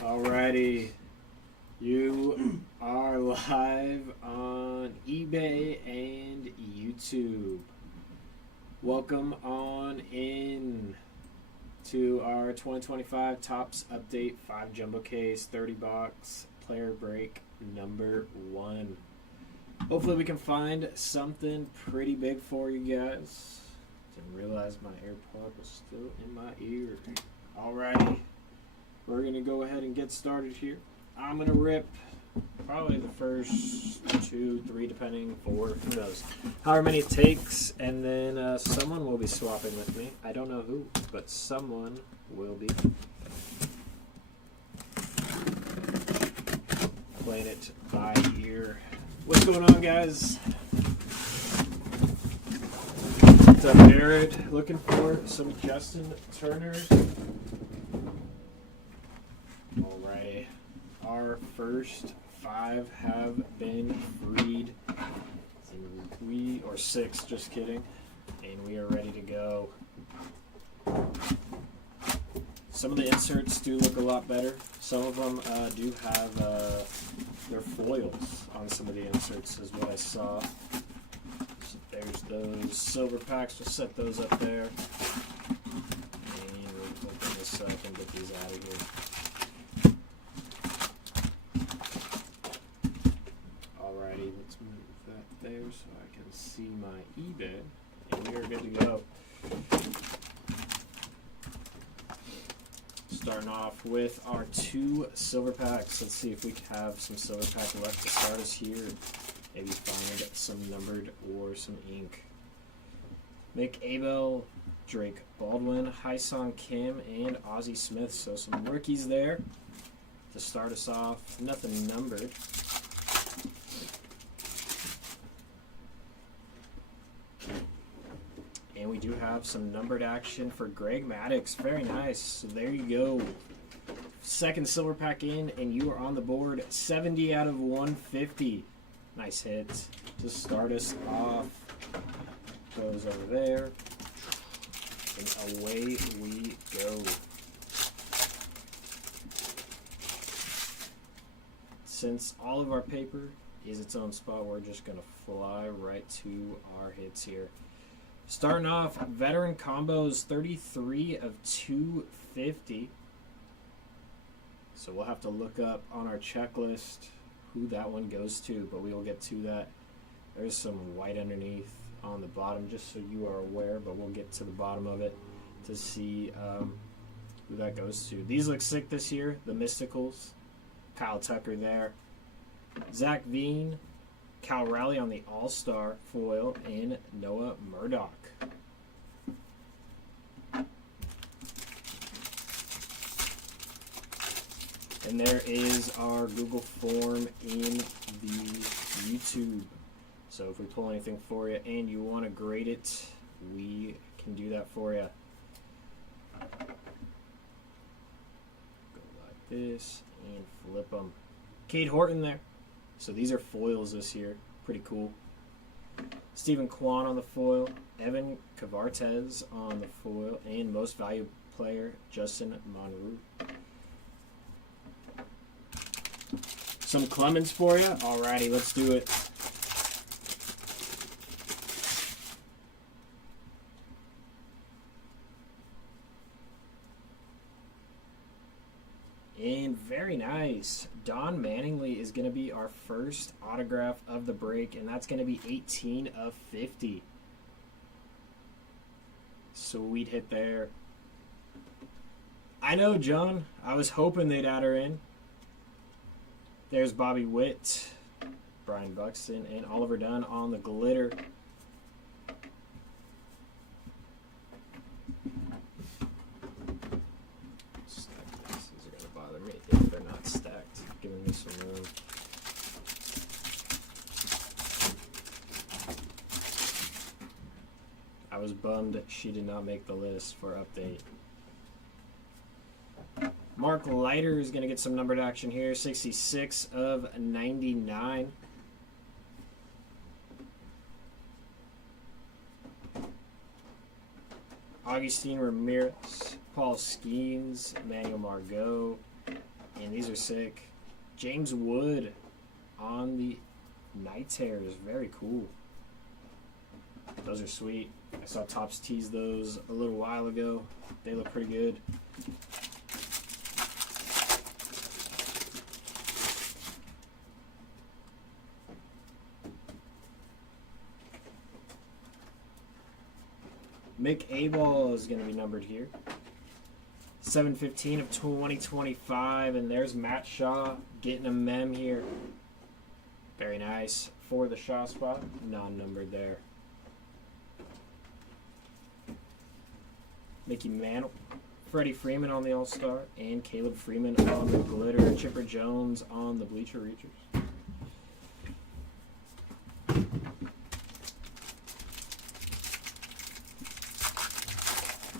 Alrighty, you are live on eBay and YouTube. Welcome on in to our 2025 Topps Update 5 Jumbo Case 30 box player break number 1. Hopefully we can find something pretty big for you guys. Didn't realize my AirPod was still in my ear. Alrighty. We're going to go ahead and get started here. I'm going to rip probably the first 2, 3, depending, 4, who knows. However many it takes, and then someone will be swapping with me. I don't know who, but someone will be. Playing it by ear. What's going on, guys? What's up, Jared? Looking for some Justin Turners. Alright, our first 5 have been freed, and or 6, just kidding, and we are ready to go. Some of the inserts do look a lot better. Some of them do have their foils on some of the inserts, is what I saw. So there's those silver packs. We'll set those up there, and we'll open this up and get these out of here. Let's move that there so I can see my eBay, and we are good to go. Starting off with our 2 silver packs. Let's see if we have some silver pack left to start us here. Maybe find some numbered or some ink. Mick Abel, Drake Baldwin, Hyson Kim, and Ozzie Smith. So some rookies there to start us off. Nothing numbered. And we do have some numbered action for Greg Maddux. Very nice. So there you go. Second silver pack in, and you are on the board. 70 out of 150. Nice hit to start us off. Goes over there. And away we go. Since all of our paper is its own spot, we're just going to fly right to our hits here. Starting off, veteran combos, 33 of 250. So we'll have to look up on our checklist who that one goes to, but we will get to that. There's some white underneath on the bottom, just so you are aware, but we'll get to the bottom of it to see who that goes to. These look sick this year, the Mysticals. Kyle Tucker there. Zach Veen. Cal Raleigh on the All-Star foil, and Noah Murdoch. And there is our Google form in the YouTube. So if we pull anything for you and you want to grade it, we can do that for you. Go like this and flip them. Cade Horton there. So these are foils this year. Pretty cool. Stephen Kwan on the foil. Evan Cavartez on the foil. And most valuable player, Justin Monroe. Some Clemens for you. Alrighty, let's do it. And very nice. Don Manningly is going to be our first autograph of the break, and that's going to be 18 of 50. Sweet hit there. I know, John. I was hoping they'd add her in. There's Bobby Witt, Brian Buxton, and Oliver Dunn on the glitter. If they're not stacked, giving me some room. I was bummed she did not make the list for update. Mark Leiter is going to get some numbered action here. 66 of 99. Augustine Ramirez, Paul Skeens, Emmanuel Margot, And these are sick. James Wood on the Knights hairs. Very cool. Those are sweet. I saw Topps tease those a little while ago. They look pretty good. Mick A-Ball is going to be numbered here. 7/15 of 2025, and there's Matt Shaw getting a mem here. Very nice for the Shaw spot, non-numbered there. Mickey Mantle, Freddie Freeman on the All-Star, and Caleb Freeman on the glitter. Chipper Jones on the Bleacher Reachers.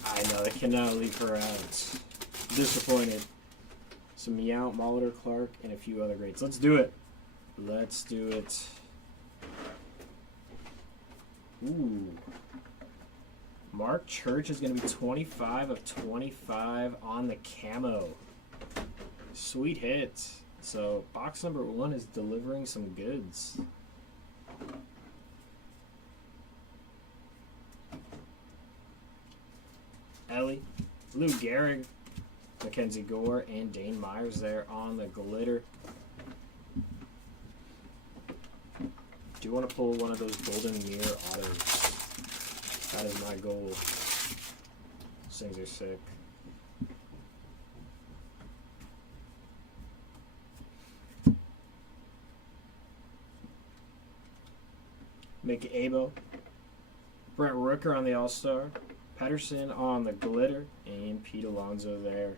I know, they cannot leave her out. Disappointed. Some Meow, Molitor, Clark, and a few other greats. Let's do it. Let's do it. Ooh. Mark Church is going to be 25 of 25 on the camo. Sweet hit. So, box number 1 is delivering some goods. Ellie, Lou Gehrig, Mackenzie Gore, and Dane Myers there on the glitter. Do want to pull one of those Golden Mirror autos. That is my goal. These things are sick. Mick Abo, Brent Rooker on the All-Star. Pedersen on the glitter, and Pete Alonso there.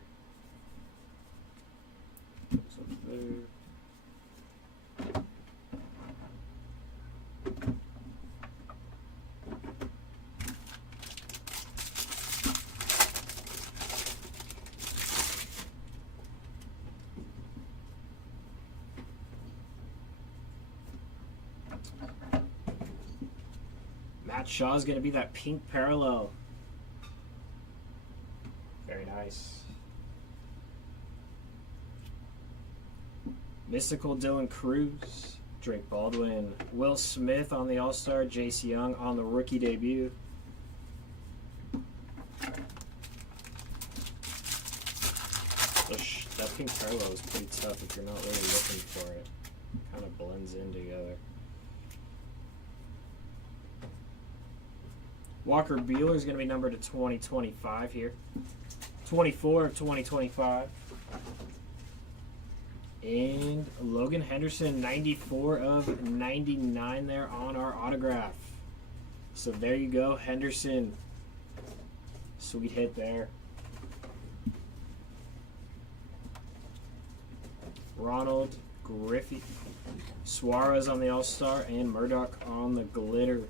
Matt Shaw is going to be that pink parallel. Very nice. Mystical Dylan Cruz, Drake Baldwin, Will Smith on the All-Star, Jace Young on the rookie debut. That pink parallel is pretty tough if you're not really looking for it. Kind of blends in together. Walker Buehler is going to be numbered to 2025 here. 24 of 2025. And Logan Henderson, 94 of 99 there on our autograph. So there you go, Henderson. Sweet hit there. Ronald Griffey, Suarez on the All-Star, and Murdoch on the glitter.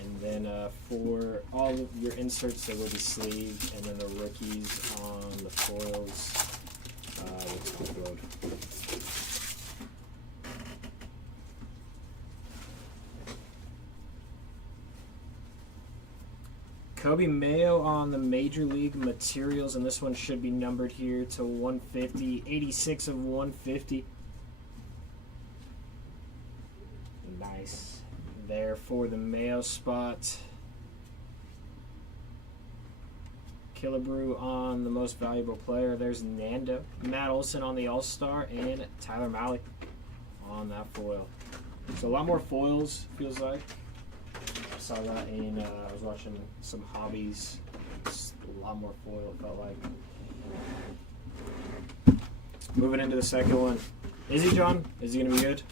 And then for all of your inserts, they will be sleeved, and then the rookies on the foils will upload. Kobe Mayo on the Major League Materials, and this one should be numbered here to 150, 86 of 150. Nice. There for the Mayo spot. Killebrew on the Most Valuable Player. There's Nando. Matt Olson on the All-Star, and Tyler Mahle on that foil. So a lot more foils, feels like. I saw that in, I was watching some hobbies. Just a lot more foil, it felt like. Moving into the second one. Is he, John? Is he going to be good?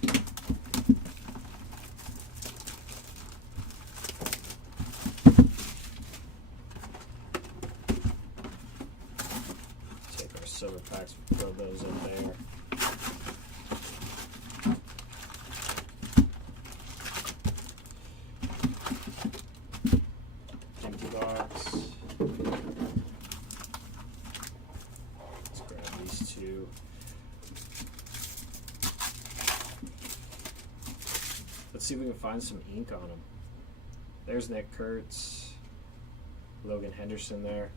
Take our silver packs, throw those in there. Empty box. Let's grab these two. Let's see if we can find some ink on them. There's Nick Kurtz, Logan Henderson there.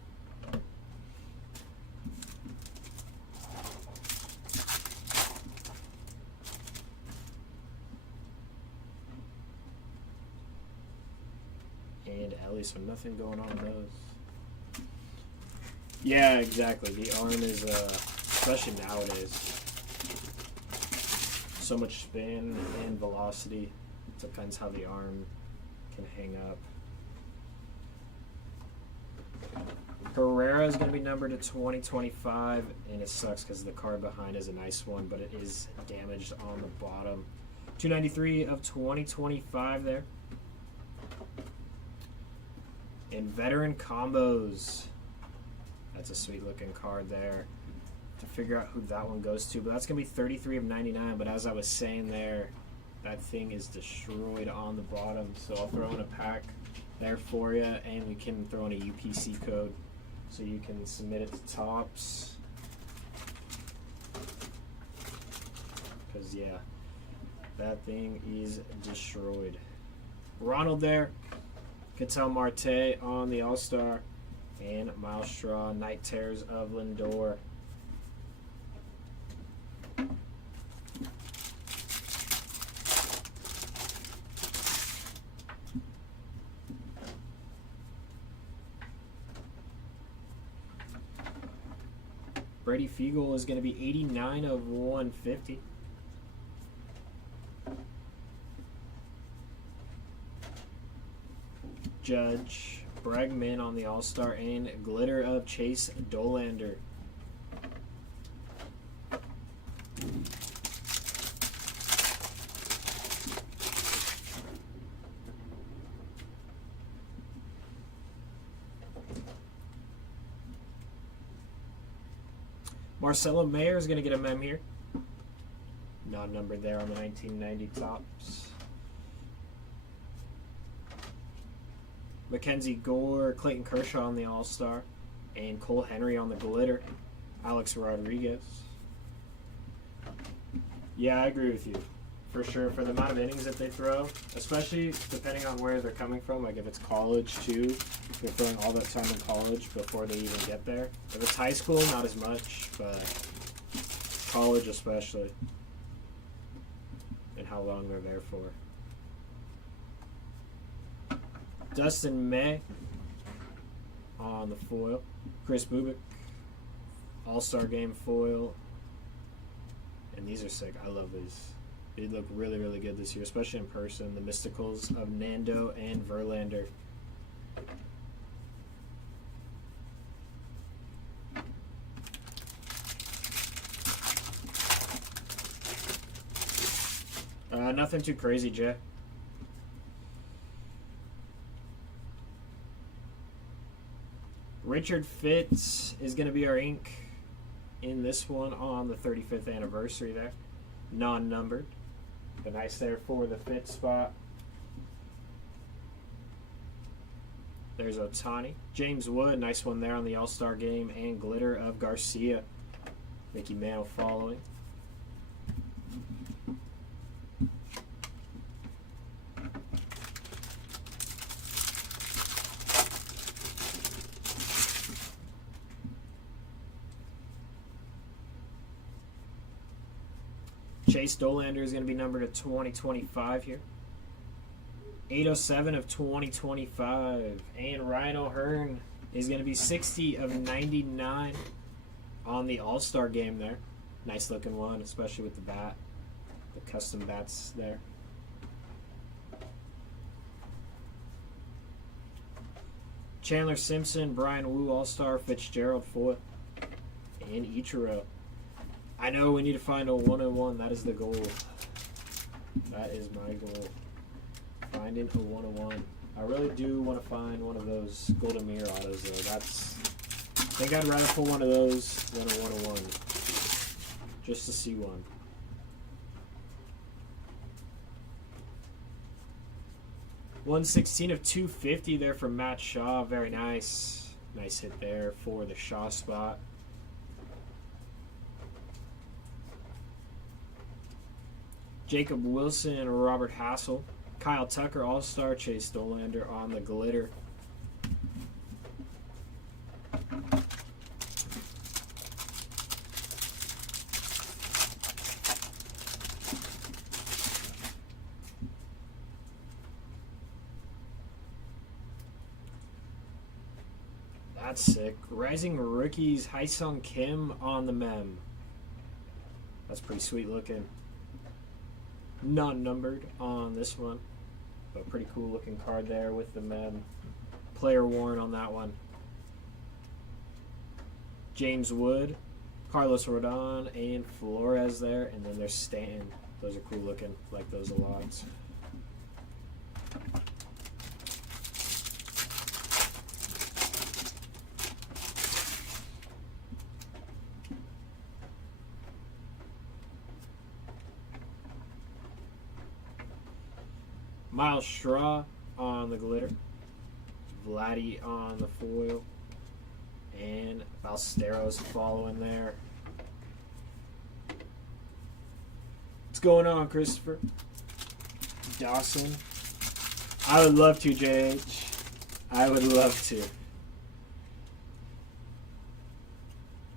and Ellie, so nothing going on in those. Yeah, exactly. The arm is, especially nowadays, so much spin and velocity. It depends how the arm can hang up. Herrera is going to be numbered to 2025, and it sucks because the card behind is a nice one, but it is damaged on the bottom. 293 of 2025 there. And veteran combos. That's a sweet looking card there. To figure out who that one goes to, but that's going to be 33 of 99, but as I was saying there, that thing is destroyed on the bottom, so I'll throw in a pack there for you, and we can throw in a UPC code so you can submit it to Topps. Because, yeah, that thing is destroyed. Ronald there. Ketel Marte on the All-Star. And Miles Straw, Night Terrors of Lindor. Brady Fiegel is going to be 89 of 150. Judge, Bregman on the All-Star, and glitter of Chase Dolander. Marcelo Mayer is going to get a mem here. Not numbered there on the 1990 Topps. Mackenzie Gore, Clayton Kershaw on the All-Star, and Cole Henry on the glitter. Alex Rodriguez. Yeah, I agree with you. For sure, for the amount of innings that they throw, especially depending on where they're coming from, like if it's college too, they're throwing all that time in college before they even get there. If it's high school, not as much, but college especially, and how long they're there for. Dustin May on the foil. Chris Bubik, All-Star Game foil. And these are sick. I love these. They look really, really good this year, especially in person. The Mysticals of Nando and Verlander. Nothing too crazy, Jay. Richard Fitz is going to be our ink in this one on the 35th anniversary there. Non-numbered. But nice there for the Fitz spot. There's Ohtani. James Wood, nice one there on the All-Star Game. And glitter of Garcia. Mickey Mantle following. Chase Dolander is going to be numbered at 2025 here. 807 of 2025. And Ryan O'Hearn is going to be 60 of 99 on the All-Star Game there. Nice looking one, especially with the bat. The custom bats there. Chandler Simpson, Brian Wu All-Star, Fitzgerald foil, and Ichiro. I know we need to find a 101. That is the goal. That is my goal. Finding a 101. I really do want to find one of those Golden Mirror autos, though. I think I'd rather pull one of those than a 101. Just to see one. $116 of 250 there from Matt Shaw. Very nice. Nice hit there for the Shaw spot. Jacob Wilson, Robert Hassel, Kyle Tucker, All-Star, Chase Dolander on the glitter. That's sick. Rising Rookies, Haesung Kim on the mem. That's pretty sweet looking. Not numbered on this one, but pretty cool looking card there with the mem. Player worn on that one. James Wood, Carlos Rodon, and Flores there, and then there's Stanton. Those are cool looking, like those a lot. Miles Straw on the glitter. Vladdy on the foil. And Ballesteros following there. What's going on, Christopher? Dawson. I would love to, JH. I would love to.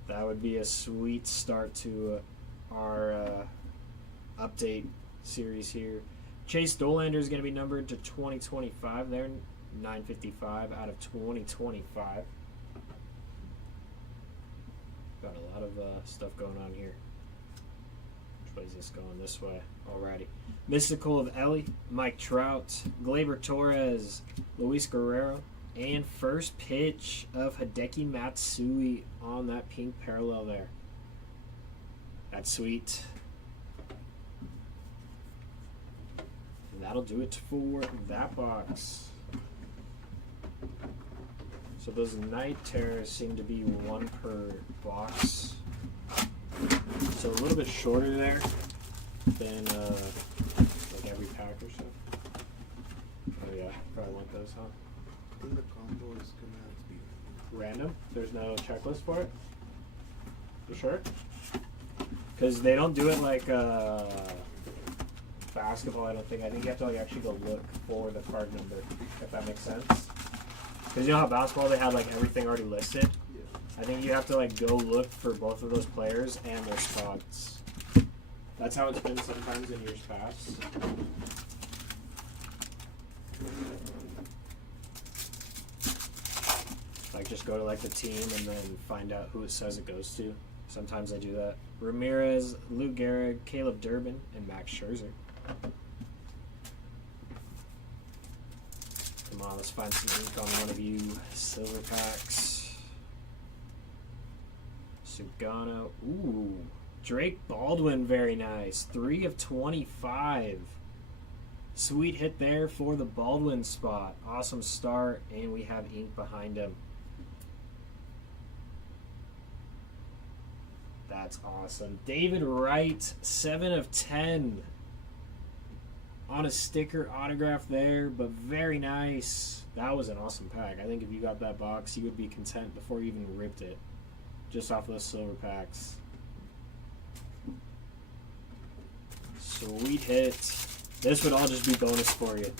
That would be a sweet start to our update series here. Chase Dolander is going to be numbered to 2025 there. 955 out of 2025. Got a lot of stuff going on here. Which way is this going? This way. Alrighty. Mystical of Ellie, Mike Trout, Gleyber Torres, Luis Guerrero, and first pitch of Hideki Matsui on that pink parallel there. That's sweet. And that'll do it for that box. So those night terrors seem to be one per box. So a little bit shorter there than like every pack or so. Oh yeah, probably want those, huh? I think the combo is gonna have to be Random? There's no checklist for it? You sure? Because they don't do it like basketball, I don't think. I think you have to like actually go look for the card number, if that makes sense. Because you know how basketball, they have like everything already listed? Yeah. I think you have to like go look for both of those players and their spots. That's how it's been sometimes in years past. Like just go to like the team and then find out who it says it goes to. Sometimes I do that. Ramirez, Lou Gehrig, Caleb Durbin, and Max Scherzer. Come on, let's find some ink on one of you silver packs. Sugano. Ooh. Drake Baldwin, very nice. 3 of 25. Sweet hit there for the Baldwin spot. Awesome start, and we have ink behind him. That's awesome. David Wright, 7 of 10. On a sticker autograph there, but very nice. That was an awesome pack. I think if you got that box, you would be content before you even ripped it. Just off those silver packs. Sweet hit. This would all just be bonus for you.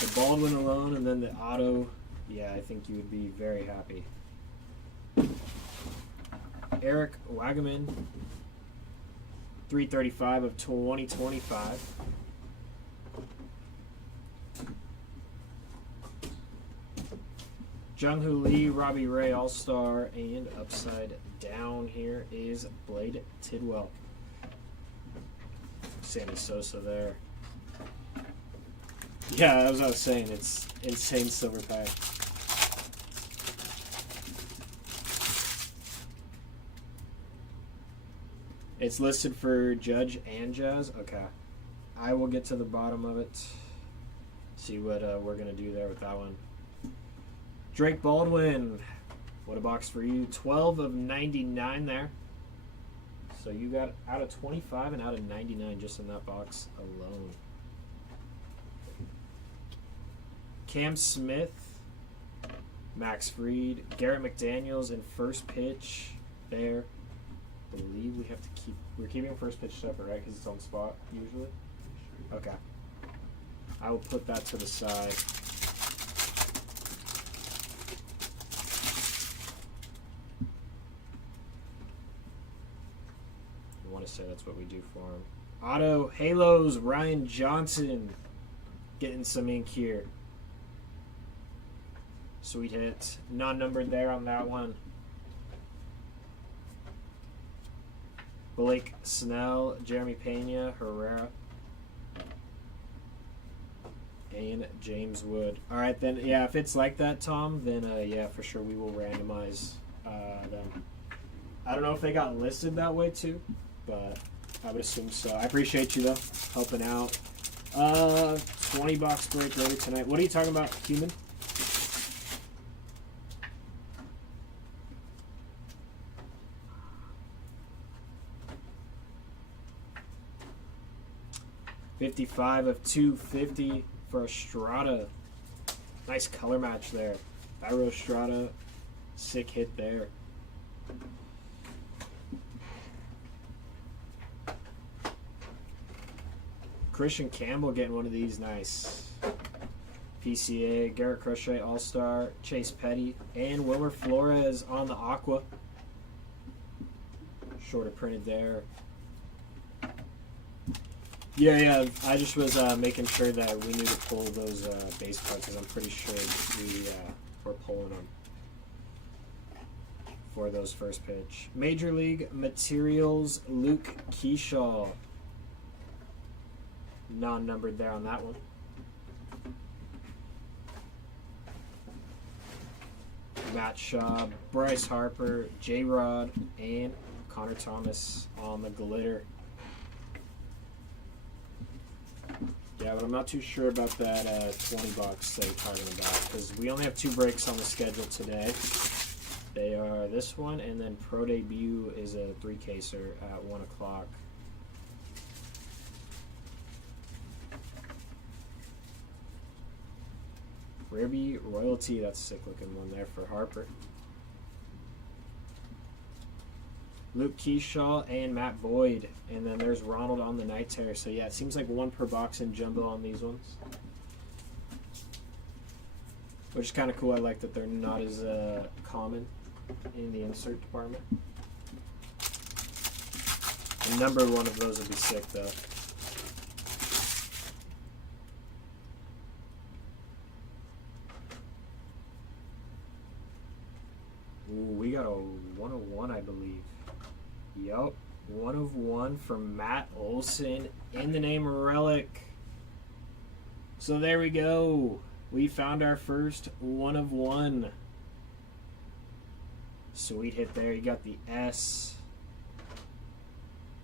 The Baldwin alone and then the auto. Yeah, I think you would be very happy. Eric Wagaman. 335 of 2025. Jung-Hoo Lee, Robbie Ray All-Star, and upside down here is Blade Tidwell. Sammy Sosa there. Yeah, that was what I was saying. It's insane silver pack. It's listed for Judge and Jazz. Okay. I will get to the bottom of it. See what we're going to do there with that one. Drake Baldwin. What a box for you. 12 of 99 there. So you got out of 25 and out of 99 just in that box alone. Cam Smith. Max Fried. Garrett McDaniels in first pitch there. I believe we have to keep. We're keeping first pitch separate, right? Because it's on spot usually. Okay. I will put that to the side. I want to say that's what we do for him. Auto Halos Ryan Johnson getting some ink here. Sweet hit. Non-numbered there on that one. Blake Snell, Jeremy Pena, Herrera, and James Wood. All right, then, yeah, if it's like that, Tom, then, yeah, for sure we will randomize them. I don't know if they got listed that way, too, but I would assume so. I appreciate you, though, helping out. 20 box break later tonight. What are you talking about, Human? $55 of 250 for Estrada. Nice color match there. Thairo Estrada, sick hit there. Christian Campbell getting one of these, nice. PCA, Garrett Crochet All-Star, Chase Petty, and Wilmer Flores on the Aqua. Shorter printed there. Yeah, I just was making sure that we knew to pull those base cards because I'm pretty sure we were pulling them for those first pitch. Major League Materials, Luke Keyshaw. Non-numbered there on that one. Matt Shaw, Bryce Harper, J-Rod, and Connor Thomas on the glitter. Yeah, but I'm not too sure about that 20 bucks that you're talking about because we only have 2 breaks on the schedule today. They are this one, and then Pro Debut is a 3-caser at 1 o'clock. Ribby Royalty, that's a sick looking one there for Harper. Luke Keyshaw and Matt Boyd. And then there's Ronald on the Night Terror. So yeah, it seems like 1 per box in jumbo on these ones. Which is kind of cool. I like that they're not as common in the insert department. And number 1 of those would be sick though. Ooh, we got a 101, I believe. Yup, 1 of 1 from Matt Olson in the name Relic. So there we go. We found our first 1 of 1. Sweet hit there. You got the S.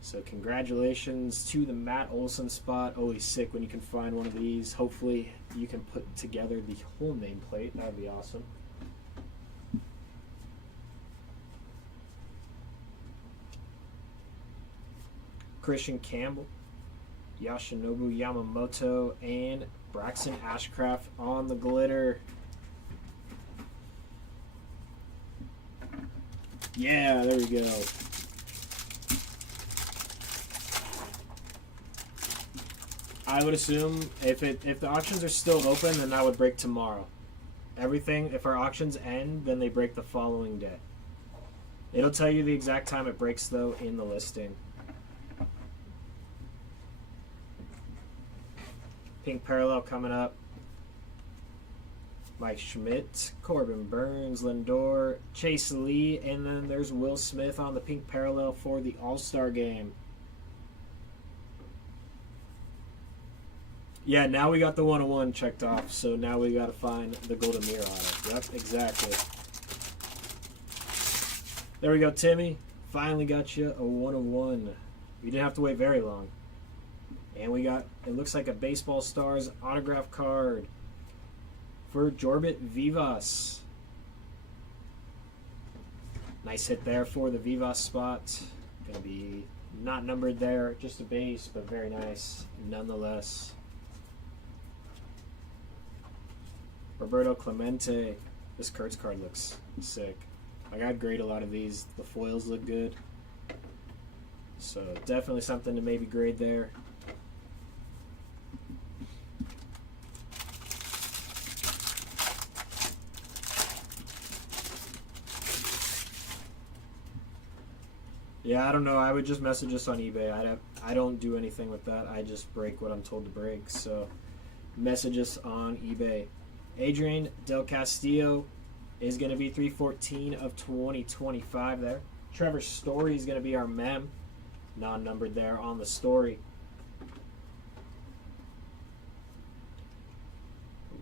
So congratulations to the Matt Olson spot. Always sick when you can find one of these. Hopefully you can put together the whole nameplate. That would be awesome. Christian Campbell, Yoshinobu Yamamoto, and Braxton Ashcraft on the glitter. Yeah, there we go. I would assume if the auctions are still open, then that would break tomorrow. Everything, if our auctions end, then they break the following day. It'll tell you the exact time it breaks though in the listing. Pink Parallel coming up. Mike Schmidt, Corbin Burns, Lindor, Chase Lee, and then there's Will Smith on the Pink Parallel for the All-Star game. Yeah, now we got the 101 checked off, so now we got to find the Golden Mirror on it. Yep, exactly. There we go, Timmy. Finally got you a 101. You didn't have to wait very long. And we got, it looks like a Baseball Stars autograph card for Jorbit Vivas. Nice hit there for the Vivas spot. Gonna be not numbered there, just a base, but very nice nonetheless. Roberto Clemente. This Kurtz card looks sick. Like, I'd grade a lot of these. The foils look good. So definitely something to maybe grade there. Yeah, I don't know. I would just message us on eBay. I don't do anything with that. I just break what I'm told to break. So message us on eBay Adrian Del Castillo is going to be 314 of 2025 there. Trevor Story is going to be our mem. Non-numbered there on the Story.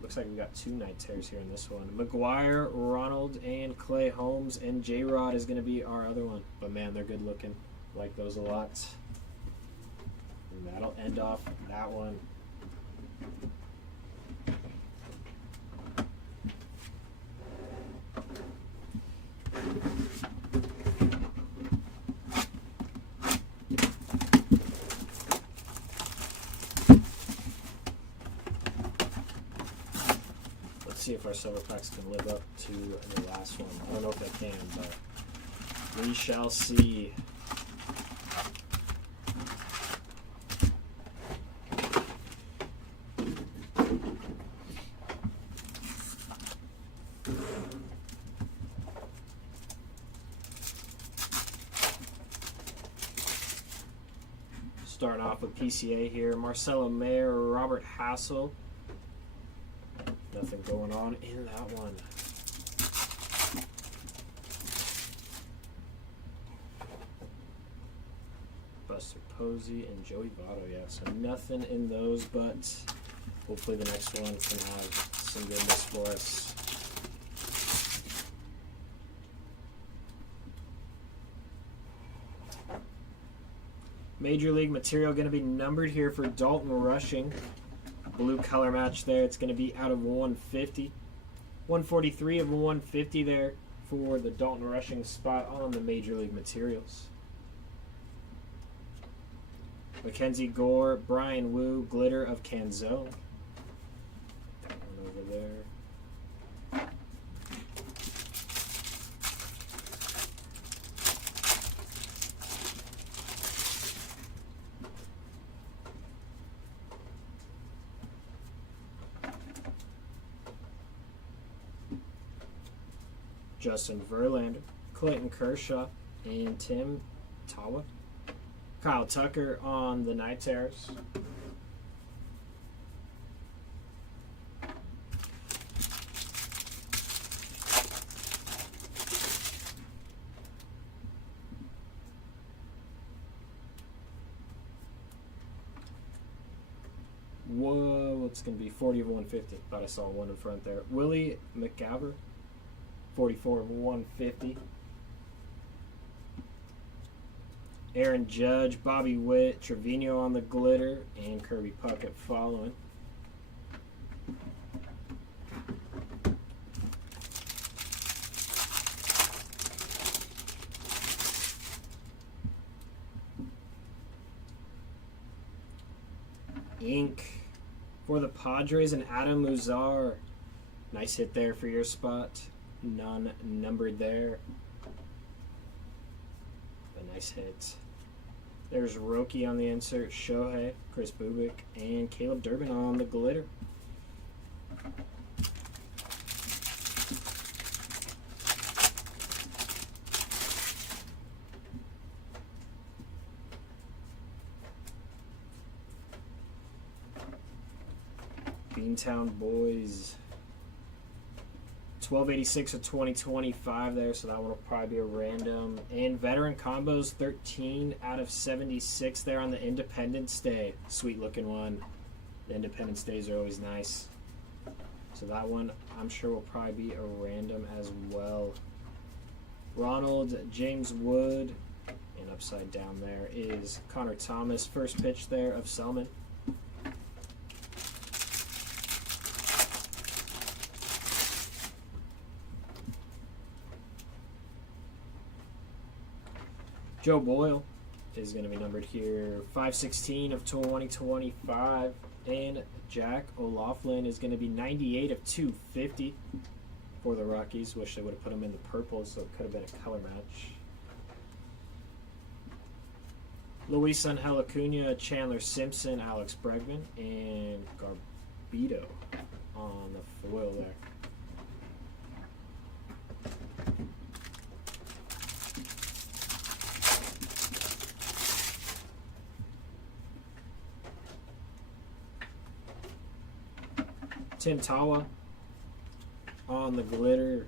Looks like we got 2 night tears here in this one. McGuire, Ronald, and Clay Holmes, and J-Rod is going to be our other one. But man, they're good looking. Like those a lot. And that'll end off that one. See if our silver packs can live up to the last one. I don't know if they can, but we shall see. Starting off with PCA here. Marcelo Mayer, Robert Hassel. Nothing going on in that one. Buster Posey and Joey Votto, yeah. So nothing in those, but hopefully the next one can have some goodness for us. Major League material going to be numbered here for Dalton Rushing. Blue color match there. It's going to be out of 150. 143 of 150 there for the Dalton Rushing spot on the Major League materials. Mackenzie Gore, Brian Wu, Glitter of Canzone. That one over there. Justin Verlander, Clayton Kershaw, and Tim Tawa. Kyle Tucker on the Night Terrors. Whoa, it's going to be 40 of 150. Thought I saw one in front there. Willie McGavr. 44 of 150. Aaron Judge, Bobby Witt, Trevino on the Glitter, and Kirby Puckett following. Ink for the Padres and Adam Uzar. Nice hit there for your spot. None numbered there. A nice hit. There's Roki on the insert, Shohei, Chris Bubik, and Caleb Durbin on the Glitter. Beantown Boys. 1286 of 2025 there, so that one will probably be a random. And veteran combos 13 out of 76 there on the Independence Day. Sweet looking one. The Independence Days are always nice. So that one I'm sure will probably be a random as well. Ronald, James Wood, and upside down there is Connor Thomas. First pitch there of Selman. Joe Boyle is going to be numbered here 516 of 2025. And Jack O'Loughlin is going to be 98 of 250 for the Rockies. Wish they would have put him in the purple, so it could have been a color match. Luis Angel Acuna, Chandler Simpson, Alex Bregman, and Garbito on the foil there. Tim Tawa on the glitter.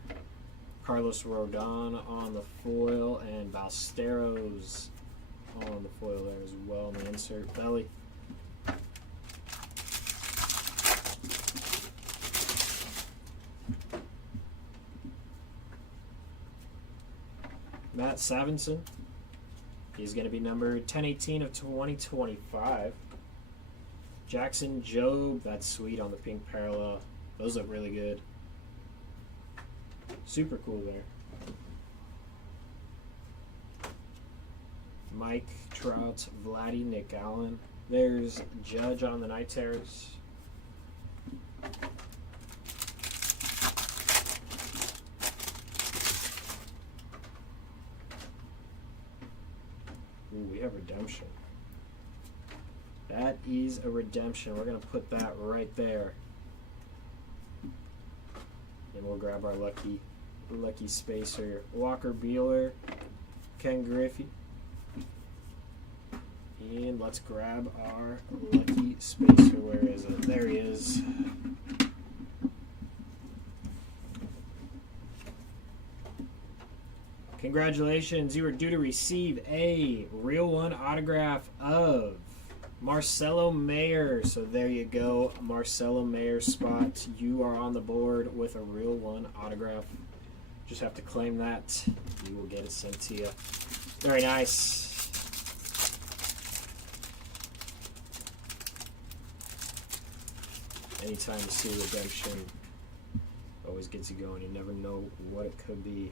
Carlos Rodon on the foil, and Ballesteros on the foil there as well in the insert belly. Matt Savinson. He's going to be numbered 1018 of 2025. Jackson Jobe. That's sweet on the pink parallel. Those look really good. Super cool there. Mike Trout, Vladdy, Nick Allen. There's Judge on the Night Terrors. Ooh, we have redemption. That is a redemption. We're going to put that right there. And we'll grab our lucky spacer. Walker Buehler, Ken Griffey. And let's grab our lucky spacer. Where is it? There he is. Congratulations, you are due to receive a Real One autograph of Marcelo Mayer. So there you go, Marcelo Mayer spot. You are on the board with a Real One autograph. Just have to claim that. You will get it sent to you. Very nice. Anytime you see redemption, always gets you going. You never know what it could be.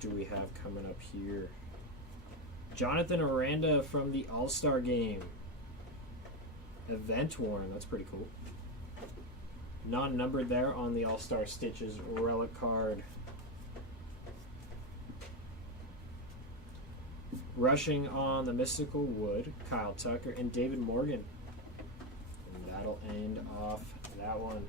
Do we have coming up here? Jonathan Aranda from the All-Star Game. Event worn. That's pretty cool. Non-numbered there on the All-Star Stitches relic card. Rushing on the Mystical Wood, Kyle Tucker and David Morgan. And that'll end off that one.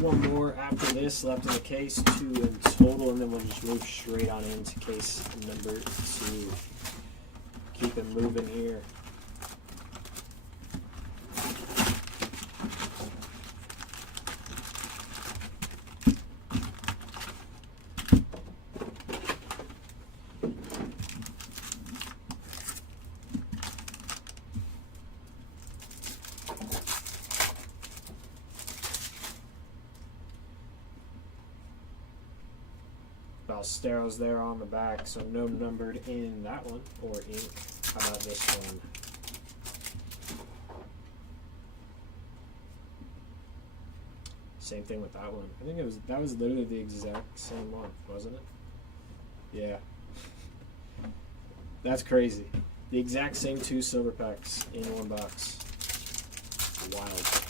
One more after this left in the case, 2 in total, and then we'll just move straight on into case number 2. Keep it moving here. Ballesteros there on the back, so no numbered in that one, or ink. How about this one? Same thing with that one. I think that was literally the exact same one, wasn't it? Yeah. That's crazy. The exact same 2 silver packs in one box. Wild.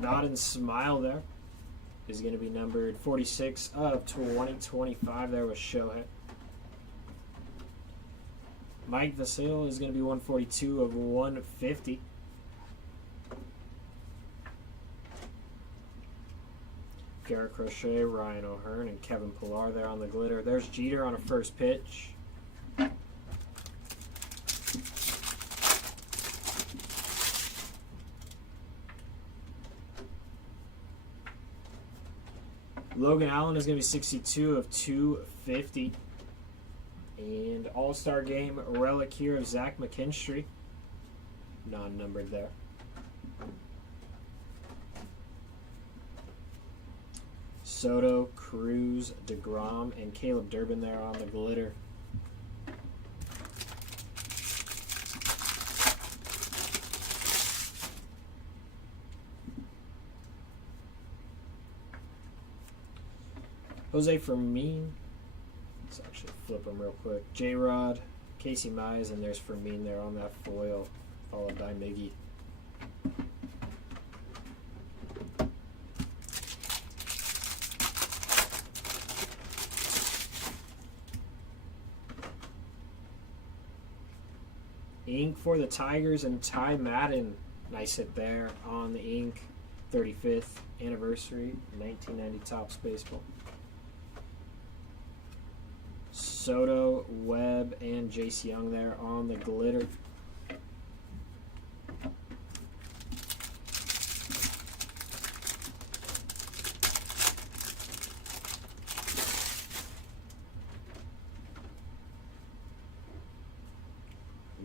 Nod and Smile there is going to be numbered 46 of 2025. There was Shohei. Mike Vasil is going to be 142 of 150. Garrett Crochet, Ryan O'Hearn, and Kevin Pillar there on the glitter. There's Jeter on a first pitch. Logan Allen is going to be 62 of 250. And All-Star Game relic here of Zach McKinstry. Non-numbered there. Soto, Cruz, DeGrom, and Caleb Durbin there on the glitter. Jose Fermin. Let's actually flip them real quick. J-Rod, Casey Mize, and there's Fermin there on that foil, followed by Miggy. Ink for the Tigers and Ty Madden. Nice hit there on the ink. 35th anniversary, 1990 Topps Baseball. Soto, Webb, and Jace Young there on the glitter.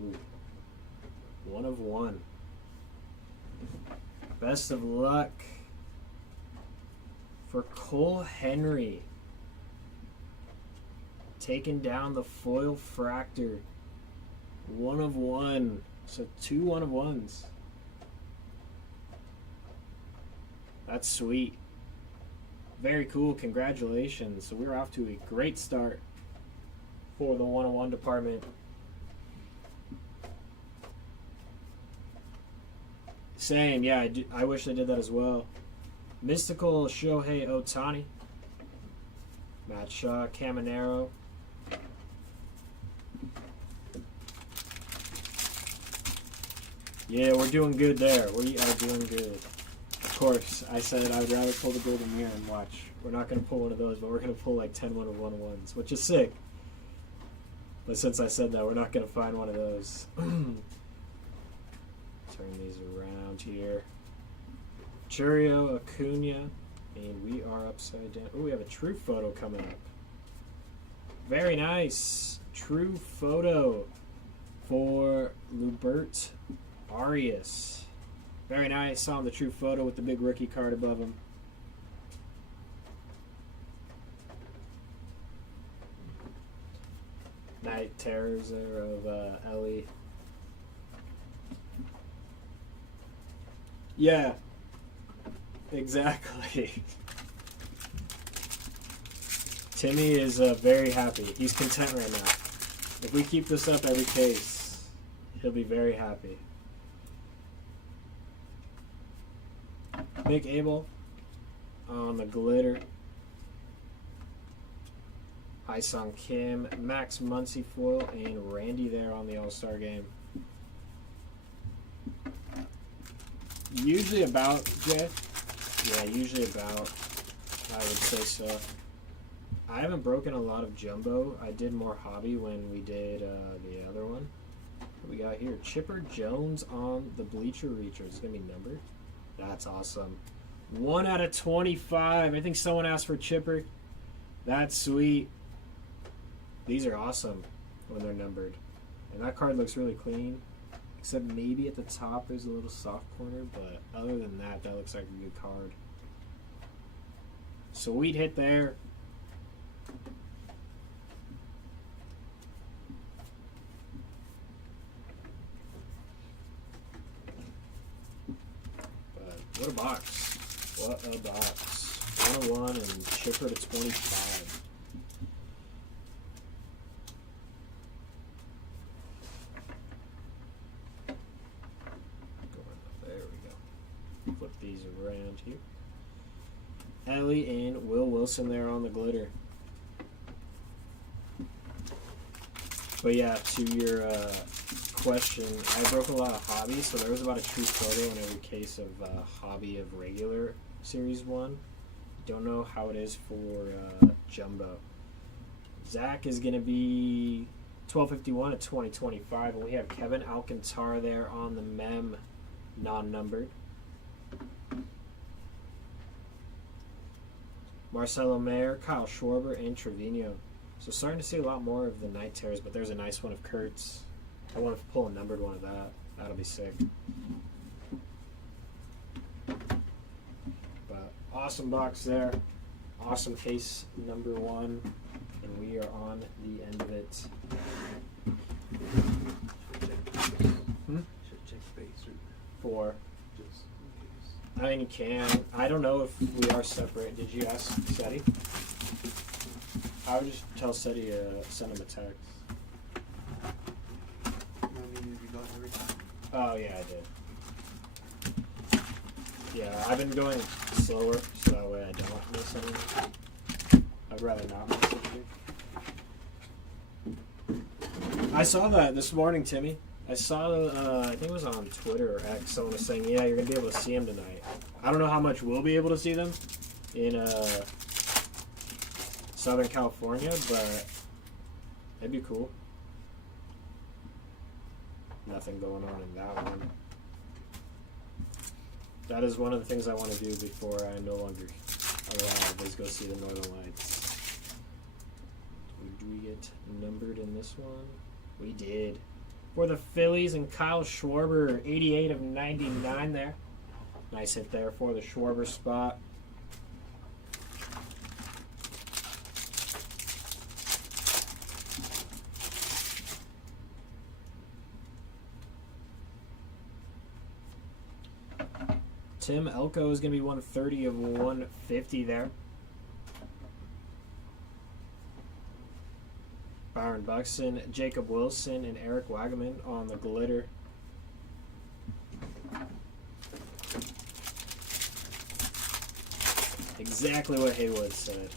Ooh. 1 of 1. Best of luck for Cole Henry. Taking down the foil fractor. 1 of 1. So 2 1 of 1s. That's sweet. Very cool. Congratulations. So we're off to a great start for the 1 of 1 department. Same, yeah, I wish I did that as well. Mystical Shohei Ohtani. Matt Shaw, Caminero. Yeah, we're doing good there. We are doing good. Of course, I said I would rather pull the Golden Mirror and watch. We're not going to pull one of those, but we're going to pull like 10 1 of 1-1s, which is sick. But since I said that, we're not going to find one of those. Turn these around here. Churio, Acuna, and we are upside down. Oh, we have a true photo coming up. Very nice. True photo for Lubert Arias. Very nice. Saw him the true photo with the big rookie card above him. Night Terrors there of Ellie. Yeah, exactly. Timmy is very happy. He's content right now. If we keep this up every case, he'll be very happy. Nick Abel on the glitter. Hyesung Kim, Max Muncy foil, and Randy there on the All-Star game. Usually about, Jay? Yeah, usually about. I would say so. I haven't broken a lot of jumbo. I did more hobby when we did the other one. What we got here? Chipper Jones on the Bleacher Reacher. It's going to be numbered. That's awesome. 1 out of 25. I think someone asked for Chipper. That's sweet. These are awesome when they're numbered. And that card looks really clean. Except maybe at the top there's a little soft corner, but other than that, that looks like a good card. Sweet hit there. But what a box. What a box. 101 and Chipper to 25. Flip these around here. Ellie and Will Wilson there on the glitter. But yeah, to your question, I broke a lot of hobbies, so there was about a true photo in every case of hobby of regular Series 1. Don't know how it is for Jumbo. Zach is going to be 1251 at 2025, and we have Kevin Alcantara there on the Mem, non-numbered. Marcelo Mayer, Kyle Schwarber, and Trevino. So starting to see a lot more of the Night Terrors, but there's a nice one of Kurtz. I want to pull a numbered one of that. That'll be sick. But awesome box there. Awesome case number 1. And we are on the end of it. Should check base or For. just in case. I mean, you can. I don't know if we are separate. Did you ask Seti? I would just tell Seti send him a text. I mean, if you got everything. Oh, yeah, I did. Yeah, I've been going slower, so that way I don't miss anything. I'd rather not miss anything. I saw that this morning, Timmy. I saw, I think it was on Twitter or X, someone was saying, yeah, you're going to be able to see him tonight. I don't know how much we'll be able to see them in Southern California, but it'd be cool. Nothing going on in that one. That is one of the things I want to do before I no longer alive, is go see the Northern Lights. Do we get numbered in this one? We did. For the Phillies and Kyle Schwarber, 88 of 99 there. Nice hit there for the Schwarber spot. Tim Elko is going to be 130 of 150 there. Byron Buxton, Jacob Wilson, and Eric Wagaman on the glitter. Exactly what Haywood said.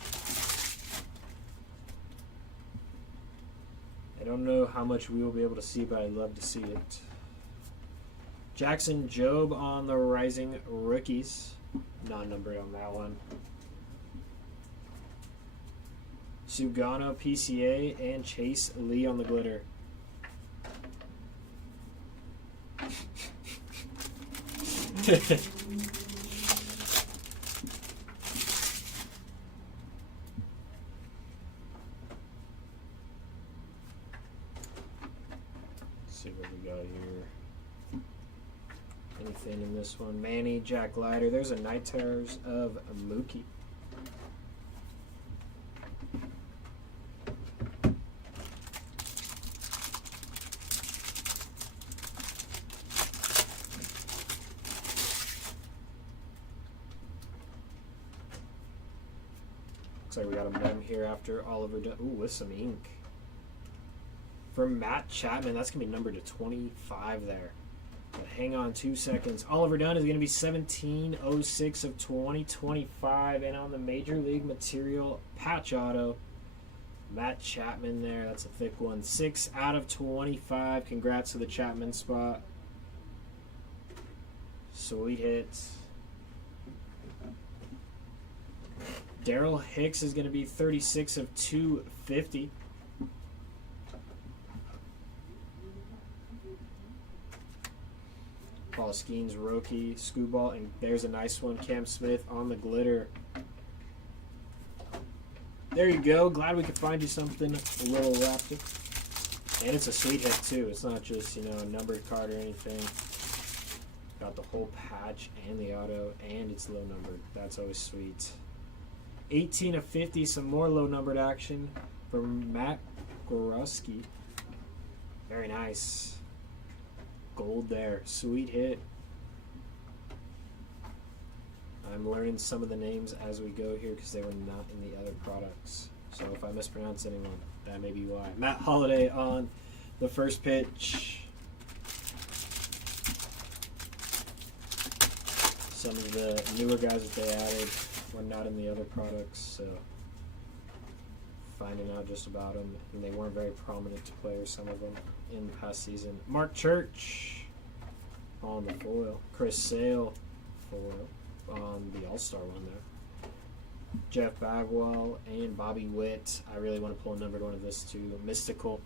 I don't know how much we will be able to see, but I'd love to see it. Jackson Jobe on the Rising Rookies. Non-numbered on that one. Sugano PCA and Chase Lee on the glitter. See what we got here. Anything in this one? Manny, Jack Leiter. There's a Night Terrors of Mookie. Looks like we got a mem here after Oliver. Ooh, with some ink. For Matt Chapman, that's going to be numbered to 25 there. But hang on 2 seconds. Oliver Dunn is going to be 1706 of 2025. And on the Major League Material patch auto, Matt Chapman there. That's a thick one. 6 out of 25. Congrats to the Chapman spot. Sweet hit. Daryl Hicks is going to be 36 of 250. Paul Skeens, rookie, Scooball, and there's a nice one. Cam Smith on the glitter. There you go. Glad we could find you something a little raptor. And it's a sweet hit too. It's not just, you know, a numbered card or anything. Got the whole patch and the auto, and it's low numbered. That's always sweet. 18 of 50, some more low numbered action from Matt Goroski. Very nice. Gold there. Sweet hit. I'm learning some of the names as we go here because they were not in the other products. So if I mispronounce anyone, that may be why. Matt Holliday on the first pitch. Some of the newer guys that they added were not in the other products, so finding out just about them, and they weren't very prominent players, some of them, in the past season. Mark Church on the foil. Chris Sale foil on the All-Star one there. Jeff Bagwell and Bobby Witt. I really want to pull a numbered one of this too. Mystical.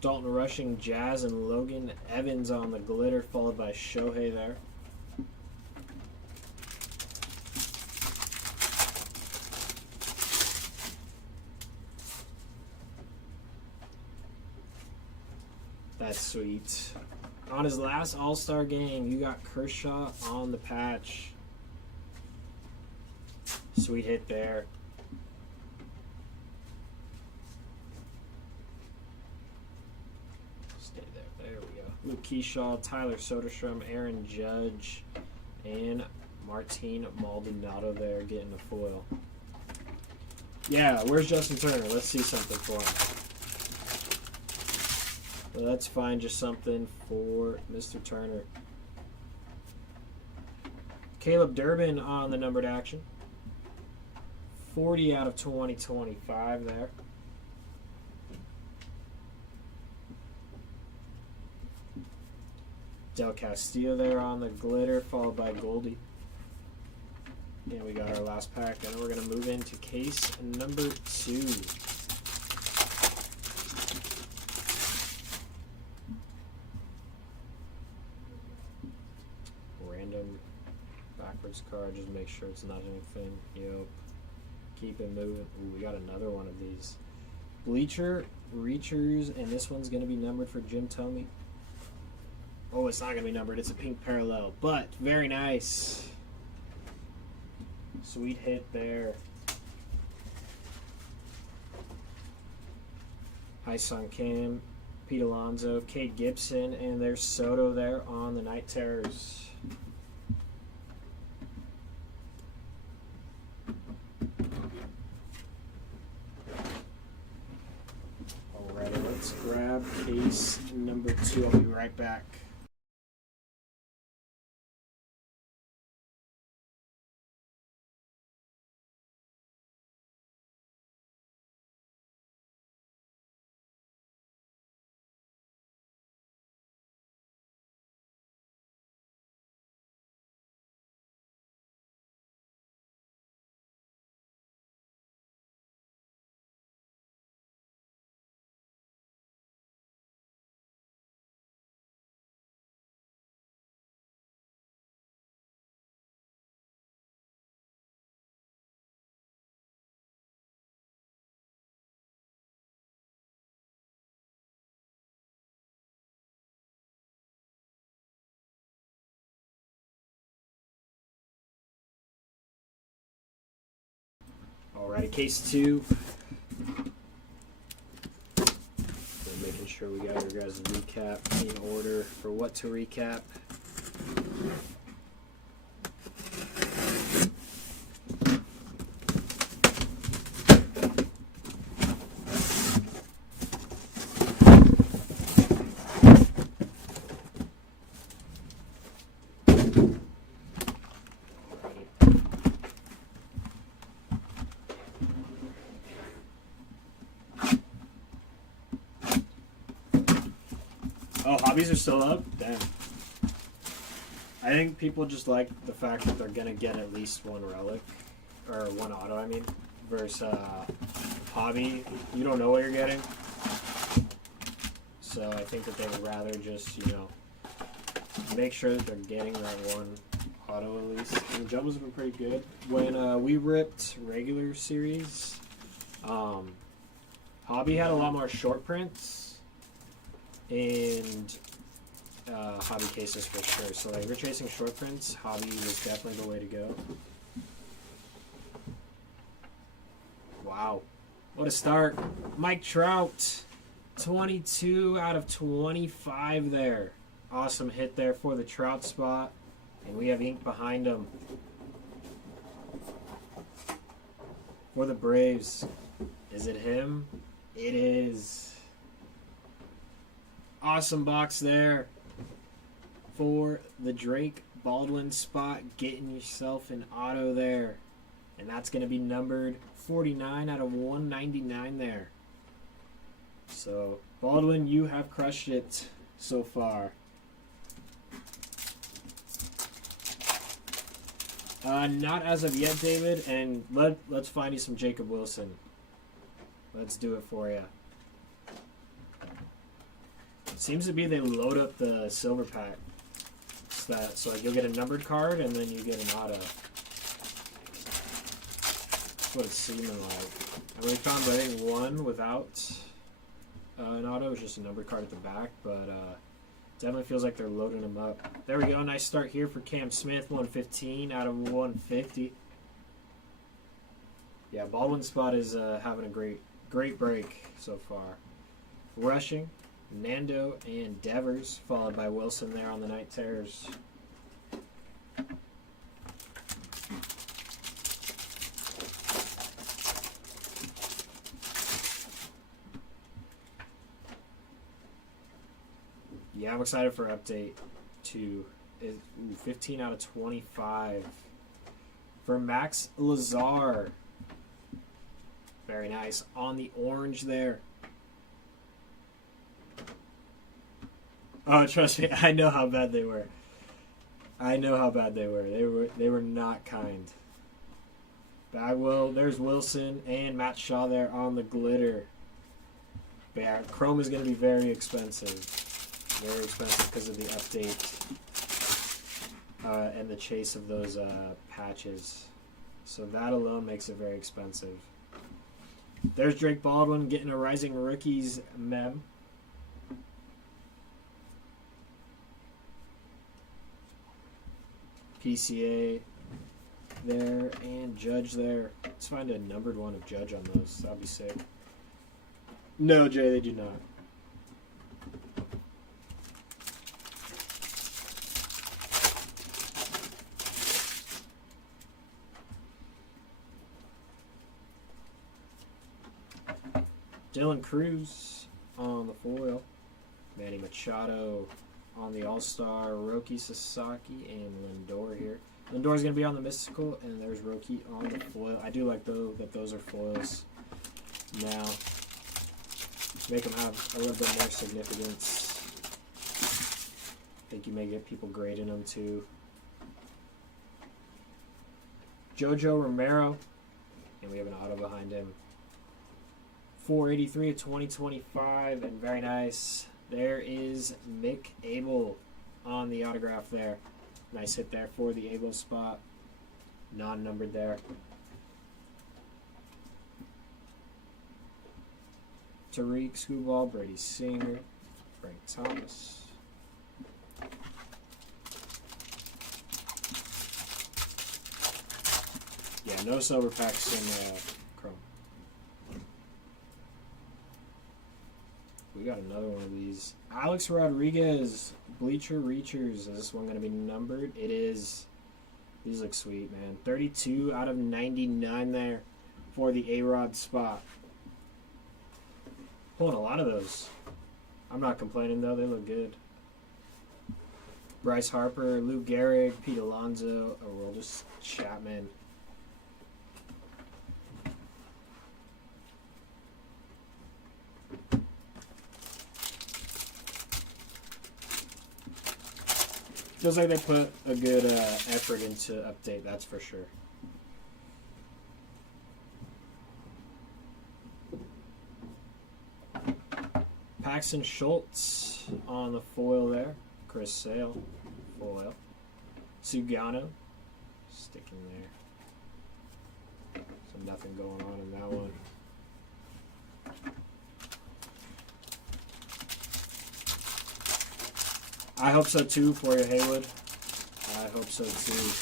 Dalton Rushing, Jazz, and Logan Evans on the glitter, followed by Shohei there. That's sweet. On his last All-Star game, you got Kershaw on the patch. Sweet hit there. Luke Keyshaw, Tyler Soderstrom, Aaron Judge, and Martin Maldonado there getting the foil. Yeah, where's Justin Turner? Let's see something for him. Let's find just something for Mr. Turner. Caleb Durbin on the numbered action. 40 out of 2025 there. Del Castillo there on the glitter, followed by Goldie. And we got our last pack. And then we're going to move into case number 2. Random backwards card. Just make sure it's not anything. Yep. Keep it moving. Ooh, we got another one of these. Bleacher Reachers. And this one's going to be numbered for Jim Tomey. Oh, it's not going to be numbered. It's a pink parallel. But very nice. Sweet hit there. Hi-Sung Kim, Pete Alonso, Kate Gibson, and there's Soto there on the Night Terrors. Alrighty, let's grab case number 2. I'll be right back. Alrighty, case 2. So making sure we got your guys' recap in order for what to recap. Oh, hobbies are still up? Damn. I think people just like the fact that they're going to get at least one relic, or one auto, I mean, versus hobby. You don't know what you're getting. So I think that they would rather just, make sure that they're getting that one auto at least. And the jumbles have been pretty good. When we ripped regular series, hobby had a lot more short prints. And hobby cases for sure. So like, we're chasing short prints. Hobby was definitely the way to go. Wow, what a start! Mike Trout, 22 out of 25 there. Awesome hit there for the Trout spot, and we have ink behind him for the Braves. Is it him? It is. Awesome box there for the Drake Baldwin spot. Getting yourself an auto there. And that's going to be numbered 49 out of 199 there. So, Baldwin, you have crushed it so far. Not as of yet, David. And let's find you some Jacob Wilson. Let's do it for you. Seems to be they load up the silver pack. So like you'll get a numbered card and then you get an auto. That's what it's seeming like. I mean, we found I think one without an auto. It was just a numbered card at the back, but definitely feels like they're loading them up. There we go. Nice start here for Cam Smith. 115 out of 150. Yeah, Baldwin spot is having a great break so far. Rushing. Nando and Devers, followed by Wilson there on the Night Terrors. Yeah, I'm excited for update 2. 15 out of 25 for Max Lazar. Very nice. On the orange there. Oh, trust me, I know how bad they were. They were not kind. Bagwell, there's Wilson and Matt Shaw there on the glitter. But yeah, Chrome is going to be very expensive. Very expensive because of the update and the chase of those patches. So that alone makes it very expensive. There's Drake Baldwin getting a Rising Rookies mem. PCA there and Judge there. Let's find a numbered one of Judge on those. That'd be sick. No, Jay, they do not. Dylan Cruz on the foil. Manny Machado on the All-Star. Roki Sasaki and Lindor here. Lindor's going to be on the Mystical, and there's Roki on the foil. I do like, though, that those are foils now. Make them have a little bit more significance. I think you may get people grading them, too. Jojo Romero, and we have an auto behind him. 483 of 2025, and very nice. There is Mick Abel on the autograph there. Nice hit there for the Abel spot. Non-numbered there. Tariq Skubal, Brady Singer, Frank Thomas. Yeah, no silver packs in Chrome. We got another one of these. Alex Rodriguez, Bleacher Reachers. Is this one going to be numbered? It is. These look sweet, man. 32 out of 99 there for the A-Rod spot. Pulling a lot of those. I'm not complaining, though. They look good. Bryce Harper, Lou Gehrig, Pete Alonso, Aroldis Chapman. Feels like they put a good effort into update, that's for sure. Paxton Schultz on the foil there. Chris Sale, foil. Sugano, sticking there. So nothing going on in that one. I hope so too for you, Haywood. I hope so too.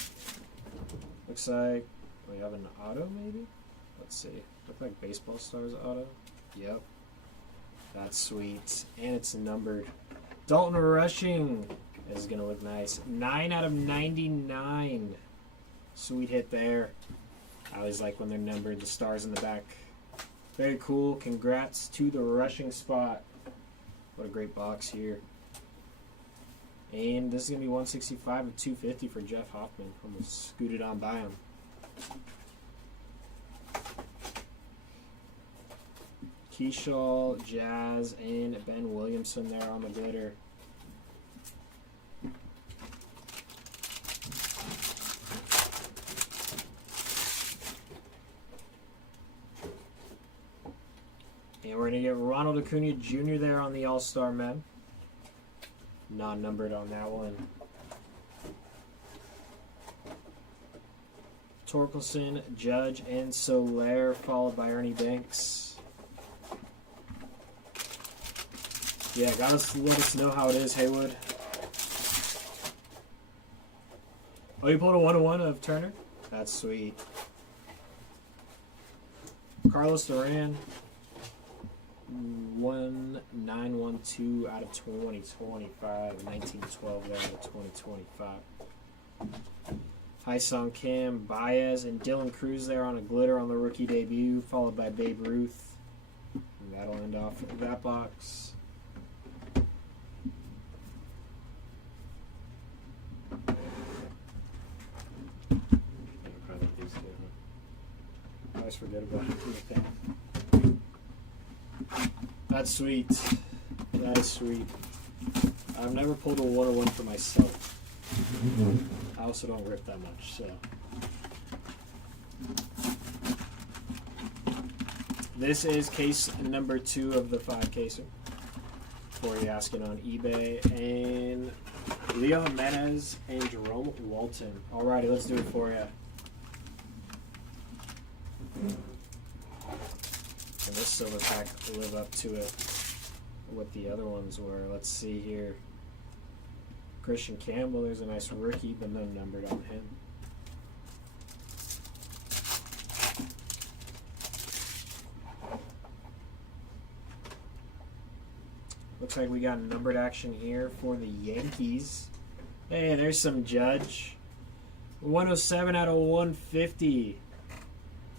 Looks like we have an auto, maybe? Let's see. Look like Baseball Stars auto. Yep. That's sweet. And it's numbered. Dalton Rushing is going to look nice. 9 out of 99. Sweet hit there. I always like when they're numbered, the stars in the back. Very cool. Congrats to the Rushing spot. What a great box here. And this is going to be 165 of 250 for Jeff Hoffman. Almost scooted on by him. Keyshaw, Jazz, and Ben Williamson there on the glitter. And we're going to get Ronald Acuna Jr. there on the All-Star men. Non-numbered on that one. Torkelson, Judge, and Soler, followed by Ernie Banks. Yeah, gotta let us know how it is, Haywood. Oh, you pulled a 1-1 of Turner? That's sweet. Carlos Duran. 1912 out of 2025. 1912 there out of 2025. Hy-Sung Kim, Baez, and Dylan Cruz there on a glitter on the rookie debut, followed by Babe Ruth. And that'll end off that box. almost forget about it. That's sweet. That is sweet. I've never pulled a 101 for myself. I also don't rip that much, so. This is case number 2 of the 5 caser. For you asking on eBay. And Leo Jimenez and Jerome Walton. Alrighty, let's do it for you. And this silver pack will live up to it. What the other ones were. Let's see here. Christian Campbell, there's a nice rookie, but no numbered on him. Looks like we got numbered action here for the Yankees. Hey, there's some Judge. 107 out of 150.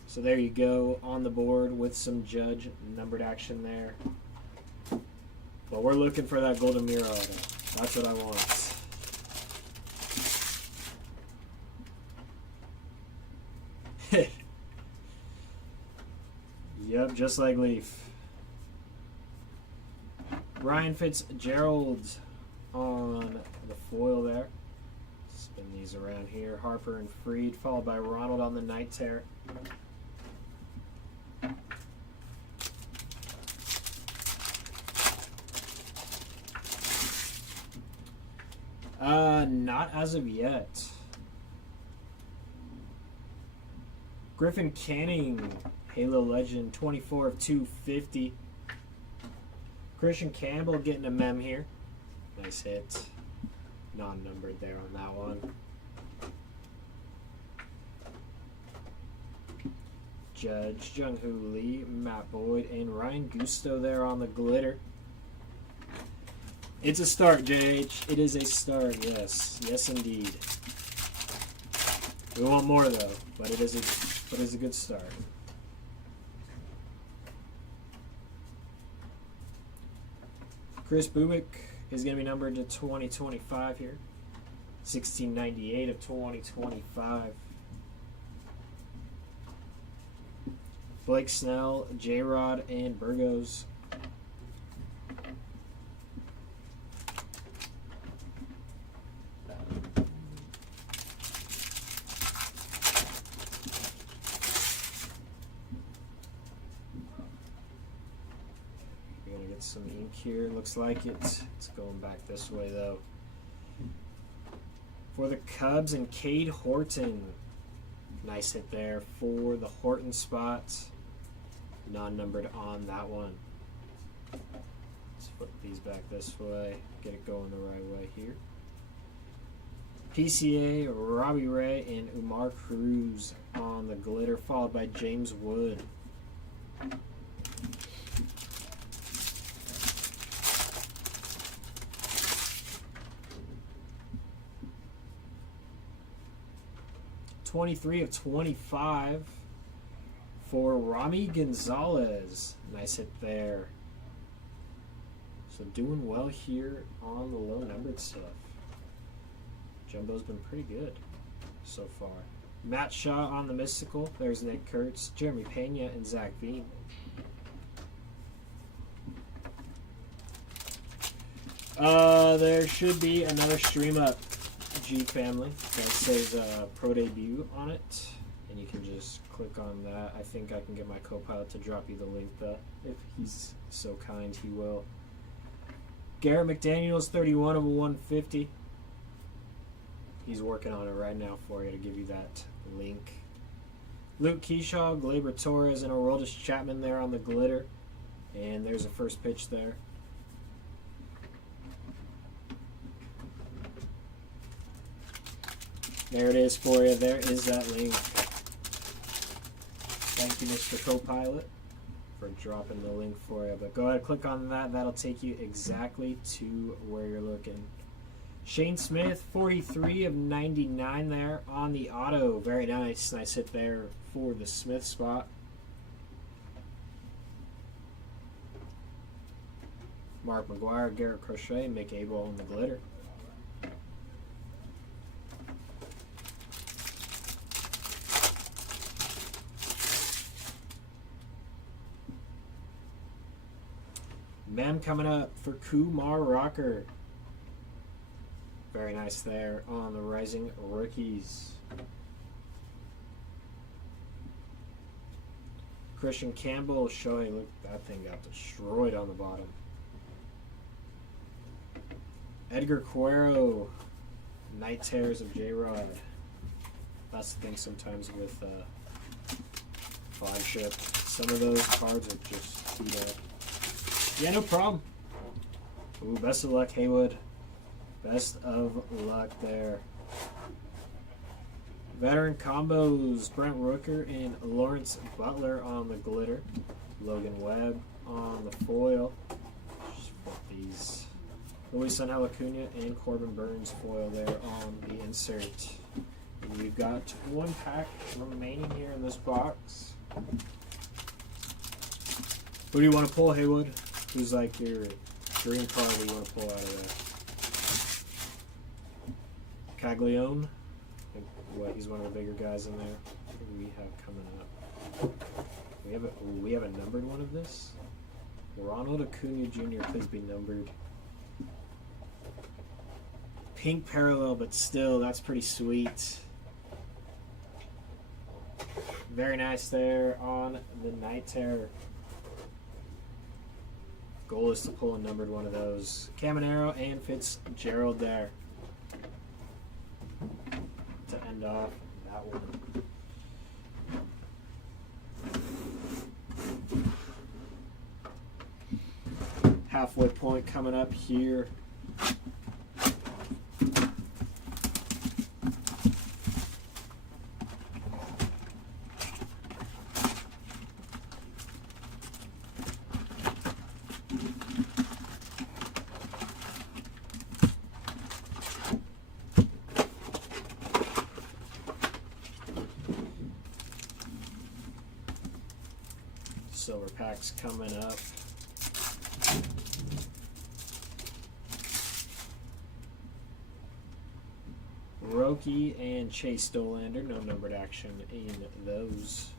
So there you go on the board with some Judge numbered action there. But we're looking for that Golden Mirror auto. That's what I want. Yep, just like Leaf. Ryan Fitzgerald on the foil there. Spin these around here. Harper and Freed, followed by Ronald on the night tear. Not as of yet. Griffin Canning, Halo Legend, 24 of 250. Christian Campbell getting a mem here. Nice hit. Non-numbered there on that one. Judge, Jung-Hoo Lee, Matt Boyd, and Ryan Gusto there on the glitter. It's a start, JH. It is a start, yes. Yes, indeed. We want more, though, but it is a good start. Chris Bubik is going to be numbered to 2025 here. 1698 of 2025. Blake Snell, J-Rod, and Burgos. Some ink here, looks like it. It's going back this way though. For the Cubs and Cade Horton. Nice hit there for the Horton spot. Non-numbered on that one. Let's flip these back this way. Get it going the right way here. PCA, Robbie Ray, and Umar Cruz on the glitter, followed by James Wood. .23 of 25 for Rami Gonzalez. Nice hit there. So doing well here on the low numbered stuff. Jumbo's been pretty good so far. Matt Shaw on the Mystical. There's Nick Kurtz, Jeremy Pena, and Zach Bean. There should be another stream up, G family, that says Pro Debut on it, and you can just click on that. I think I can get my co-pilot to drop you the link though. If he's so kind, he will. Garrett McDaniels, 31 of 150. He's working on it right now for you to give you that link. Luke Keyshaw, Gleyber Torres, and Aroldis Chapman there on the glitter. And there's a first pitch there. There it is for you. There is that link. Thank you, Mr. Co-Pilot, for dropping the link for you. But go ahead and click on that. That'll take you exactly to where you're looking. Shane Smith, 43 of 99 there on the auto. Very nice. Nice hit there for the Smith spot. Mark McGuire, Garrett Crochet, Mick Abel on the glitter. Mem coming up for Kumar Rocker. Very nice there on the Rising Rookies. Christian Campbell, Shohei, look, that thing got destroyed on the bottom. Edgar Cuero, Night Terrors of J-Rod. That's the thing sometimes with five ship. Some of those cards are just beat up. Yeah, no problem. Ooh, best of luck, Haywood. Best of luck there. Veteran combos, Brent Rooker and Lawrence Butler on the glitter. Logan Webb on the foil. Just put these. Luis Acuna and Corbin Burns foil there on the insert. And we've got one pack remaining here in this box. Who do you want to pull, Haywood? Who's like your dream card that you want to pull out of there? Caglione? I think, what, he's one of the bigger guys in there. What do we have coming up? We have a numbered one of this? Ronald Acuna Jr. Please be numbered. Pink parallel, but still, that's pretty sweet. Very nice there on the Night Terror. Goal is to pull a numbered one of those. Caminero and Fitzgerald there to end off that one. Halfway point coming up here. Silver packs coming up. Roki and Chase Dolander, no numbered action in those.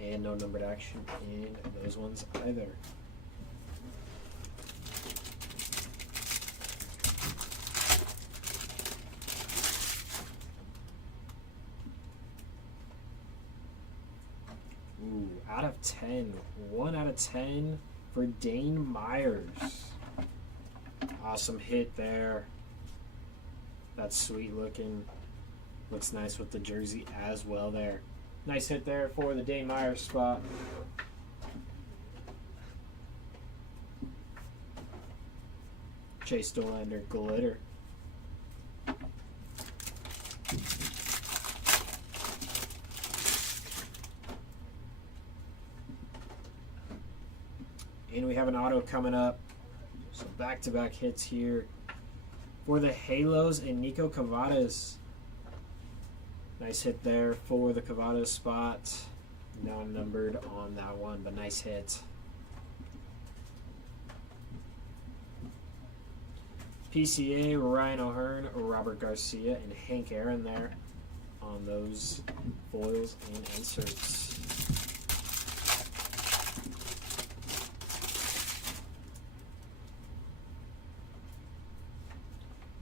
And no numbered action in those ones either. Ooh, out of 10. 1 out of 10 for Dane Myers. Awesome hit there. That's sweet looking. Looks nice with the jersey as well there. Nice hit there for the Dane Myers spot. Chase Dolander glitter. And we have an auto coming up. So back-to-back hits here for the Halos and Nico Cavadas. Nice hit there for the Cavadas spot. Non-numbered on that one, but nice hit. PCA, Ryan O'Hearn, Robert Garcia, and Hank Aaron there on those foils and inserts.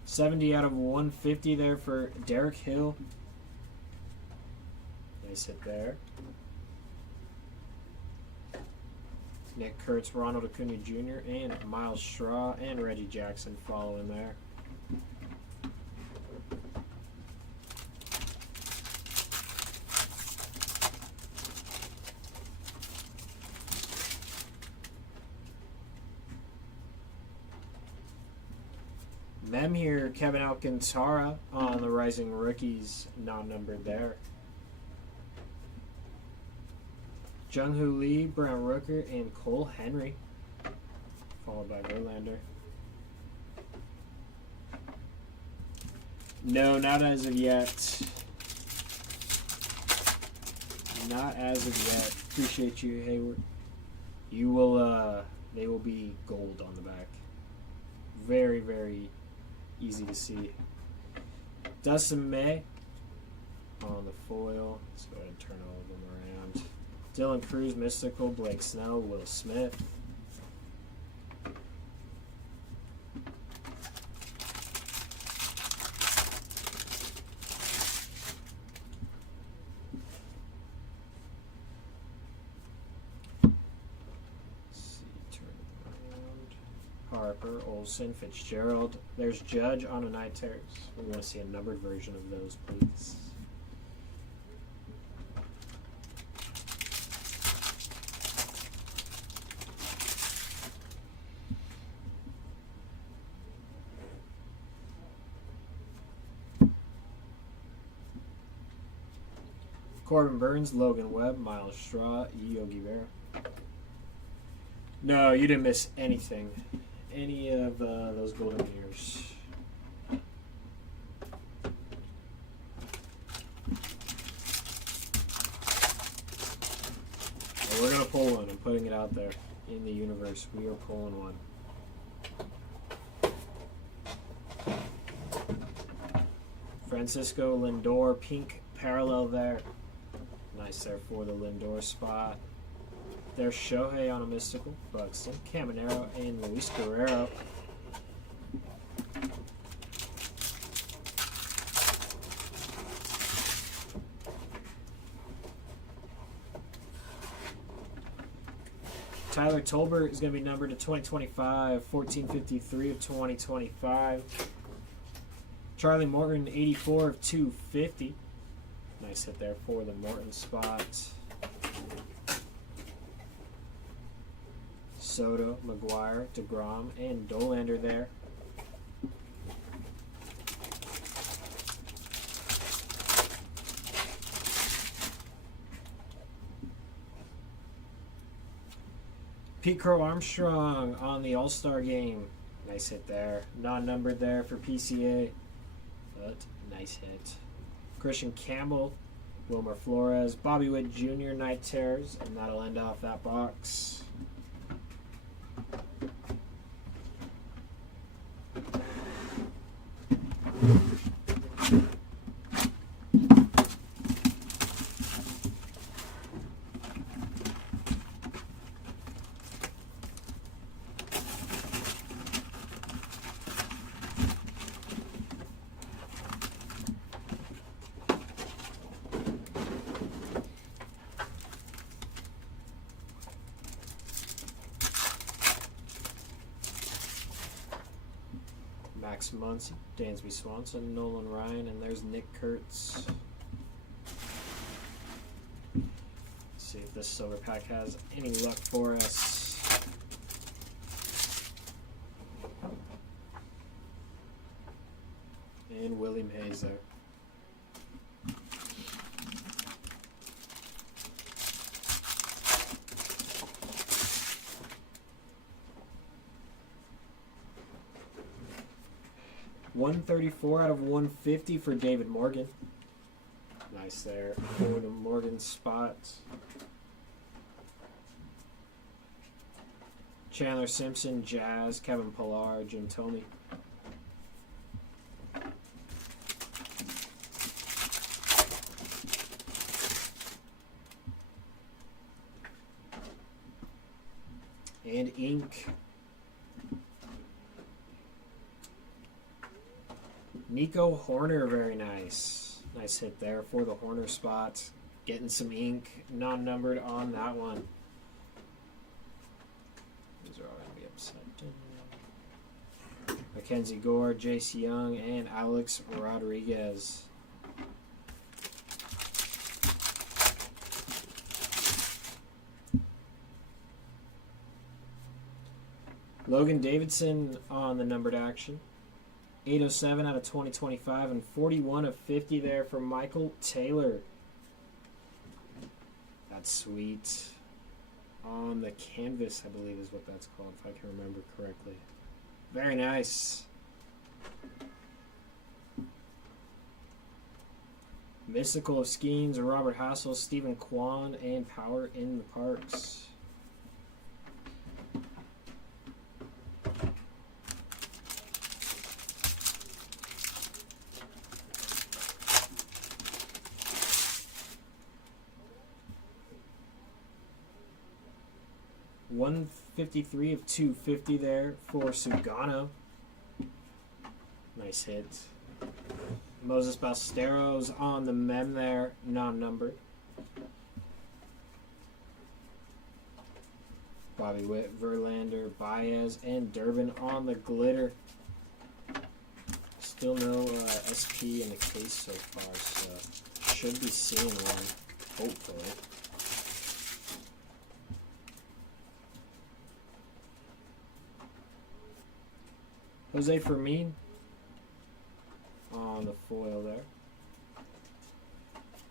$70 out of 150 there for Derek Hill. Nice hit there. Nick Kurtz, Ronald Acuna Jr., and Miles Straw, and Reggie Jackson following there. Them here, Kevin Alcantara on the Rising Rookies, non-numbered there. Jung-Hoo Lee, Brown Rooker, and Cole Henry, followed by Verlander. No, not as of yet. Not as of yet. Appreciate you, Hayward. You will, they will be gold on the back. Very, very easy to see. Dustin May, on the foil. Let's go ahead and turn all of them around. Dylan Cruz, Mystical, Blake Snell, Will Smith. Harper, Olsen, Fitzgerald. There's Judge on a Night Terrace. We want to see a numbered version of those, please. Corbin Burns, Logan Webb, Miles Straw, Yogi Berra. No, you didn't miss anything. Any of those golden years. Well, we're going to pull one. I'm putting it out there in the universe. We are pulling one. Francisco Lindor, pink parallel there. Nice there for the Lindor spot. There's Shohei on a Mystical, Buxton, Caminero, and Luis Guerrero. Tyler Tolbert is going to be numbered to 2025, 1453 of 2025. Charlie Morton, 84 of 250. Nice hit there for the Morton spot. Soto, McGuire, DeGrom, and Dolander there. Pete Crow Armstrong on the All-Star game. Nice hit there. Non-numbered there for PCA, but nice hit. Christian Campbell, Wilmer Flores, Bobby Witt Jr. Night Terrors, and that'll end off that box. Max Muncy, Dansby Swanson, Nolan Ryan, and there's Nick Kurtz. Let's see if this silver pack has any luck for us. And William Hayes there. $134 out of 150 for David Morgan. Nice there for the Morgan spot. Chandler Simpson, Jazz, Kevin Pillar, Jim Thome. And ink. Nico Horner, very nice. Nice hit there for the Horner spot. Getting some ink, non-numbered on that one. These are all going to be upside down. Mackenzie Gore, Jace Young, and Alex Rodriguez. Logan Davidson on the numbered action. 807 out of 2025 and 41 of 50 there for Michael Taylor. That's sweet. On the canvas, I believe is what that's called, if I can remember correctly. Very nice. Mystical of Skeens, Robert Hassel, Stephen Kwan, and Power in the Parks. 153 of 250 there for Sugano. Nice hit. Moses Ballesteros on the mem there, non-numbered. Bobby Witt, Verlander, Baez, and Durbin on the glitter. Still no SP in the case so far, so should be seeing one, hopefully. Jose Fermin on the foil there.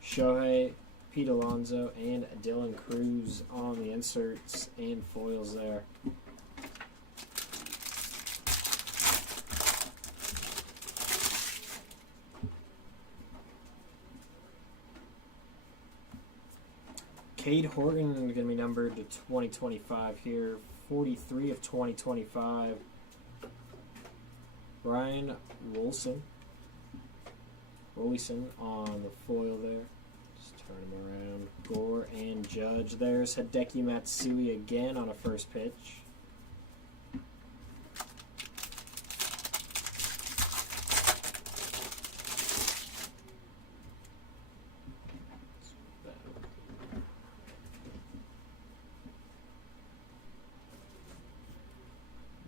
Shohei, Pete Alonso, and Dylan Cruz on the inserts and foils there. Cade Horton going to be numbered to 2025 here. 43 of 2025. Brian Rolson on the foil there. Just turn him around. Gore and Judge. There's Hideki Matsui again on a first pitch.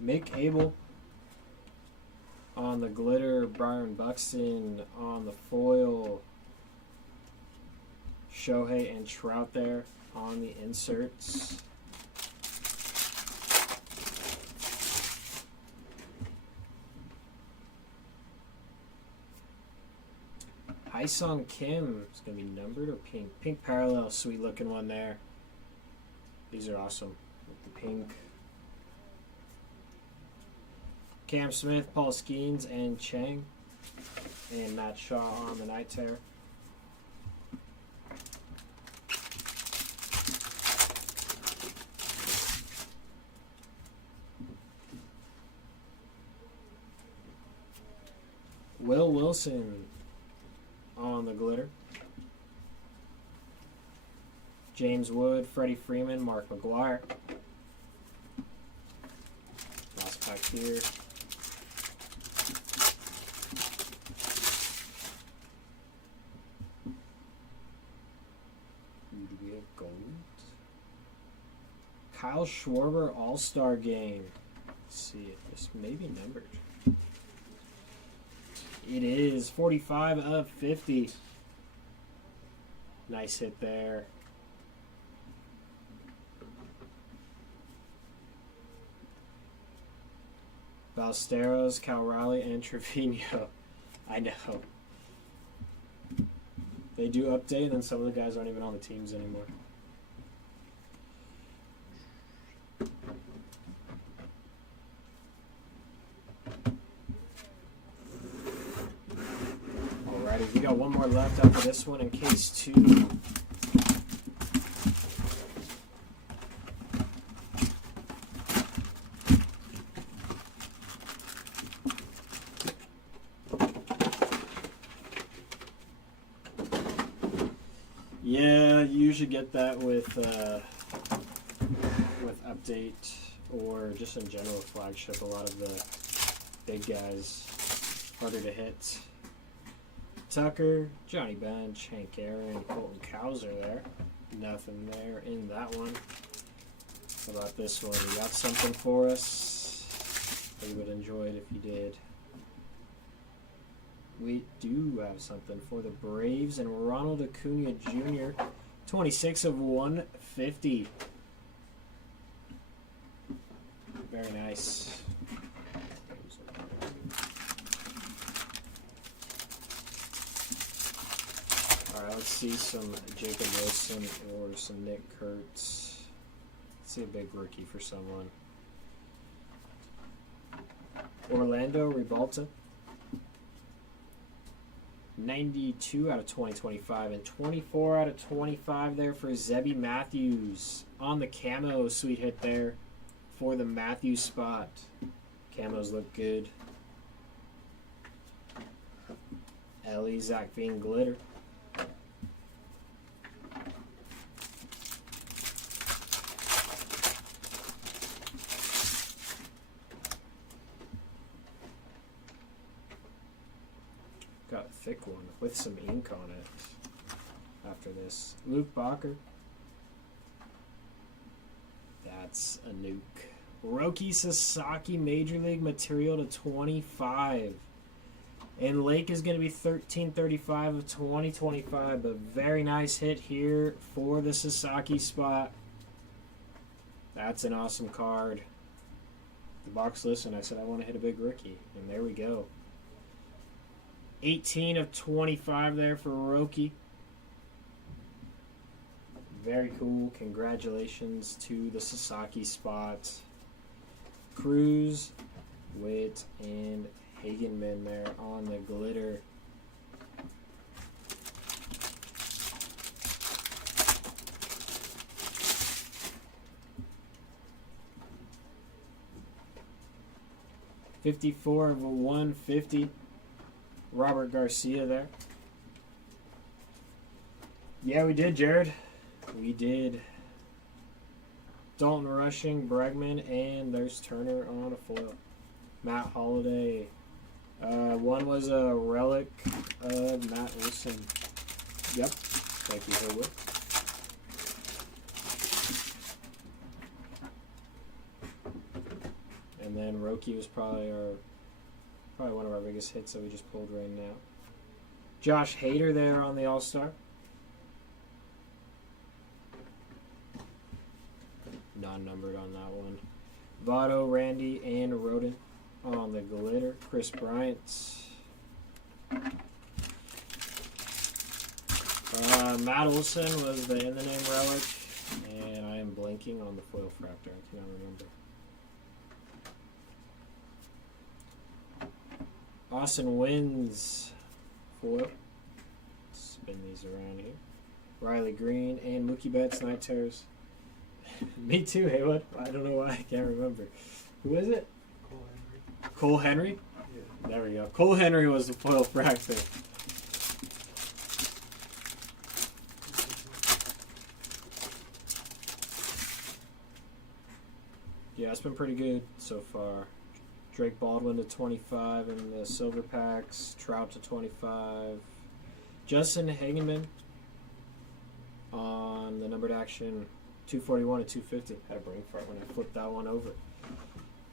Mick Abel on the glitter, Byron Buxton on the foil, Shohei and Trout there on the inserts. Hyesung Kim is going to be numbered or pink? Pink parallel, sweet looking one there. These are awesome with the pink. Cam Smith, Paul Skeens, and Chang. And Matt Shaw on the night tear. Will Wilson on the glitter. James Wood, Freddie Freeman, Mark McGuire. Last pack here. Gold. Kyle Schwarber All-Star Game. Let's see if this may be numbered. It is 45 of 50. Nice hit there. Ballesteros, Cal Raleigh, and Trevino. I know. They do update, and then some of the guys aren't even on the teams anymore. Alrighty, we got one more left after this one in case 2. Yeah, you usually get that with update or just in general flagship. A lot of the big guys harder to hit. Tucker, Johnny Bench, Hank Aaron, Colton Cowser there. Nothing there in that one. How about this one? You got something for us? We would enjoy it if you did. We do have something for the Braves and Ronald Acuna Jr. 26 of 150. Very nice. Alright, let's see some Jacob Wilson or some Nick Kurtz. Let's see a big rookie for someone. Orlando Ribalta. 92 out of 2025 and 24 out of 25 there for Zebby Matthews on the camo. Sweet hit there for the Matthews spot. Camos look good. Ellie, Zach Veen glitter. thick one with some ink on it after this. Luke Bacher. That's a nuke. Roki Sasaki Major League Material to 25. And Lake is going to be 1335 of 2025. A very nice hit here for the Sasaki spot. That's an awesome card. The box listened. I said I want to hit a big rookie. And there we go. 18 of 25 there for Roki. Very cool. Congratulations to the Sasaki spot. Cruz, Witt, and Hagenman there on the glitter. $54 of a 150. Robert Garcia there. Yeah, we did, Jared. We did. Dalton Rushing, Bregman, and there's Turner on a foil. Matt Holliday. One was a relic of Matt Wilson. Yep. Thank you, Haywood. And then Roki was probably one of our biggest hits that we just pulled right now. Josh Hader there on the All-Star. Non-numbered on that one. Votto, Randy, and Rodent on the glitter. Chris Bryant. Matt Olson was the in the name relic, and I am blanking on the foil fractor. I cannot remember. Austin Wins foil. Spin these around here. Riley Green and Mookie Betts Night Terrors. Me too, Haywood. I don't know why I can't remember. Who is it? Cole Henry? Yeah. There we go. Cole Henry was the foil fractor. Yeah, it's been pretty good so far. Drake Baldwin to 25 in the silver packs. Trout to 25. Justin Hagenman on the numbered action. 241 to 250. Had a brain fart when I flipped that one over.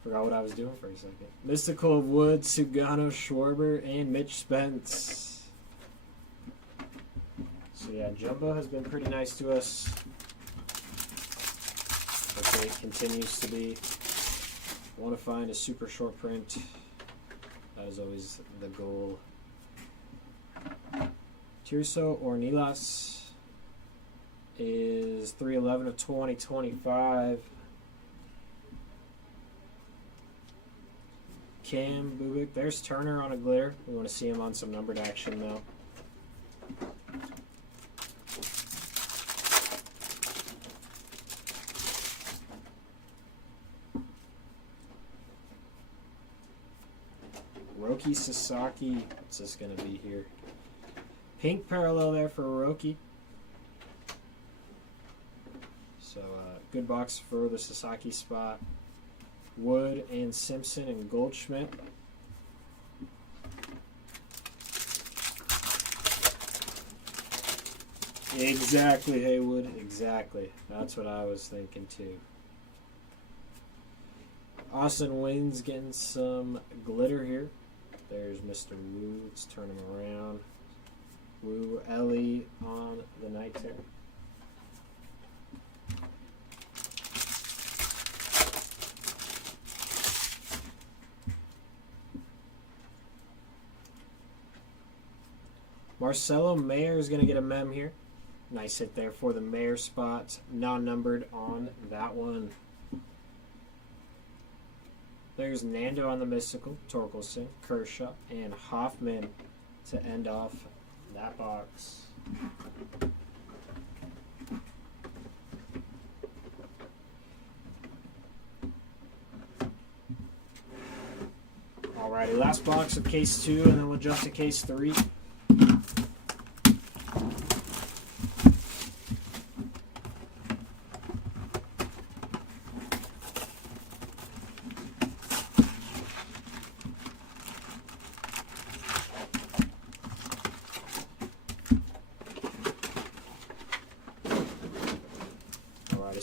Forgot what I was doing for a second. Mystical of Wood, Sugano, Schwarber, and Mitch Spence. So yeah, Jumbo has been pretty nice to us. Okay, it continues to be. Want to find a super short print. That is always the goal. Tirso Ornelas is 311 of 2025. Cam Bubik. There's Turner on a glitter. We want to see him on some numbered action though. Roki Sasaki. What's this going to be here? Pink parallel there for Roki. So, good box for the Sasaki spot. Wood and Simpson and Goldschmidt. Exactly, Haywood. Exactly. That's what I was thinking too. Austin Wins getting some glitter here. There's Mr. Wu. Let's turn him around. Wu Ellie on the night there. Marcelo Mayer is going to get a mem here. Nice hit there for the Mayer spot. Non-numbered on that one. There's Nando on the Mystical, Torkelson, Kershaw, and Hoffman to end off that box. Alrighty, last box of case 2, and then we'll jump to case 3.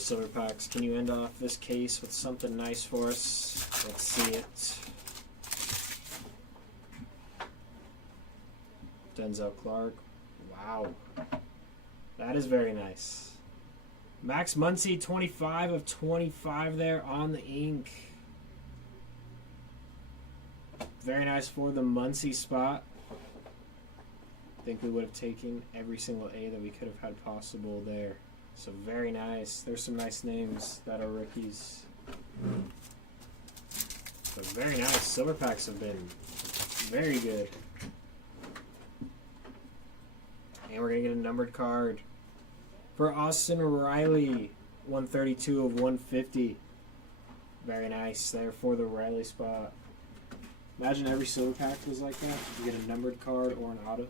silver packs. Can you end off this case with something nice for us? Let's see it. Denzel Clark. Wow. That is very nice. Max Muncy, 25 of 25 there on the ink. Very nice for the Muncy spot. I think we would have taken every single A that we could have had possible there. So very nice. There's some nice names that are rookies. So very nice. Silver packs have been very good. And we're going to get a numbered card for Austin Riley. 132 of 150. Very nice there for the Riley spot. Imagine every silver pack was like that. You get a numbered card or an auto.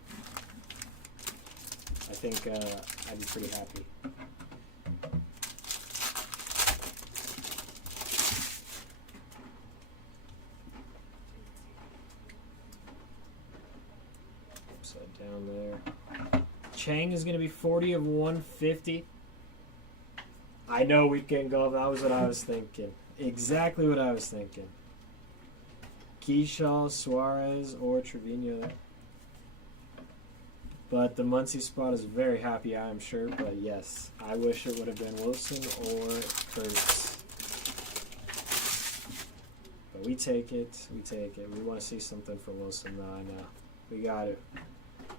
I think I'd be pretty happy. Upside down there. Chang is going to be 40 of 150. I know weekend golf. That was what I was thinking. Exactly what I was thinking. Keyshaw, Suarez, or Trevino there. But the Muncie spot is very happy, I am sure. But yes, I wish it would have been Wilson or Kurtz. But we take it. We take it. We want to see something for Wilson, though, I know. We got it.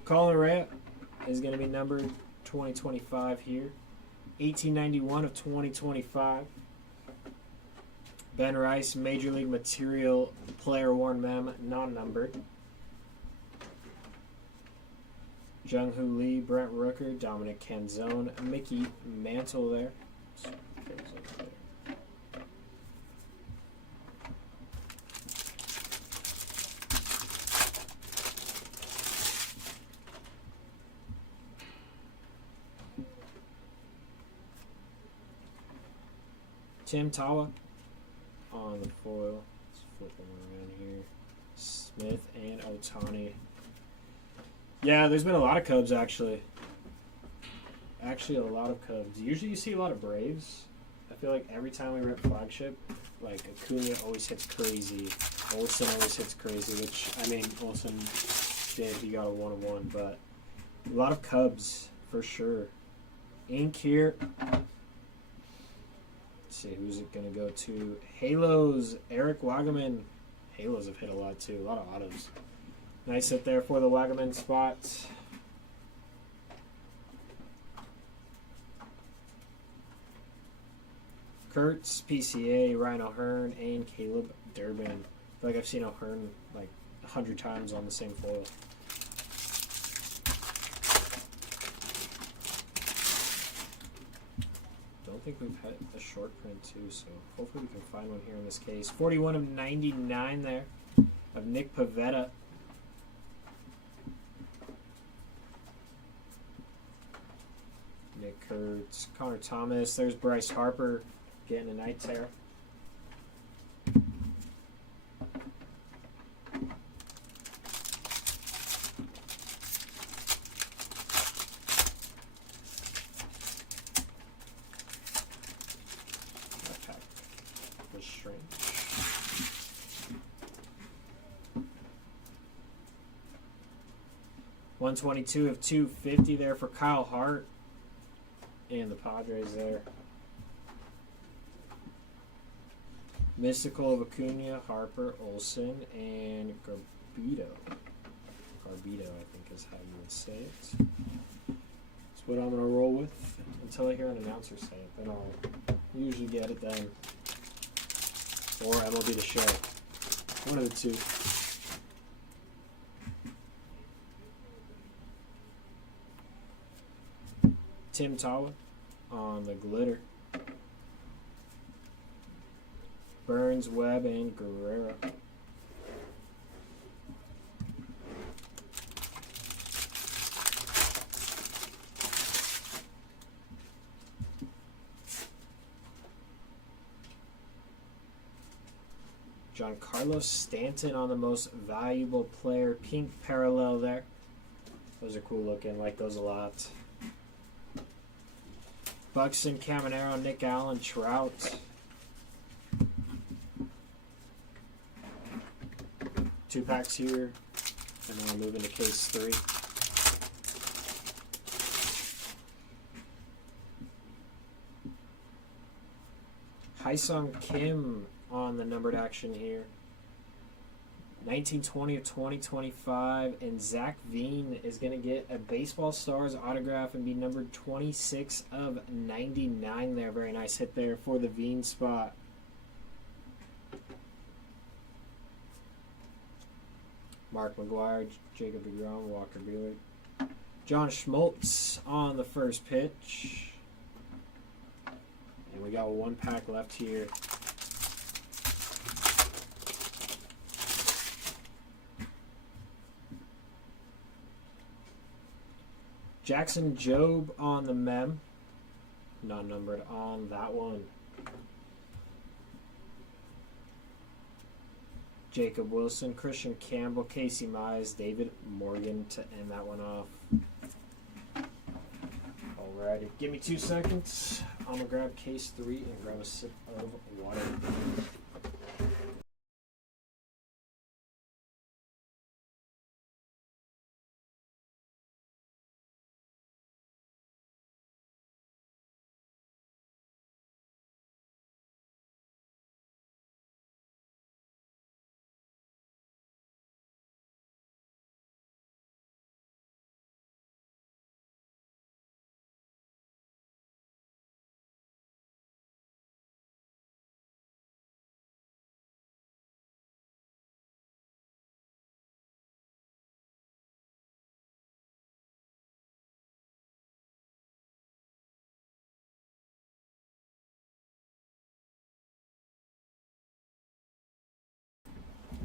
Colin Rea is going to be numbered 2025 here. 1891 of 2025. Ben Rice, Major League Material Player Worn Mem, non-numbered. Jung-Hoo Lee, Brent Rooker, Dominic Canzone, Mickey Mantle there. Tim Tawa on the foil. Let's flip them around here. Smith and Otani. Yeah, there's been a lot of Cubs, actually. Actually, a lot of Cubs. Usually you see a lot of Braves. I feel like every time we rip flagship, like Acuna always hits crazy. Olsen always hits crazy, which, I mean, Olsen did. He got a 1-1, but a lot of Cubs, for sure. Ink here. Let's see, who's it going to go to? Halos, Eric Wagaman. Halos have hit a lot, too. A lot of autos. Nice hit there for the Wagaman spot. Kurtz, PCA, Ryan O'Hearn, and Caleb Durbin. I feel like I've seen O'Hearn like 100 times on the same foil. Don't think we've had a short print too, so hopefully we can find one here in this case. 41 of 99 there of Nick Pivetta. Nick Kurtz, Connor Thomas. There's Bryce Harper getting a night tear. That pack was strange. $122 of $250 there for Kyle Hart. And the Padres there. Mystical of Acuna, Harper, Olsen, and Garbito. Garbito, I think is how you would say it. That's what I'm going to roll with until I hear an announcer say it. Then I'll usually get it then. Or MLB The Show. One of the two. Tim Tawa on the glitter. Burns, Webb, and Guerrero. Giancarlo Stanton on the most valuable player. Pink parallel there. Those are cool looking. Like those a lot. Buxton, Caminero, Nick Allen, Trout. 2 packs here, and then we'll move into case 3. Hyesung Kim on the numbered action here. 1920 of 2025, and Zach Veen is going to get a Baseball Stars autograph and be numbered 26 of 99 there. Very nice hit there for the Veen spot. Mark McGuire, Jacob deGrom, Walker Buehler. John Schmaltz on the first pitch. And we got 1 pack left here. Jackson Jobe on the mem. Not numbered on that one. Jacob Wilson, Christian Campbell, Casey Mize, David Morgan to end that one off. Alrighty, give me 2 seconds. I'm going to grab case 3 and grab a sip of water.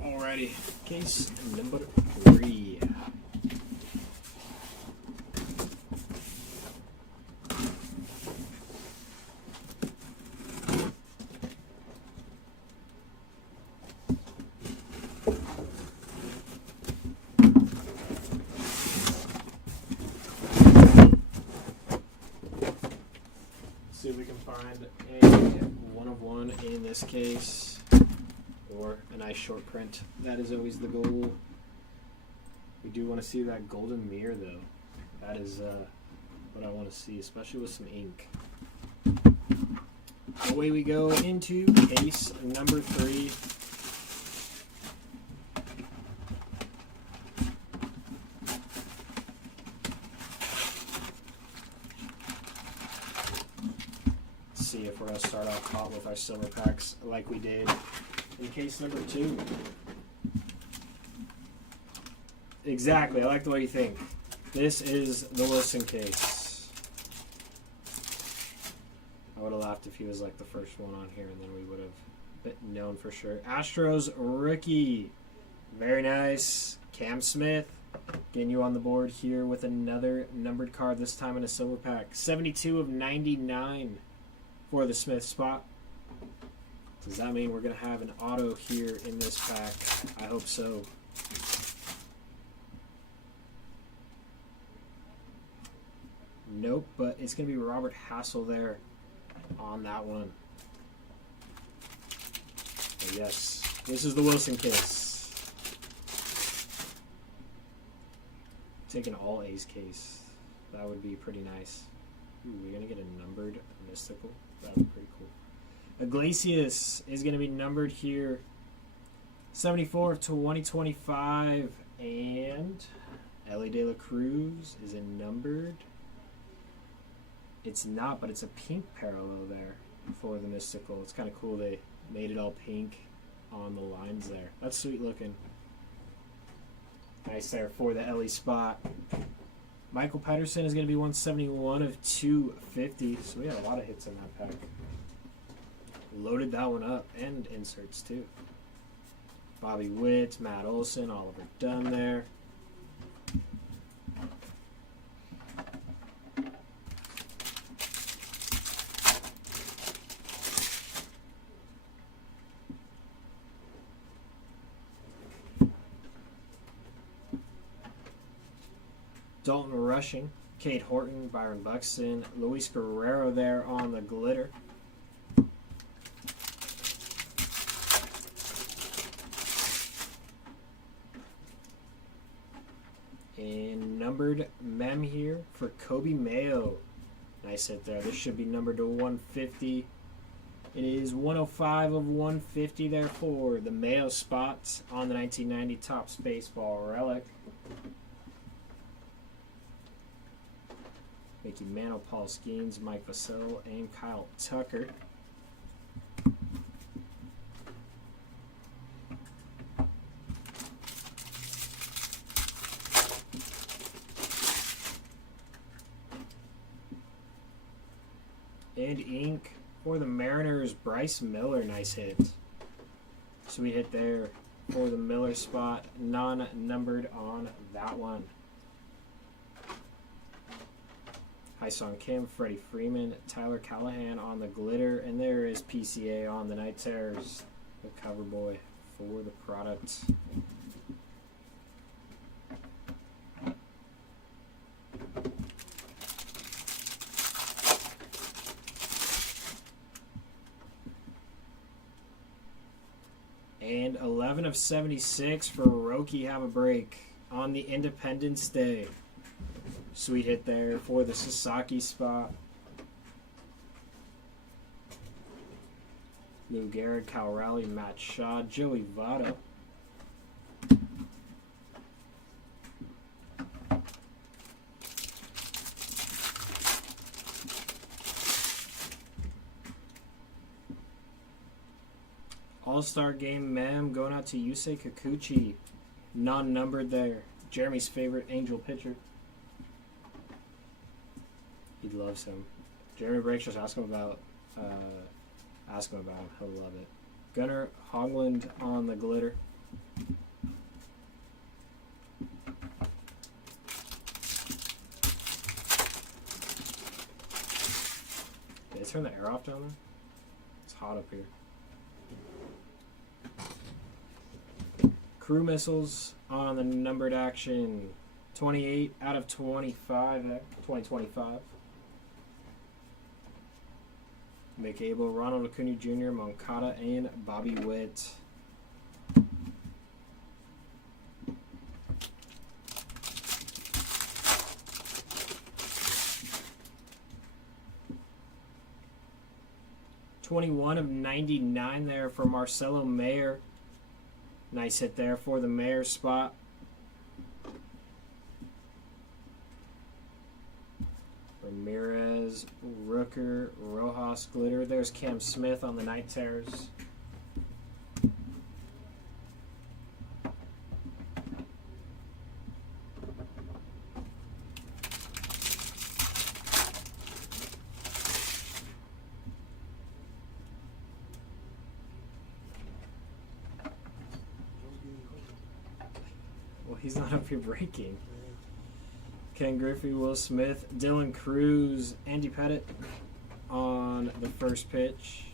Alrighty, case number 3. See if we can find a 1 of 1 in this case. Or a nice short print. That is always the goal. We do want to see that golden mirror, though. That is what I want to see, especially with some ink. Away we go into case number 3. Let's see if we're going to start off hot with our silver packs like we did in case number 2. Exactly, I like the way you think. This is the Wilson case. I would have laughed if he was like the first one on here, and then we would have known for sure. Astros rookie. Very nice. Cam Smith getting you on the board here with another numbered card, this time in a silver pack. 72 of 99 for the Smith spot. Does that mean we're going to have an auto here in this pack? I hope so. Nope, but it's going to be Robert Hassel there on that one. But yes, this is the Wilson case. Take an all A's case. That would be pretty nice. Ooh, we're going to get a numbered mystical. That would be pretty cool. Iglesias is going to be numbered here. 74 of 2025. And Ellie De La Cruz is a numbered. It's not, but it's a pink parallel there for the mystical. It's kind of cool they made it all pink on the lines there. That's sweet looking. Nice there for the Ellie spot. Michael Pedersen is going to be 171 of 250. So we had a lot of hits in that pack. Loaded that one up, and inserts too. Bobby Witt, Matt Olson, Oliver Dunn there. Dalton Rushing, Cade Horton, Byron Buxton, Luis Guerrero there on the glitter. And numbered mem here for Kobe Mayo. Nice hit there. This should be numbered to 150. It is 105 of 150 there for the Mayo spots on the 1990 Topps Baseball Relic. Mickey Mantle, Paul Skeens, Mike Vasil, and Kyle Tucker. And ink for the Mariners, Bryce Miller. Nice hit. Sweet hit there for the Miller spot. Non-numbered on that one. Hyun Kim, Freddie Freeman, Tyler Callahan on the glitter. And there is PCA on the Night Terrors, the cover boy for the product. And 11 of 76 for Roki. Have a break on the Independence Day. Sweet hit there for the Sasaki spot. Lou Gehrig, Cal Raleigh, Matt Shaw, Joey Votto. All-Star Game mem going out to Yusei Kikuchi. Non-numbered there. Jeremy's favorite Angel pitcher. He loves him. Jeremy Breaks, just ask him about him. He'll love it. Gunnar Hoglund on the glitter. Did they turn the air off down there? It's hot up here. Crew Missiles on the numbered action. 28 out of 25. 2025. Mick Abel, Ronald Acuna Jr., Moncada, and Bobby Witt. $21 of 99 there for Marcelo Mayer. Nice hit there for the Mayer spot. Ramirez, Rooker, Rojas, glitter. There's Cam Smith on the Night Terrors. Well, he's not up here breaking. Ken Griffey, Will Smith, Dylan Cruz, Andy Pettit on the first pitch.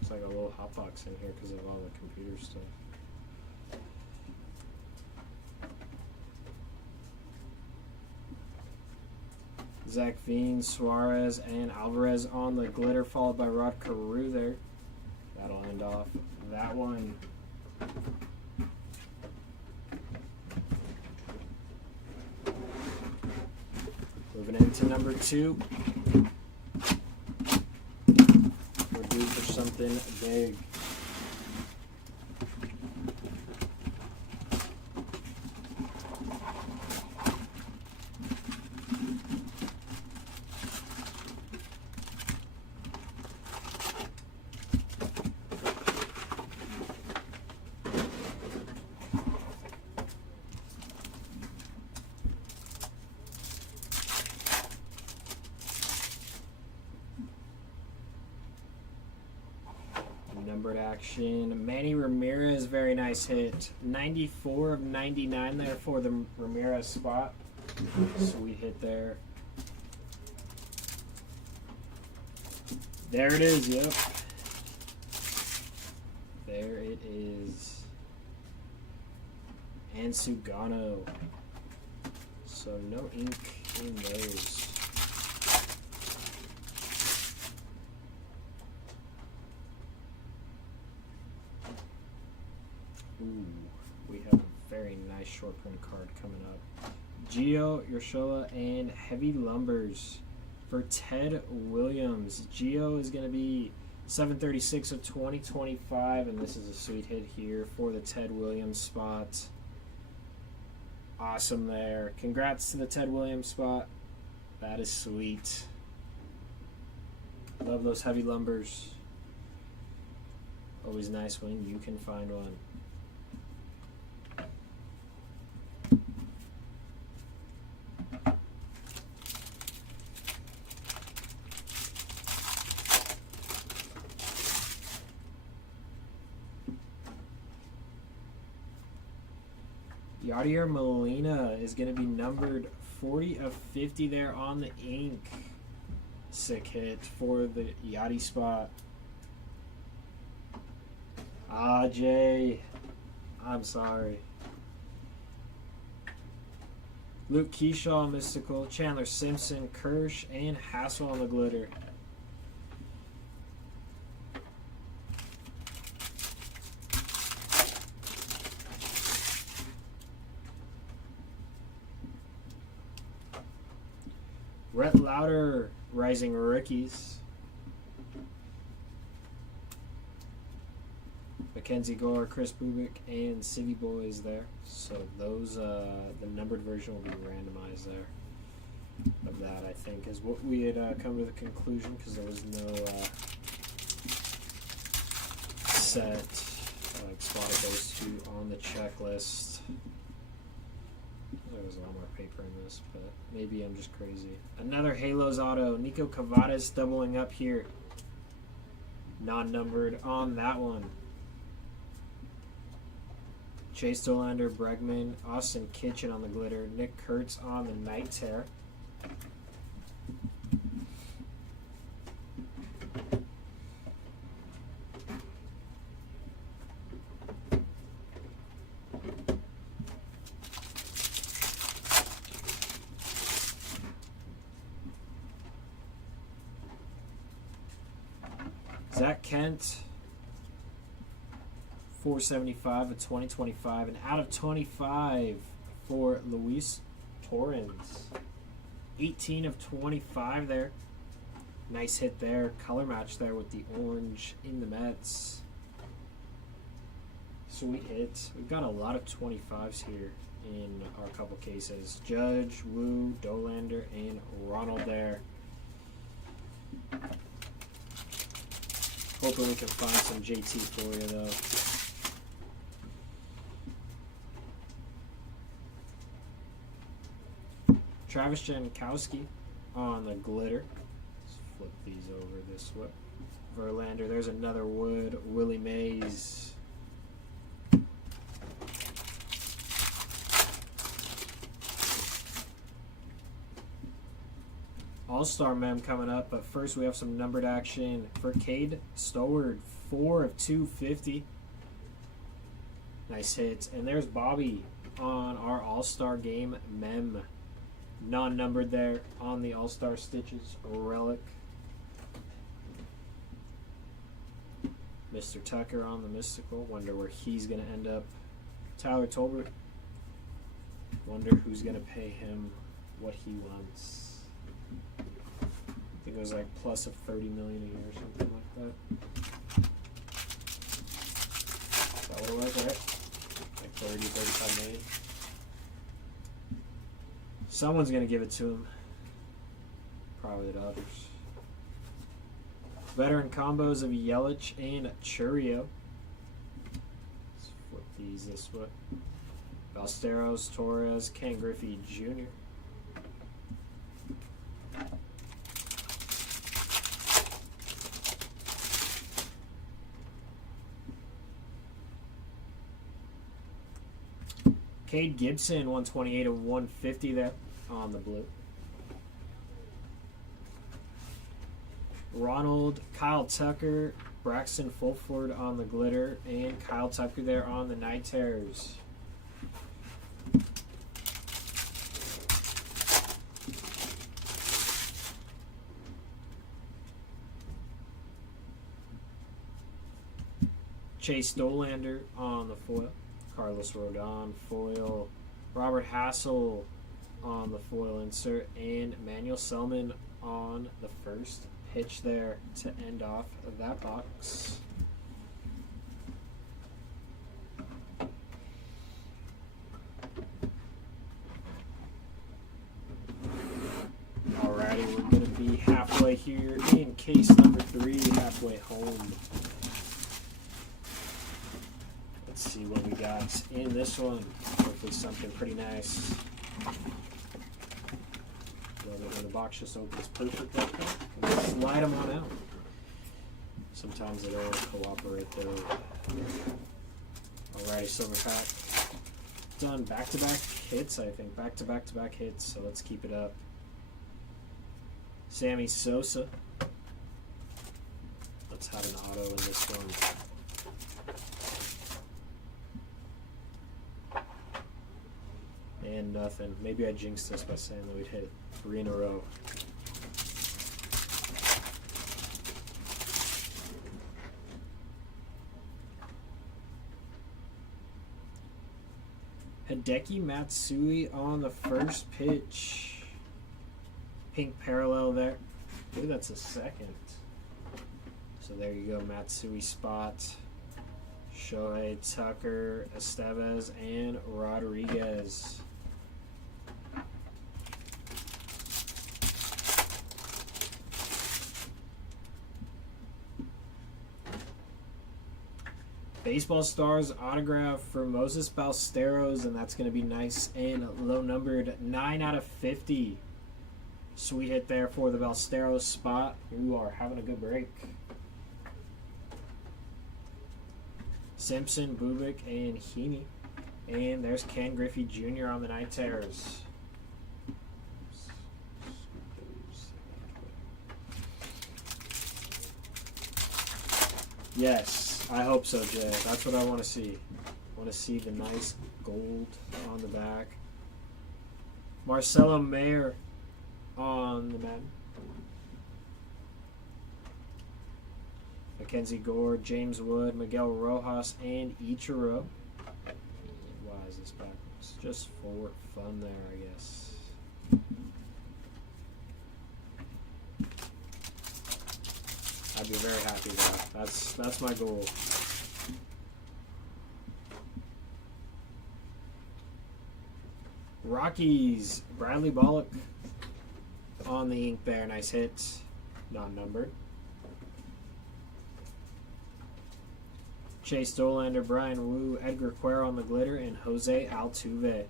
It's like a little hot box in here because of all the computer stuff. Zach Veen, Suarez, and Alvarez on the glitter, followed by Rod Carew there. That'll end off that one. Moving into number 2. We're due for something big. Numbered action. Manny Ramirez, very nice hit. 94 of 99 there for the Ramirez spot. Sweet hit there. There it is, yep. There it is. and Sugano. So no ink in those. Ooh, we have a very nice short print card coming up. Gio, Urshela, and Heavy Lumbers for Ted Williams. Gio is going to be 736 of 2025, and this is a sweet hit here for the Ted Williams spot. Awesome there. Congrats to the Ted Williams spot. That is sweet. Love those Heavy Lumbers. Always nice when you can find one. Yadier Molina is going to be numbered 40 of 50 there on the ink. Sick hit for the Yachty spot. Ah, Jay. I'm sorry. Luke Keyshaw, Mystical, Chandler Simpson, Kirsch, and Hassel on the glitter. Rhett Lauder, Rising Rookies. Mackenzie Gore, Chris Bubik, and City Boys there. So those, the numbered version will be randomized there. Of that, I think, is what we had come to the conclusion, because there was no set like spot of those two on the checklist. There was a lot more paper in this, but maybe I'm just crazy. Another Halos auto. Nico Cavadas doubling up here. Non-numbered on that one. Chase Dolander, Bregman, Austin Kitchen on the glitter. Nick Kurtz on the Night Tear. Zach Kent, 475 of 2025, and out of 25 for Luis Torrens. 18 of 25 there. Nice hit there. Color match there with the orange in the Mets. Sweet hit. We've got a lot of 25s here in our couple cases. Judge, Wu, Dolander, and Ronald there. Hoping we can find some JT for you, though. Travis Jankowski on the glitter. Let's flip these over this way. Verlander. There's another Wood. Willie Mays. All-Star Mem coming up, but first we have some numbered action for Cade Stoward, 4 of 250. Nice hits. And there's Bobby on our All-Star Game Mem. Non-numbered there on the All-Star Stitches relic. Mr. Tucker on the Mystical. Wonder where he's going to end up. Tyler Tolbert. Wonder who's going to pay him what he wants. I think it was like plus of 30 million a year or something like that. Is that what it was, right? Like 30, 35 million. Someone's gonna give it to him. Probably the others. Veteran combos of Yelich and Churio. Let's flip these this way. Ballesteros, Torres, Ken Griffey Jr. Cade Gibson, 128 of 150 there on the blue. Ronald, Kyle Tucker, Braxton Fulford on the glitter, and Kyle Tucker there on the Night Terrors. Chase Dolander on the foil. Carlos Rodon foil. Robert Hassel on the foil insert. And Manuel Selman on the first pitch there to end off that box. Alrighty, we're going to be halfway here in case number 3, halfway home. Let's see what we got in this one. Hopefully something pretty nice. Love it when the box just opens perfect like that. And just slide them on out. Sometimes it'll cooperate though. Alrighty, silver pack. Done back-to-back hits, I think. Back-to-back-to-back hits, so let's keep it up. Sammy Sosa. Let's have an auto in this one. And nothing. Maybe I jinxed this by saying that we'd hit 3 in a row. Hideki Matsui on the first pitch. Pink parallel there. I believe that's a second. So there you go, Matsui spot. Shohei, Tucker, Estevez, and Rodriguez. Baseball Stars autograph for Moses Ballesteros, and that's going to be nice and low numbered. 9 out of 50. Sweet hit there for the Ballesteros spot. You are having a good break. Simpson, Bubik, and Heaney. And there's Ken Griffey Jr. on the night tears. Yes, I hope so, Jay. That's what I want to see. I want to see the nice gold on the back. Marcelo Mayer on the Madden. Mackenzie Gore, James Wood, Miguel Rojas, and Ichiro. Why is this backwards? Just for fun there, I guess. I'd be very happy with that. That's my goal. Rockies, Bradley Bullock on the ink there. Nice hit. Not numbered. Chase Dolander, Brian Wu, Edgar Quer on the glitter, and Jose Altuve.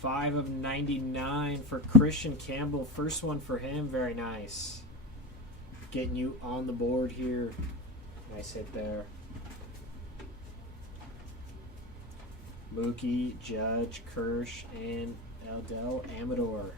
Five of 99 for Christian Campbell. First one for him. Very nice. Getting you on the board here. Nice hit there. Mookie, Judge, Kirsch, and Eldel Amador.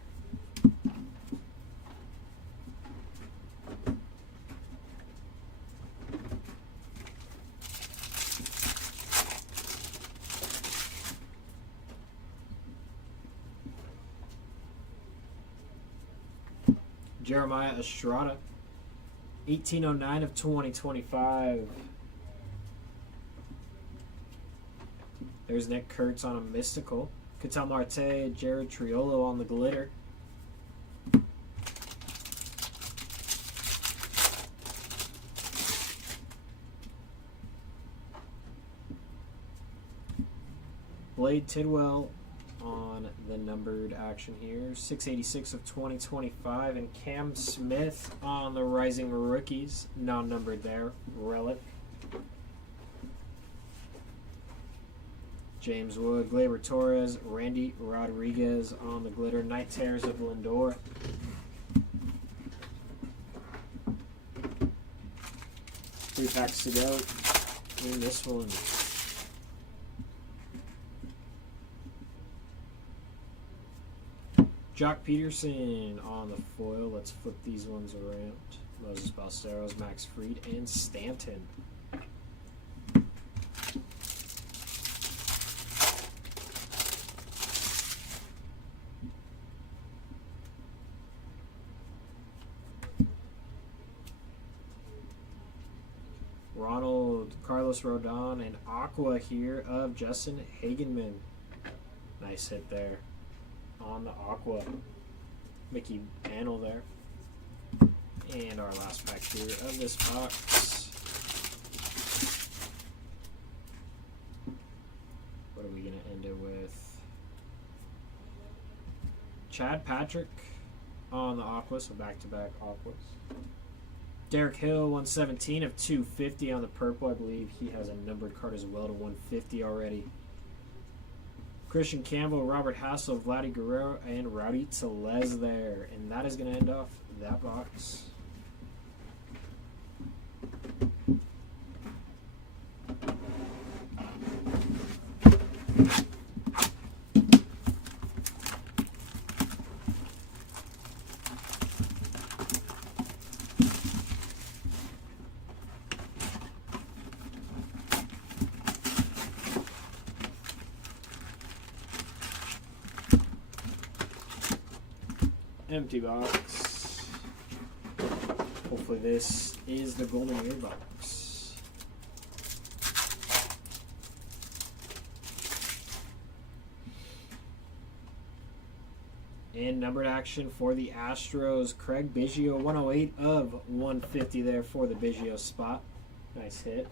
Jeremiah Estrada, 1809 of 2025. There's Nick Kurtz on a mystical. Ketel Marte, Jared Triolo on the glitter. Blade Tidwell on the numbered action here. 686 of 2025. And Cam Smith on the Rising Rookies. Non-numbered there. Relic. James Wood, Gleyber Torres, Randy Rodriguez on the glitter. Night Terrors of Lindor. Three packs to go in this one. Jock Peterson on the foil. Let's flip these ones around. Moses Ballesteros, Max Fried, and Stanton. Donald, Carlos Rodon, and Aqua here of Justin Hagenman. Nice hit there on the Aqua. Mickey Mantle there. And our last pack here of this box. What are we going to end it with? Chad Patrick on the Aqua, so back-to-back Aquas. Derek Hill, 117 of 250 on the purple. I believe he has a numbered card as well to 150 already. Christian Campbell, Robert Hassel, Vladdy Guerrero, and Rowdy Tellez there. And that is going to end off that box. Empty box. Hopefully this is the Golden Year box. And numbered action for the Astros. Craig Biggio, 108 of 150 there for the Biggio spot. Nice hit.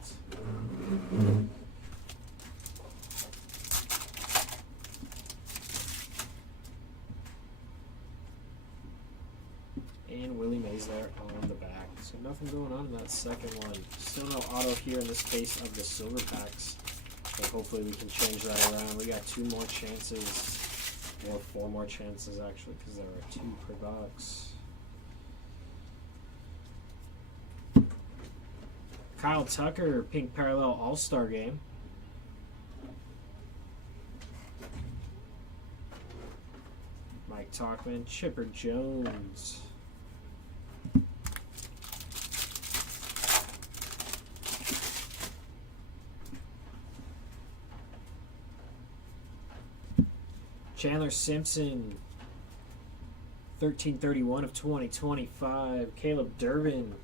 And Willie Mays there on the back. So nothing going on in that second one. Still no auto here in this case of the silver packs. But hopefully we can change that around. We got 2 more chances. Or 4 more chances actually, because there are 2 per box. Kyle Tucker, Pink Parallel All-Star Game. Mike Talkman, Chipper Jones. Chandler Simpson, 1331 of 2025. Caleb Durbin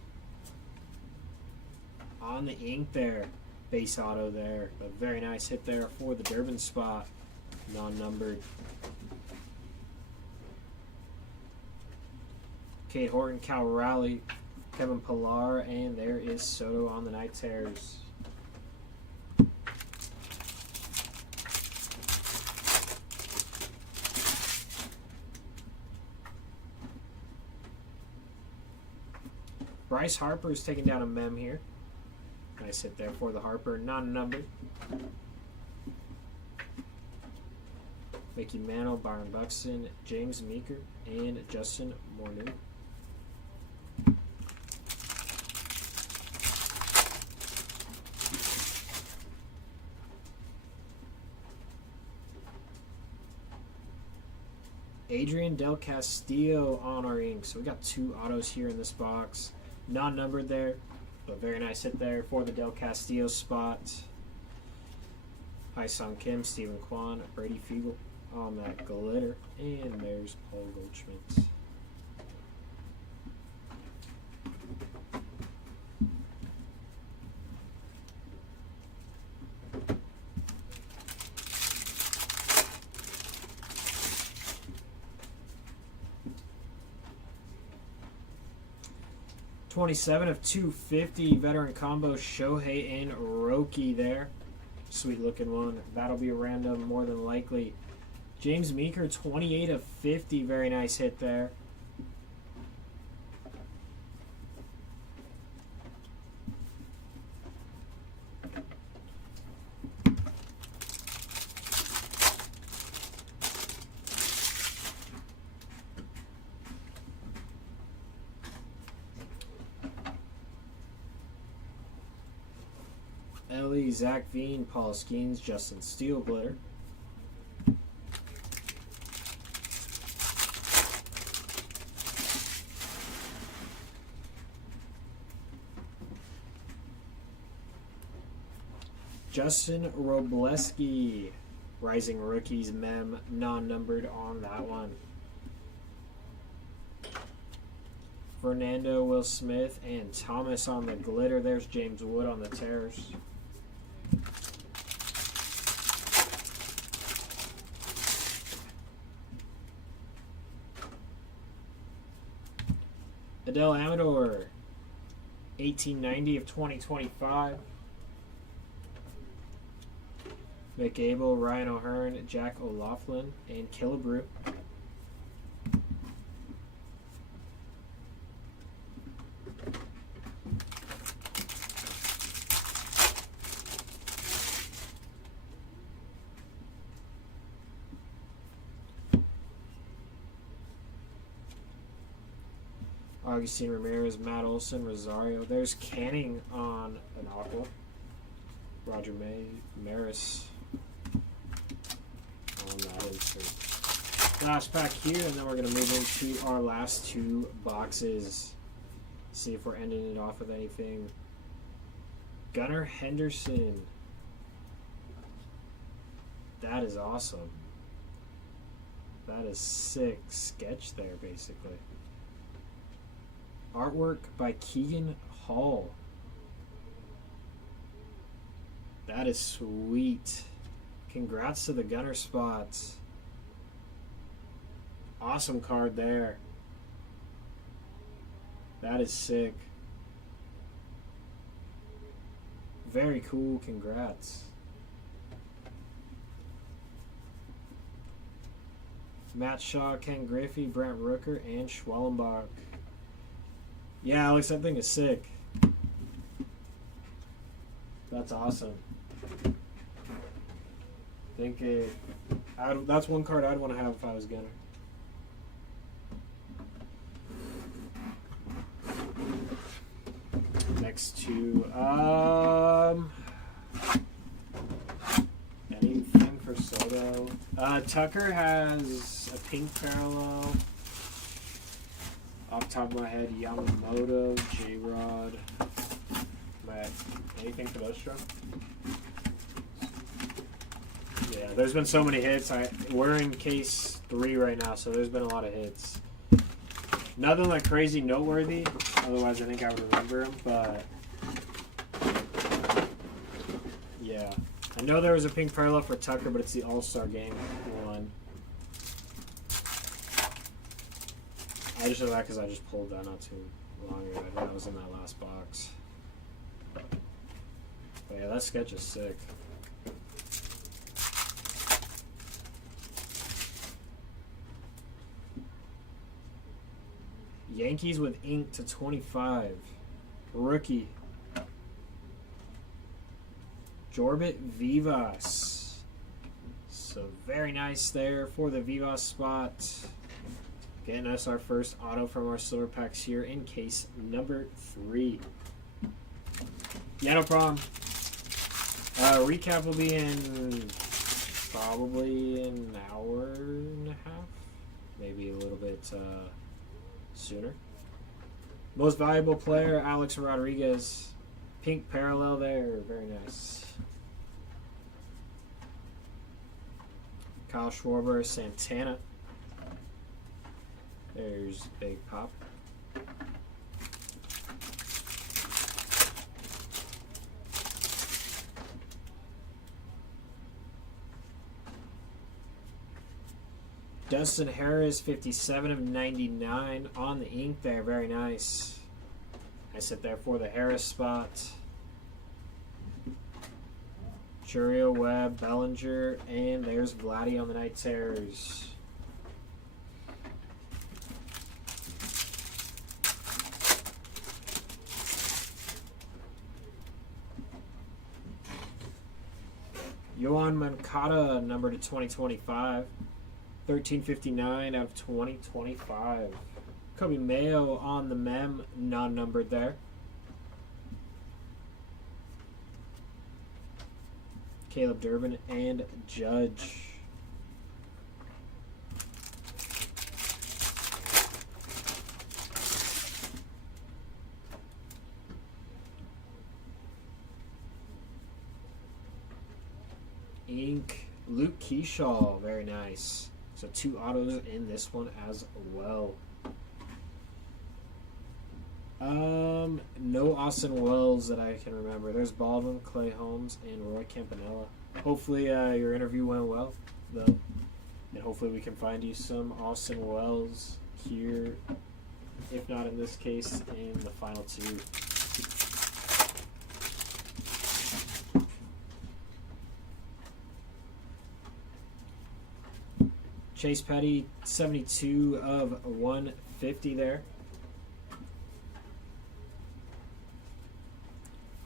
on the ink there. Base auto there. A very nice hit there for the Durbin spot. Non-numbered. Kate Horton, Cal Raleigh, Kevin Pillar, and there is Soto on the Night Terrors. Bryce Harper is taking down a mem here. Nice hit there for the Harper, non-numbered. Mickey Mantle, Byron Buxton, James Meeker, and Justin Morneau. Adrian Del Castillo on our ink. So we got 2 autos here in this box. Non-numbered there, but very nice hit there for the Del Castillo spot. Hai-Sung Kim, Stephen Kwan, Brady Fiegel on that glitter, and there's Paul Goldschmidt. $27 of 250 veteran combo Shohei and Roki there. Sweet looking one. That'll be a random more than likely. James Meeker, 28 of 50. Very nice hit there. Ellie, Zach Veen, Paul Skeens, Justin Steele glitter. Justin Robleski, Rising Rookies mem, non-numbered on that one. Fernando, Will Smith, and Thomas on the glitter. There's James Wood on the tears. Adele Amador, 1890 of 2025. Mick Abel, Ryan O'Hearn, Jack O'Loughlin, and Killebrew. Augustine Ramirez, Matt Olson, Rosario. There's Canning on an aqua. Roger Maris on that insert. Last pack here, and then we're going to move into our last two boxes. See if we're ending it off with anything. Gunnar Henderson. That is awesome. That is sick sketch there, basically. Artwork by Keegan Hall. That is sweet. Congrats to the Gunner spots. Awesome card there. That is sick. Very cool. Congrats. Matt Shaw, Ken Griffey, Brent Rooker, and Schwellenbach. Yeah, Alex, that thing is sick. That's awesome. That's one card I'd want to have if I was Gunner. Next to anything for Soto. Tucker has a pink parallel. Off the top of my head, Yamamoto, J-Rod. Anything for those, Joe? Yeah, there's been so many hits. We're in case 3 right now, so there's been a lot of hits. Nothing like crazy noteworthy. Otherwise, I think I would remember them. But yeah, I know there was a pink parallel for Tucker, but it's the All-Star Game one. I just know that because I just pulled that not too long ago. I think that was in that last box. But yeah, that sketch is sick. Yankees with ink to 25. Rookie. Jorbit Vivas. So very nice there for the Vivas spot. Getting us our first auto from our silver packs here in case number 3. Yeah, no problem. Recap will be in probably an hour and a half. Maybe a little bit sooner. Most valuable player, Alex Rodriguez. Pink parallel there. Very nice. Kyle Schwarber, Santana. There's Big Pop. Dustin Harris, 57 of 99 on the ink there. Very nice. I sit there for the Harris spot. Churio, Webb, Bellinger, and there's Vladdy on the Night Terrors. Yohan Moncada, number to 2025. 1359 out of 2025. Kobe Mayo on the mem, non-numbered there. Caleb Durbin and Judge. Ink, Luke Keyshaw, very nice. So 2 autos in this one as well. No Austin Wells that I can remember. There's Baldwin, Clay Holmes, and Roy Campanella. Hopefully, your interview went well, though, and hopefully we can find you some Austin Wells here. If not in this case, in the final two. Chase Petty, 72 of 150 there.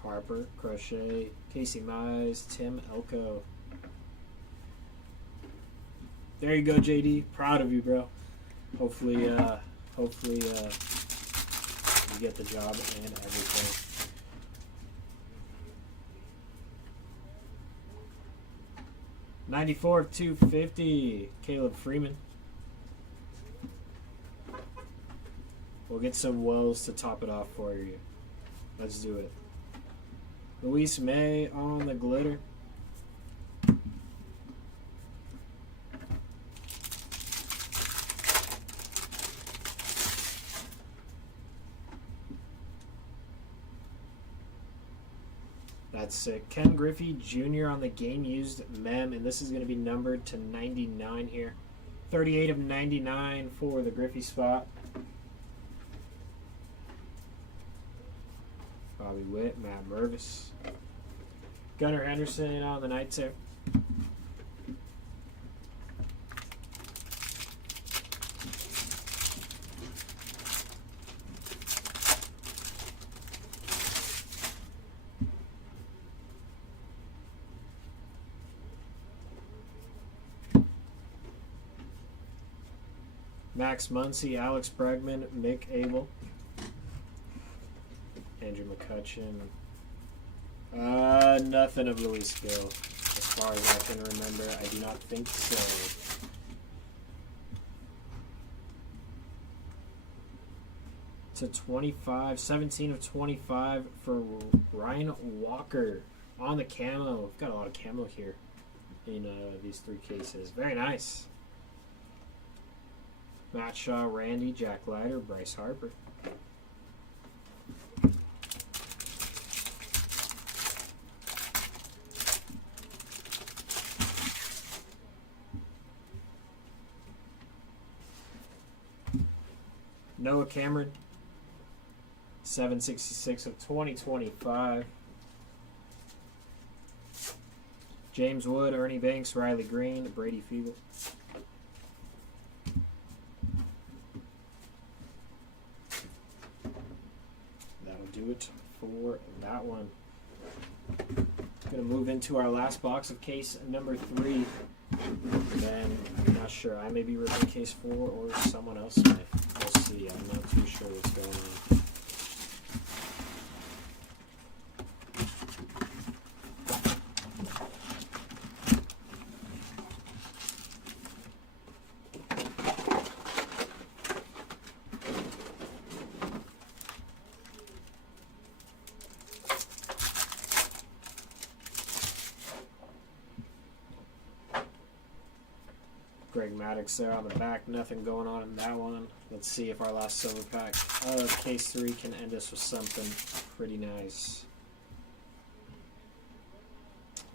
Harper, Crochet, Casey Mize, Tim Elko. There you go, JD. Proud of you, bro. Hopefully, you get the job and everything. '94 of 250, Caleb Freeman. We'll get some Wells to top it off for you. Let's do it. Luis May on the glitter. That's sick. Ken Griffey Jr. on the game used mem, and this is going to be numbered to 99 here. 38 of 99 for the Griffey spot. Bobby Witt, Matt Mervis. Gunnar Henderson on the Knights there. Max Muncy, Alex Bregman, Mick Abel, Andrew McCutcheon. Nothing of Luis Gill. As far as I can remember, I do not think so. To 25, 17 of 25 for Ryan Walker on the camo. We've got a lot of camo here in these three cases. Very nice. Matt Shaw, Randy, Jack Leiter, Bryce Harper. Noah Cameron, 766 of 2025. James Wood, Ernie Banks, Riley Green, Brady Fiegel. Do it for that one. Gonna move into our last box of case number 3. Then I'm not sure. I may be ripping case 4 or someone else may. We'll see. I'm not too sure what's going on. Greg Maddox there on the back. Nothing going on in that one. Let's see if our last silver pack of case 3 can end us with something pretty nice.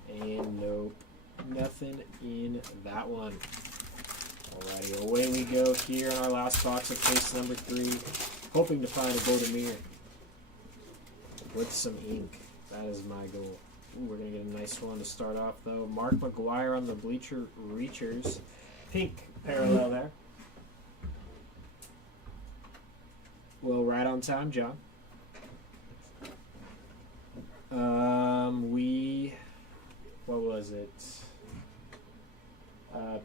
And nope. Nothing in that one. Alrighty, away we go here in our last box of case number 3. Hoping to find a golden mirror with some ink. That is my goal. Ooh, we're going to get a nice one to start off though. Mark McGuire on the Bleacher Reachers. Pink parallel there. Well, right on time, John. What was it?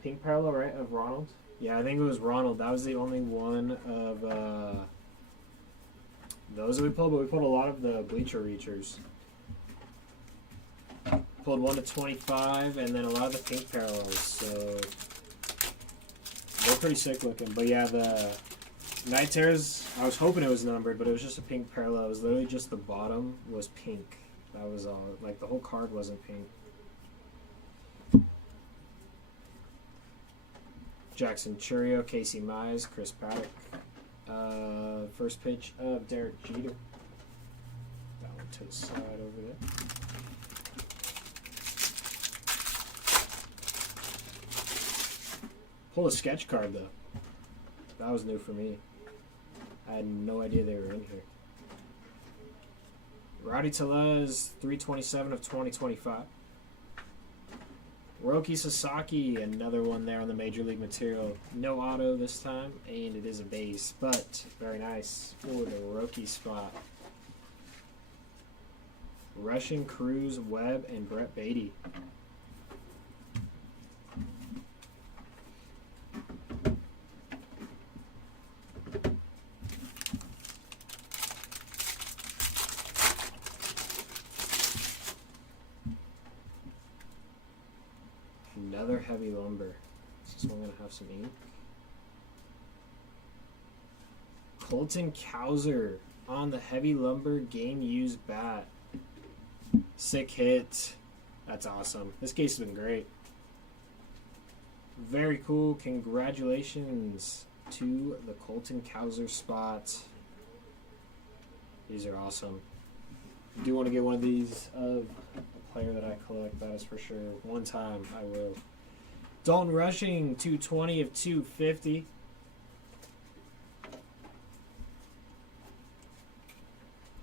Pink parallel, right, of Ronald? Yeah, I think it was Ronald. That was the only one of those that we pulled, but we pulled a lot of the Bleacher Reachers. Pulled 1 to 25, and then a lot of the pink parallels, so they're pretty sick looking. But yeah, the Night Terrors, I was hoping it was numbered, but it was just a pink parallel. It was literally just the bottom was pink. That was all. Like, the whole card wasn't pink. Jackson Churio, Casey Mize, Chris Paddock. First pitch of Derek Jeter. That one to the side over there. Pull a sketch card, though. That was new for me. I had no idea they were in here. Rowdy Tellez, 327 of 2025. Roki Sasaki, another one there on the Major League material. No auto this time, and it is a base, but very nice for the Roki spot. Russian, Cruz, Webb, and Brett Beatty. Another heavy lumber. Is this one going to have some ink? Colton Cowser on the heavy lumber game used bat. Sick hit. That's awesome. This case has been great. Very cool. Congratulations to the Colton Cowser spot. These are awesome. I do want to get one of these of a player that I collect, that is for sure. One time I will. Dalton Rushing, 220 of 250.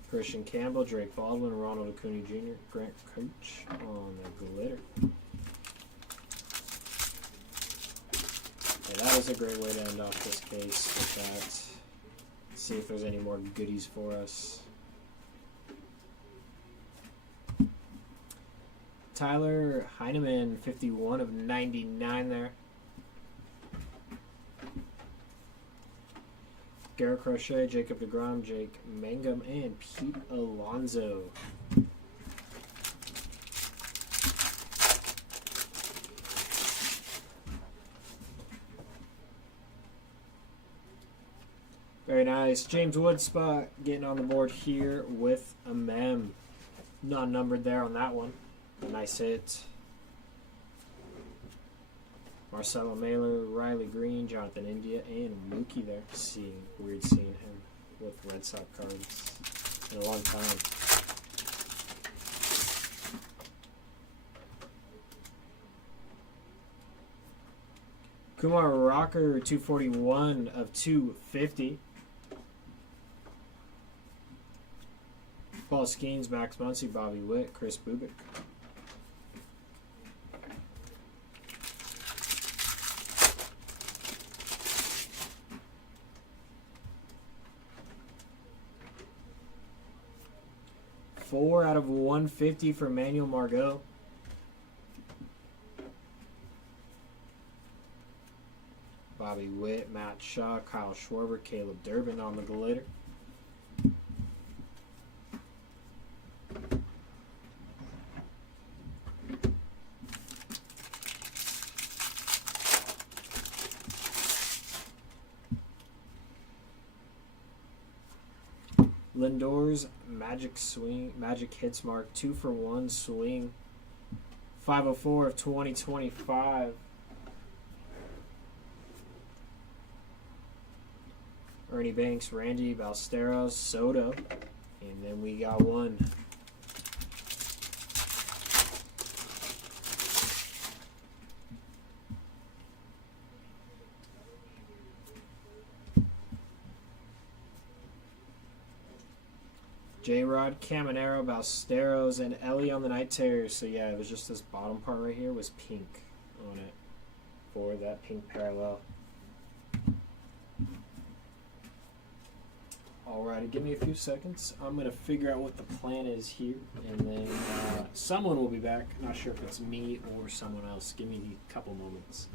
Christian Campbell, Drake Baldwin, Ronald Acuna Jr., Grant Coach on the glitter. Yeah, that was a great way to end off this case with that. Let's see if there's any more goodies for us. Tyler Heineman, 51 of 99 there. Garrett Crochet, Jacob DeGrom, Jake Mangum, and Pete Alonso. Very nice. James Wood spot getting on the board here with a mem. Non-numbered there on that one. A nice hit. Marcelo Mailer, Riley Green, Jonathan India, and Mookie there. Weird seeing him with Red Sox cards in a long time. Kumar Rocker, 241 of 250. Paul Skeens, Max Muncy, Bobby Witt, Chris Bubik. Four out of 150 for Manuel Margot. Bobby Witt, Matt Shaw, Kyle Schwarber, Caleb Durbin on the glitter. Lindor's Magic Hits Mark, 2-for-1 swing. 504 of 2025. Ernie Banks, Randy Ballesteros, Soto. And then we got one. J-Rod, Caminero, Ballesteros, and Ellie on the Night Terrors. So yeah, it was just this bottom part right here was pink on it for that pink parallel. Alrighty, give me a few seconds. I'm going to figure out what the plan is here, and then someone will be back. Not sure if it's me or someone else. Give me a couple moments.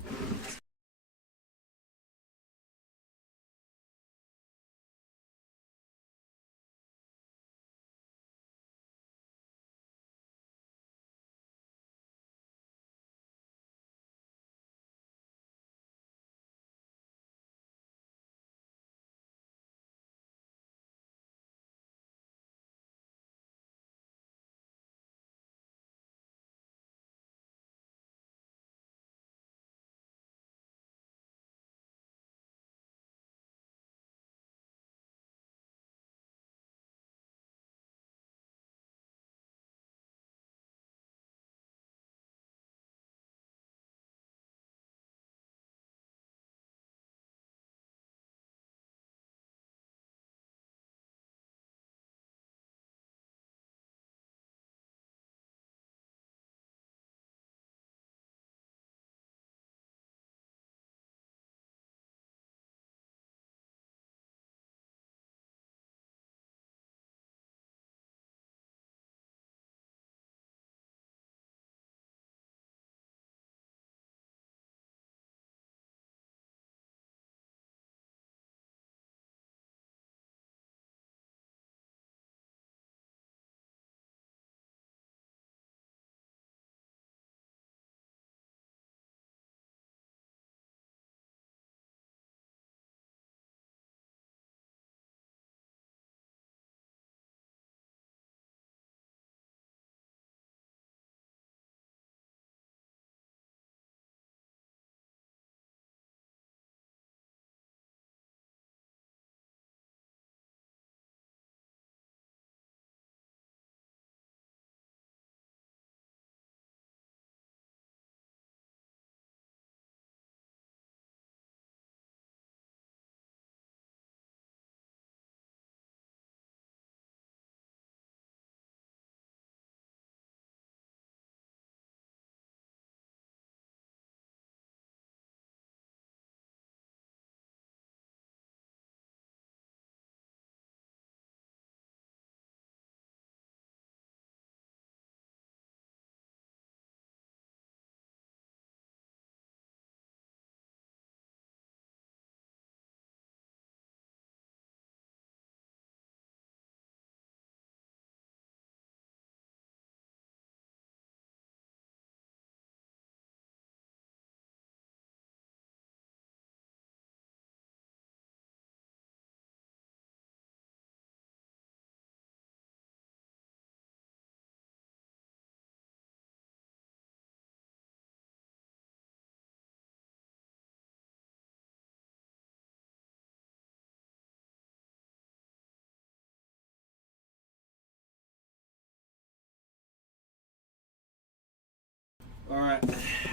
Alright,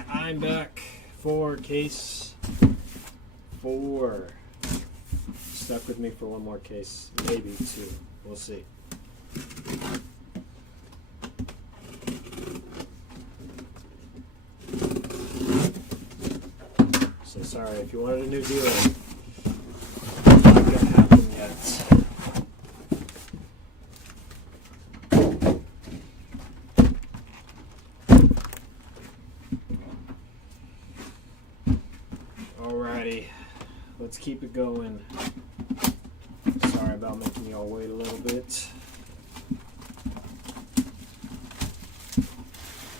I'm back for case 4. Stuck with me for one more case, maybe 2. We'll see. So sorry if you wanted a new dealer. Not gonna happen yet. Alrighty, let's keep it going. Sorry about making y'all wait a little bit.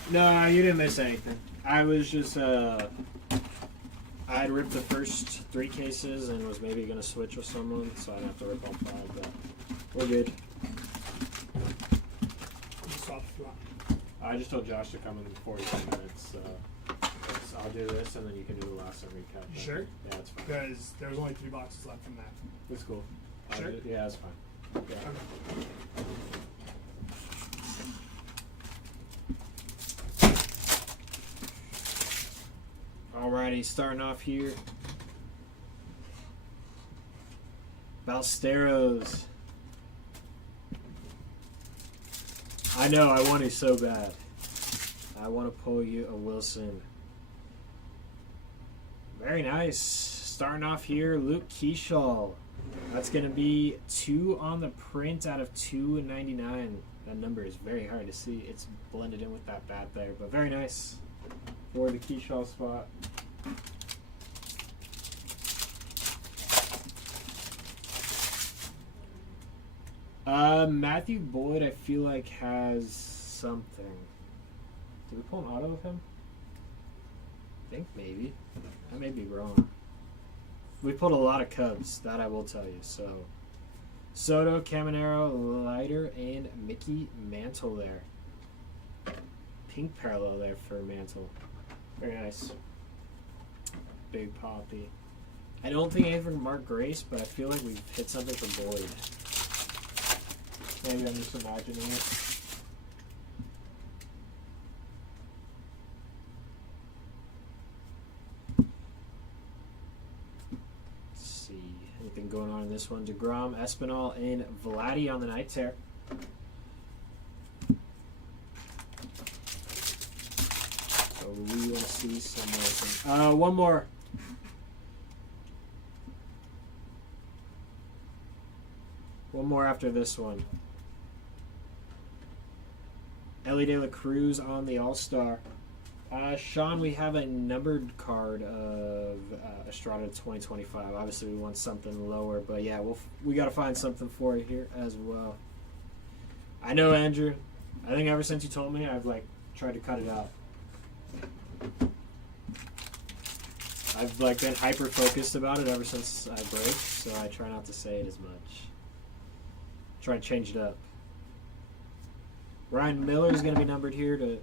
No, you didn't miss anything. I was just, I had ripped the first 3 cases and was maybe going to switch with someone, so I'd have to rip all 5, but we're good. I just told Josh to come in 45 minutes, so I'll do this and then you can do the last one recap. You sure? Yeah, it's fine. Because there's only 3 boxes left from that. That's cool. Sure? Yeah, that's fine. Yeah. Okay. Alrighty, starting off here. Balsteros. I know, I want to so bad. I want to pull you a Wilson. Very nice. Starting off here, Luke Keeshall. That's going to be 2 on the print out of 299. That number is very hard to see. It's blended in with that bat there, but very nice for the Keeshall spot. Matthew Boyd, I feel like, has something. Did we pull an auto of him? I think maybe. I may be wrong. We pulled a lot of Cubs, that I will tell you. So, Soto, Caminero, Leiter, and Mickey Mantle there. Pink parallel there for Mantle. Very nice. Big Poppy. I don't think anything from Mark Grace, but I feel like we've hit something for Boyd. Maybe I'm just imagining it. Let's see. Anything going on in this one? DeGrom, Espinal, and Vladdy on the night tear. So we want to see some more. One more. One more after this one. Ellie De La Cruz on the All-Star. Sean, we have a numbered card of Estrada 2025. Obviously, we want something lower, but yeah, we got to find something for you here as well. I know, Andrew. I think ever since you told me, I've tried to cut it out. I've been hyper focused about it ever since I break, so I try not to say it as much. Try to change it up. Ryan Miller is going to be numbered here to...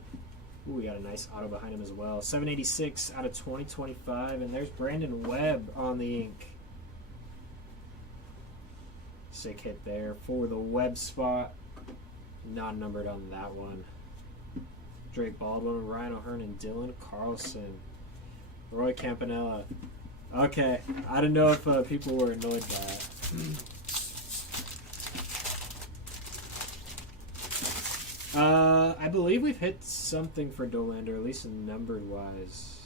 Ooh, we got a nice auto behind him as well. 786 out of 2025. And there's Brandon Webb on the ink. Sick hit there for the Webb spot. Not numbered on that one. Drake Baldwin, Ryan O'Hearn, and Dylan Carlson. Roy Campanella. Okay. I didn't know if people were annoyed by it. I believe we've hit something for Dolander, at least numbered wise.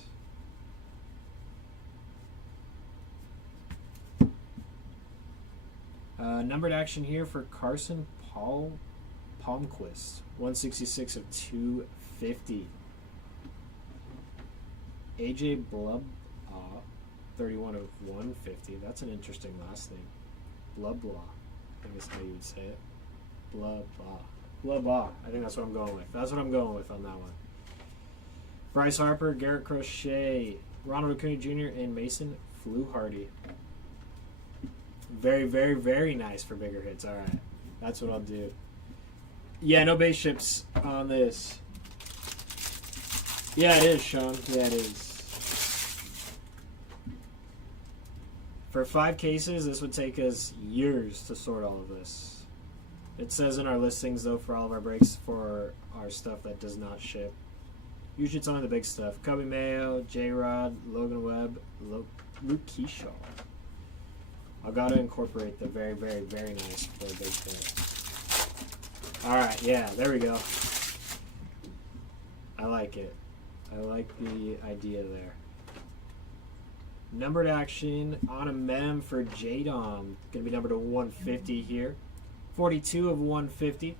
Numbered action here for Carson Palmquist, 166 of 250. AJ Blub, 31 of 150. That's an interesting last name. Blublaw, I guess how you would say it. Blublaw. Blah. I think that's what I'm going with. That's what I'm going with on that one. Bryce Harper, Garrett Crochet, Ronald Acuna Jr., and Mason Fluharty. Very, very, very nice for bigger hits. All right. That's what I'll do. Yeah, no base ships on this. Yeah, it is, Sean. Yeah, it is. For 5 cases, this would take us years to sort all of this. It says in our listings, though, for all of our breaks, for our stuff that does not ship, Usually it's only the big stuff. Kobe Mayo, J-Rod, Logan Webb, Luke Keyshaw. I've got to incorporate the very, very, very nice for a big hit. Alright, yeah, there we go. I like it. I like the idea there. Numbered action on a mem for Jadon. Going to be numbered to 150 here. 42 of 150.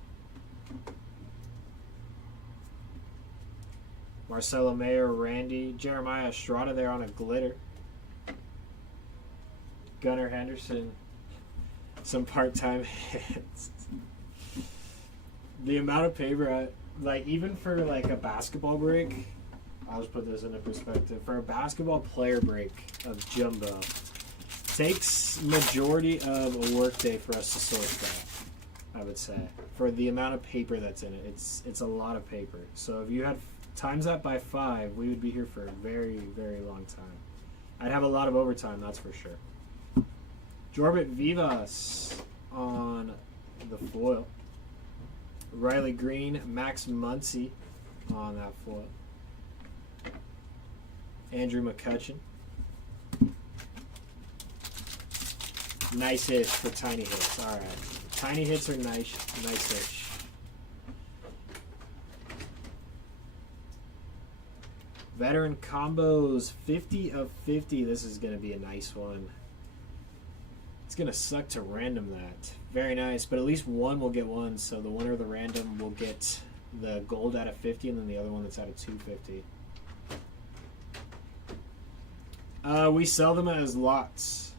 Marcelo Mayer, Randy. Jeremiah Estrada there on a glitter. Gunnar Henderson. Some part-time hits. The amount of paper, like even for like a basketball break, I'll just put this into perspective. For a basketball player break of jumbo, takes majority of a work day for us to sort that, I would say. For the amount of paper that's in it, it's a lot of paper. So if you had times that by 5, we would be here for a very, very long time. I'd have a lot of overtime, that's for sure. Jorbit Vivas on the foil. Riley Green, Max Muncy on that foil. Andrew McCutcheon. Nice-ish for tiny hits. All right. Tiny hits are nice-ish. Veteran combos, 50 of 50. This is going to be a nice one. It's going to suck to random that. Very nice, but at least one will get one, so the winner of the random will get the gold out of 50, and then the other one that's out of 250. We sell them as lots.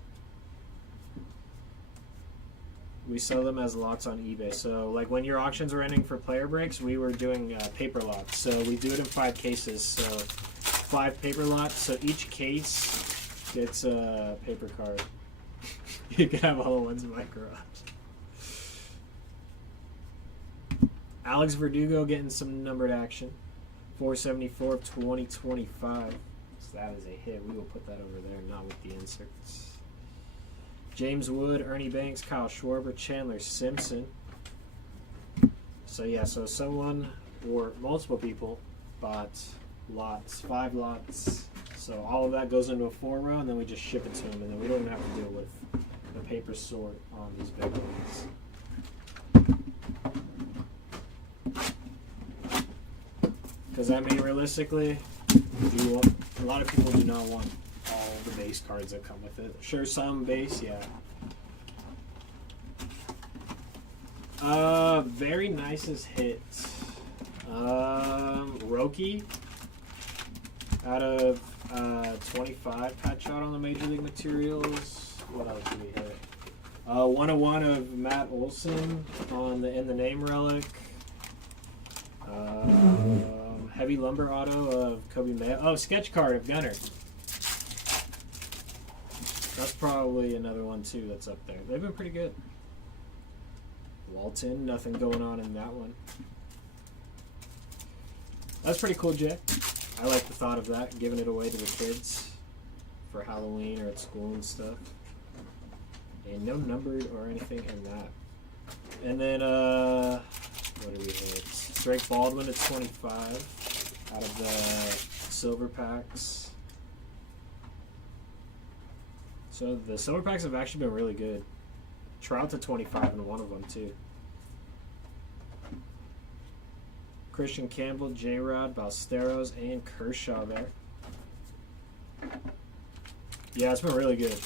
We sell them as lots on eBay. So, like when your auctions were ending for player breaks, we were doing paper lots. So we do it in 5 cases. So 5 paper lots. So each case gets a paper card. You can have all the ones in my garage. Alex Verdugo getting some numbered action. 474 of 2025. So that is a hit. We will put that over there, not with the inserts. James Wood, Ernie Banks, Kyle Schwarber, Chandler Simpson. So yeah, so someone or multiple people bought lots, 5 lots. So all of that goes into a 4-row, and then we just ship it to them, and then we don't even have to deal with the paper sort on these big ones. Because I mean, realistically, a lot of people do not want all the base cards that come with it. Sure, some base, yeah. Very nicest hit. Roki out of 25 patch shot on the Major League Materials. What else did we hit? 101 of Matt Olson on the In the Name relic. Heavy Lumber Auto of Kobe Mayo. Oh, sketch card of Gunner. That's probably another one too that's up there. They've been pretty good. Walton, nothing going on in that one. That's pretty cool, Jay. I like the thought of that, giving it away to the kids for Halloween or at school and stuff. And no numbered or anything in that. And then, what do we hit? Drake Baldwin at 25 out of the silver packs. So the silver packs have actually been really good. Trout to 25 in one of them too. Christian Campbell, J-Rod, Ballesteros, and Kershaw there. Yeah, it's been really good.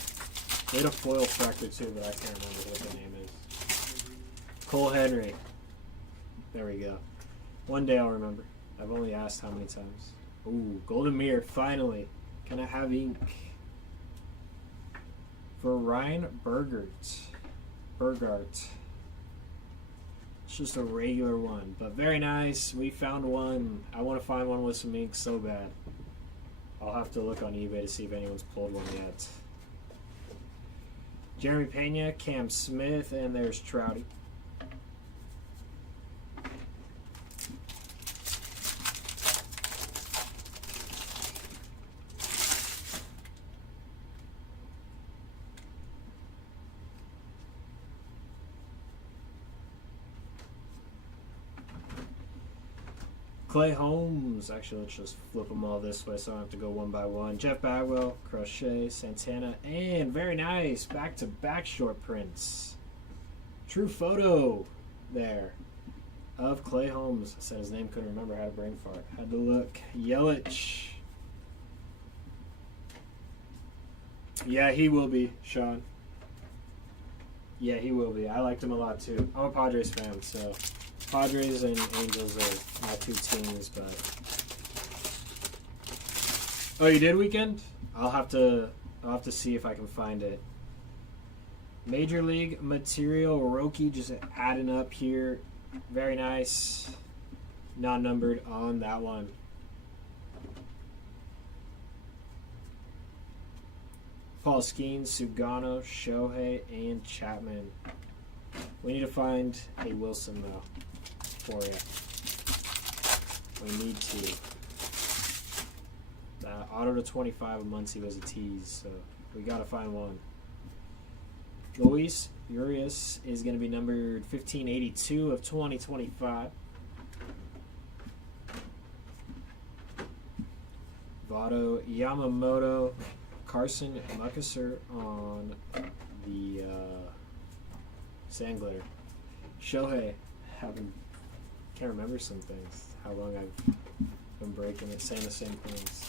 They had a foil factor too, but I can't remember what the name is. Cole Henry. There we go. One day I'll remember. I've only asked how many times. Ooh, Golden Mirror, finally. Can I have ink? For Ryan Burgart. It's just a regular one, but very nice. We found one. I want to find one with some ink so bad. I'll have to look on eBay to see if anyone's pulled one yet. Jeremy Pena, Cam Smith, and there's Trouty. Clay Holmes. Actually, let's just flip them all this way so I don't have to go one by one. Jeff Bagwell, Crochet, Santana, and very nice back-to-back short prints. True photo there of Clay Holmes. I said his name, couldn't remember, had a brain fart. Had to look. Yelich. Yeah, he will be, Sean. Yeah, he will be. I liked him a lot too. I'm a Padres fan, so Padres and Angels are my two teams. But oh, you did weekend? I'll have to see if I can find it. Major League Material Roki just adding up here. Very nice. Non-numbered on that one. Paul Skeens, Sugano, Shohei, and Chapman. We need to find a Wilson, though, for you. We need to. Auto to 25 of Muncie was a tease, so we got to find one. Luis Urias is going to be numbered 1582 of 2025. Votto Yamamoto, Carson Muckaser on the sand glitter. Shohei, can't remember some things. How long I've been breaking it, saying the same things.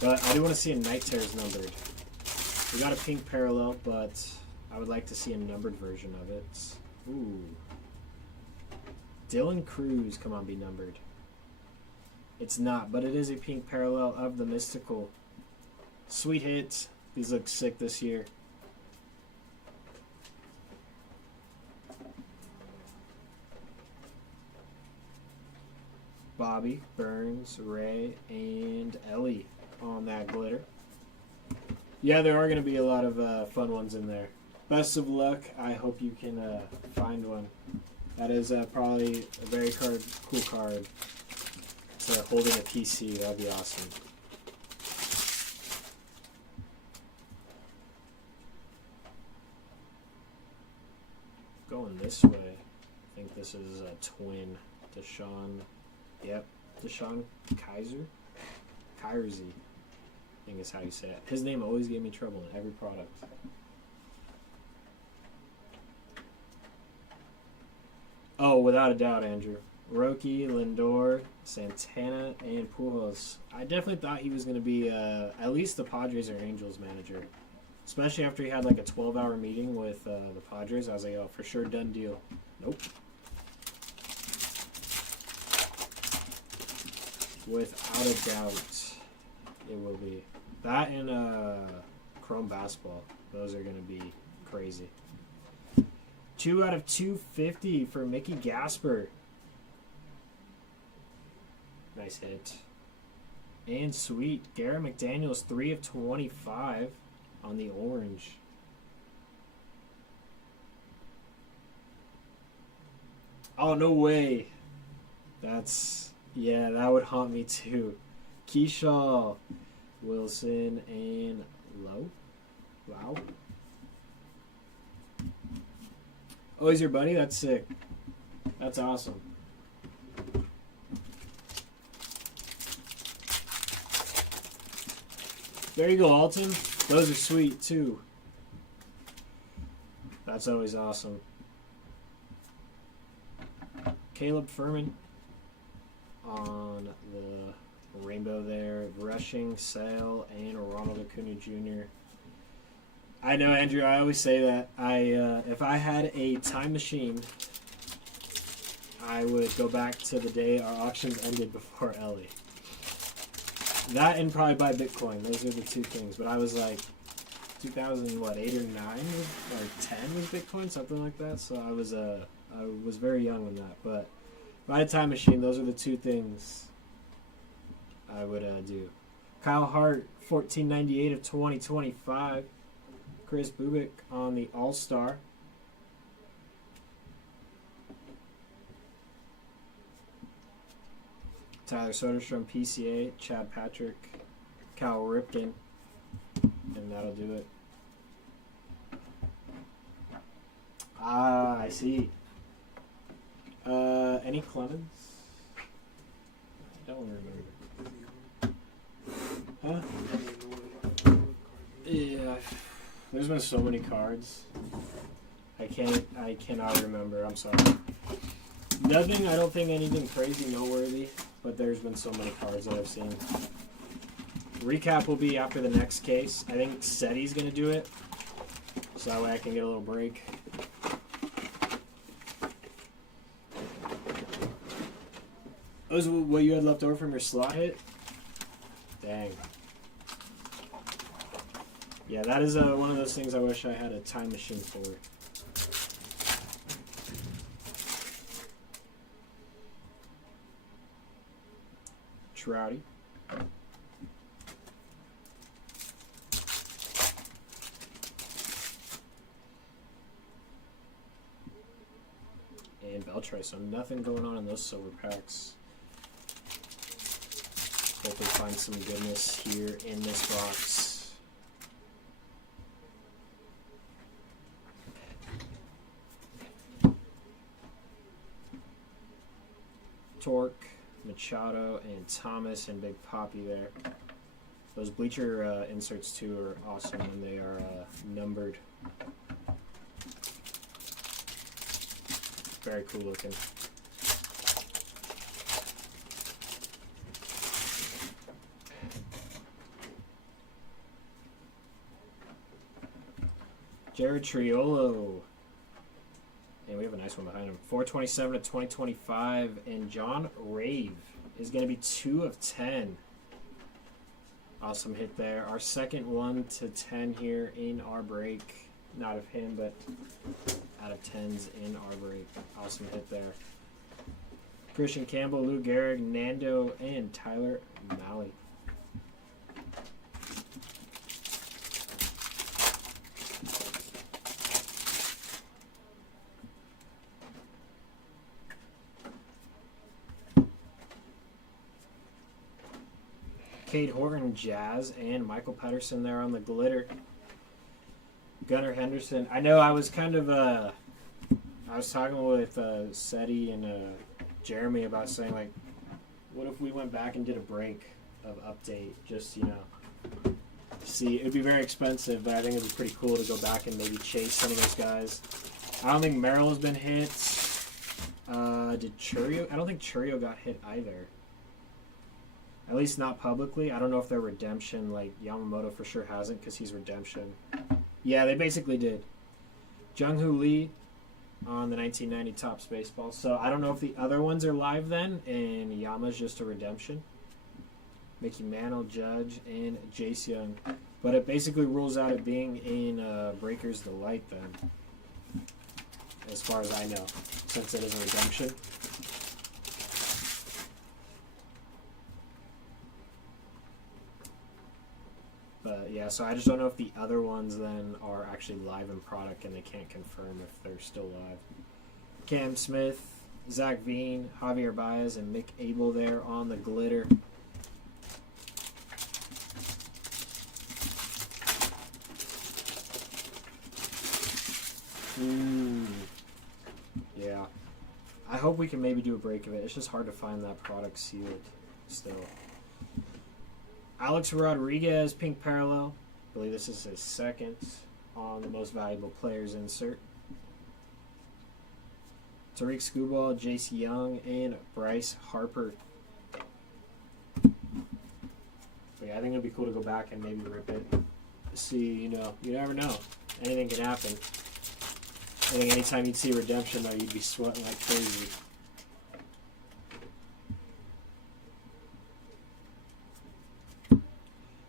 But I do want to see a Night Terrors numbered. We got a pink parallel, but I would like to see a numbered version of it. Ooh. Dylan Cruz, come on, be numbered. It's not, but it is a pink parallel of the Mystical. Sweet hits. These look sick this year. Bobby, Burns, Ray, and Ellie on that glitter. Yeah, there are going to be a lot of fun ones in there. Best of luck. I hope you can find one. That is probably a very cool card to hold in a PC. That would be awesome. Going this way, I think this is a twin. Deshaun, yep, Deshaun Kaiser? Kairzy, I think is how you say it. His name always gave me trouble in every product. Oh, without a doubt, Andrew. Roki, Lindor, Santana, and Pujols. I definitely thought he was going to be at least the Padres or Angels manager. Especially after he had like a 12-hour meeting with the Padres. I was like, oh, for sure, done deal. Nope. Without a doubt, it will be. That and Chrome Basketball. Those are going to be crazy. 2 out of 250 for Mickey Gasper. Nice hit. And sweet. Garrett McDaniels, 3 of 25 on the orange. Oh, no way. Yeah, that would haunt me too. Keyshaw, Wilson, and Lowe. Wow. Oh, he's your buddy? That's sick. That's awesome. There you go, Alton. Those are sweet too. That's always awesome. Caleb Furman on the rainbow there. Rushing, Sale, and Ronald Acuna Jr. I know, Andrew, I always say that. If I had a time machine, I would go back to the day our auctions ended before Ellie. That and probably buy Bitcoin. Those are the two things. But I was like 2008 or 9 or 10 was Bitcoin, something like that. So I was very young when that. But if I had a time machine, those are the two things I would do. Kyle Hart, 1498 of 2025. Chris Bubik on the All-Star. Tyler Soderstrom, PCA, Chad Patrick, Cal Ripken, and that'll do it. Ah, I see. Any Clemens? don't remember. I Huh? don't even know what card it is. Yeah. There's been so many cards. I cannot remember. I'm sorry. Nothing. I don't think anything crazy, noteworthy. But there's been so many cards that I've seen. Recap will be after the next case. I think Seti's gonna do it, so that way I can get a little break. That was what you had left over from your slot hit? Dang. Yeah, that is one of those things I wish I had a time machine for. Trouty. And Beltray, so nothing going on in those silver packs. Hopefully find some goodness here in this box. Torque, Machado, and Thomas, and Big Poppy there. Those bleacher inserts too are awesome when they are numbered. Very cool looking. Jared Triolo. And we have a nice one behind him. 427 to 2025. And John Rave is going to be 2 of 10. Awesome hit there. Our second 1 to 10 here in our break. Not of him, but out of 10s in our break. Awesome hit there. Christian Campbell, Lou Gehrig, Nando, and Tyler Mahle. Cade Horton, Jazz, and Michael Patterson there on the glitter. Gunnar Henderson. I know I was kind of I was talking with Seti and Jeremy about saying, like, what if we went back and did a break of update, just, you know, see. It'd be very expensive, but I think it'd be pretty cool to go back and maybe chase some of those guys. I don't think Merrill's been hit. Did Churio? I don't think Churio got hit either. At least not publicly. I don't know if they're redemption. Like, Yamamoto for sure hasn't because he's redemption. Yeah, they basically did. Jung-Hoo Lee on the 1990 Topps Baseball. So I don't know if the other ones are live then, and Yama's just a redemption. Mickey Mantle, Judge, and Jace Young. But it basically rules out it being in Breakers Delight then, as far as I know, since it is a redemption. But yeah, so I just don't know if the other ones then are actually live in product and they can't confirm if they're still live. Cam Smith, Zach Veen, Javier Baez, and Mick Abel there on the glitter. Ooh. Yeah. I hope we can maybe do a break of it. It's just hard to find that product sealed still. Alex Rodriguez, Pink Parallel. I believe this is his second on the Most Valuable Players insert. Tariq Skubal, Jace Young, and Bryce Harper. But yeah, I think it'd be cool to go back and maybe rip it. See, you know, you never know. Anything can happen. I think anytime you'd see redemption, though, you'd be sweating like crazy.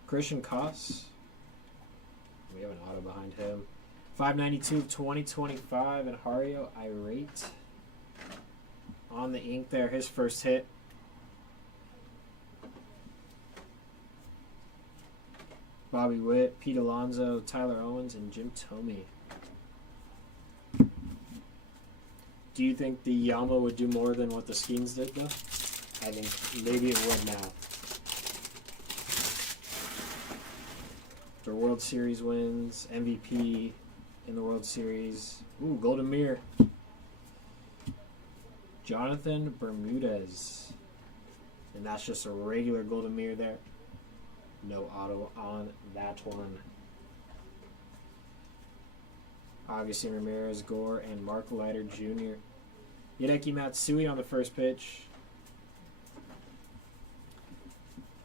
Christian Koss. We have an auto behind him. 592 of 2025, and Hario Irate on the ink there. His first hit. Bobby Witt, Pete Alonso, Tyler Owens, and Jim Thome. Do you think the Yama would do more than what the Skeens did, though? I think maybe it would now. Their World Series wins, MVP in the World Series. Ooh, Golden Mirror. Jonathan Bermudez. And that's just a regular golden mirror there. No auto on that one. Augustine Ramirez, Gore, and Mark Leiter Jr. Hideki Matsui on the first pitch.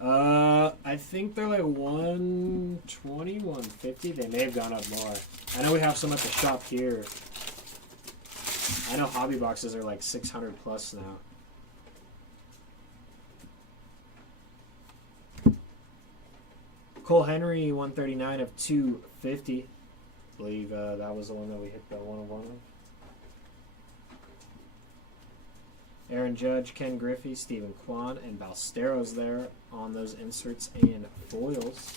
I think they're like 120, 150. They may have gone up more. I know we have some at the shop here. I know hobby boxes are like 600 plus now. Cole Henry, 139 of 250. I believe that was the one that we hit the 101 of. Aaron Judge, Ken Griffey, Stephen Kwan, and Balsteros there on those inserts and foils.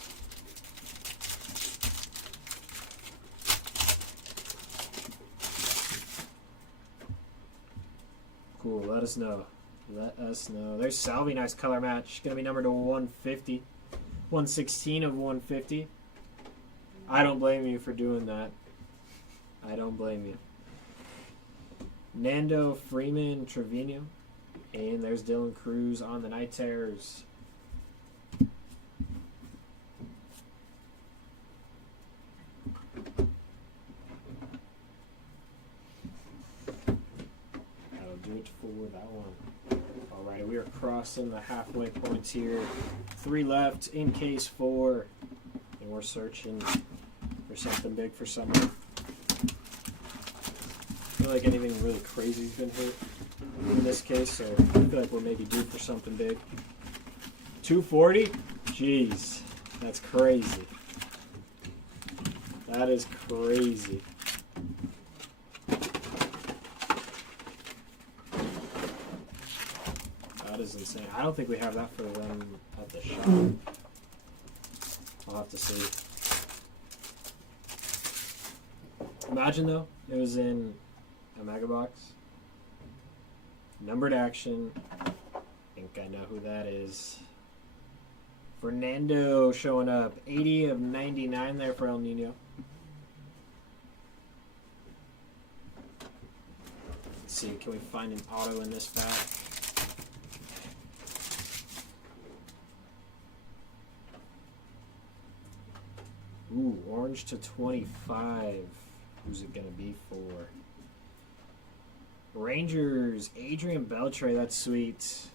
Cool, let us know. Let us know. There's Salvi, nice color match. Going to be numbered to 150. 116 of 150. I don't blame you for doing that. I don't blame you. Nando, Freeman, Trevino. And there's Dylan Cruz on the Night Terrors. That'll do it for that one. Alright, we are crossing the halfway point here. 3 left in case 4. And we're searching for something big for someone. I feel like anything really crazy has been hit in this case, so I feel like we're maybe due for something big. 240? Jeez, that's crazy. That is crazy. That is insane. I don't think we have that for them at the shop. I'll have to see. Imagine though, it was in a mega box. Numbered action. I think I know who that is. Fernando showing up. 80 of 99 there for El Nino. Let's see, can we find an auto in this pack? Ooh, orange to 25. Who's it going to be for? Rangers, Adrian Beltre, that's sweet.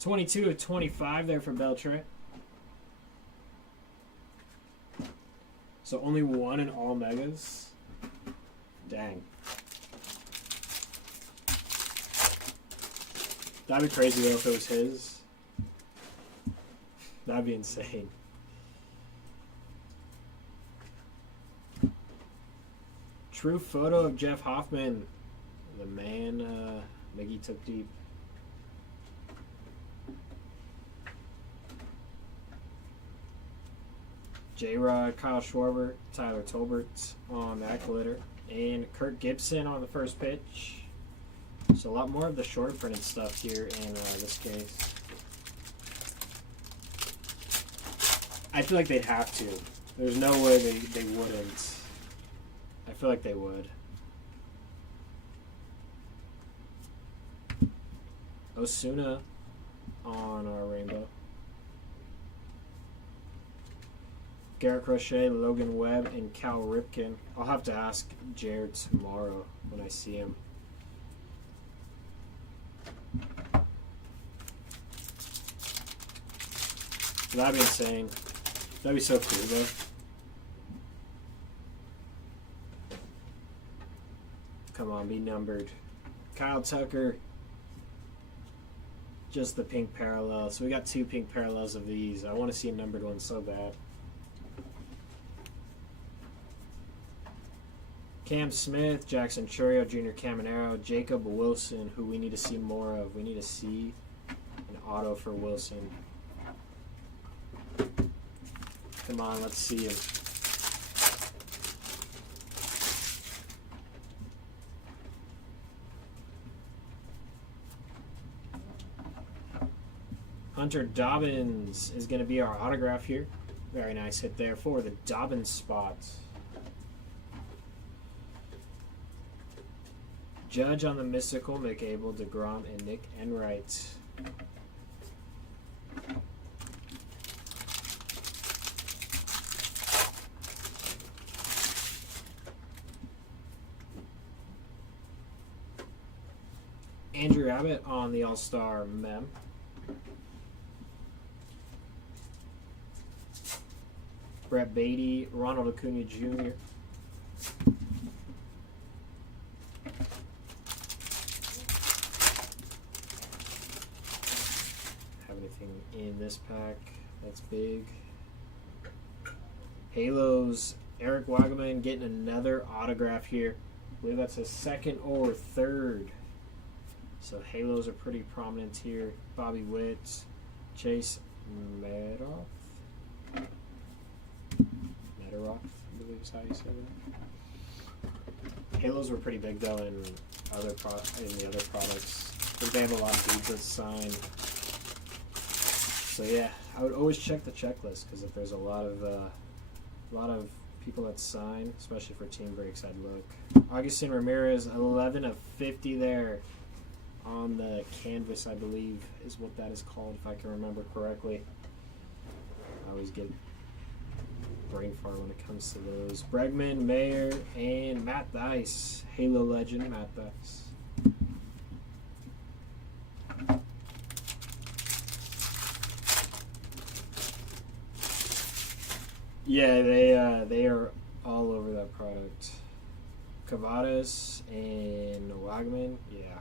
22 of 25 there for Beltre. So only one in all megas. Dang. That'd be crazy though if it was his. That'd be insane. True photo of Jeff Hoffman. The man Miggy took deep. J-Rod, Kyle Schwarber, Tyler Tolbert on that glitter. And Kurt Gibson on the first pitch. So a lot more of the shorter printed stuff here in this case. I feel like they'd have to. There's no way they wouldn't. I feel like they would. Osuna on our rainbow. Garrett Crochet, Logan Webb, and Cal Ripken. I'll have to ask Jared tomorrow when I see him. That'd be insane. That'd be so cool though. Come on, be numbered. Kyle Tucker. Just the pink parallel. So we got 2 pink parallels of these. I want to see a numbered one so bad. Cam Smith, Jackson Churio, Junior Caminero, Jacob Wilson, who we need to see more of. We need to see an auto for Wilson. Come on, let's see him. Hunter Dobbins is going to be our autograph here. Very nice hit there for the Dobbins spot. Judge on the mystical, Mick Abel, DeGrom, and Nick Enright. Andrew Abbott on the All-Star mem. Brett Beatty, Ronald Acuna Jr. Have anything in this pack that's big? Halos, Eric Wagaman getting another autograph here. I believe that's his second or third. So Halos are pretty prominent here. Bobby Witt, Chase Medoff, I believe is how you say that. Halos were pretty big though in the other products. I think they have a lot of dudes that sign. So yeah, I would always check the checklist because if there's a lot of people that sign, especially for team breaks, I'd look. Augustin Ramirez, 11 of 50 there on the canvas, I believe is what that is called, if I can remember correctly. I always get brain fart when it comes to those. Bregman, Mayer, and Matt Dice. Halo legend, Matt Dice. Yeah, they are all over that product. Cavadas and Wagman, yeah.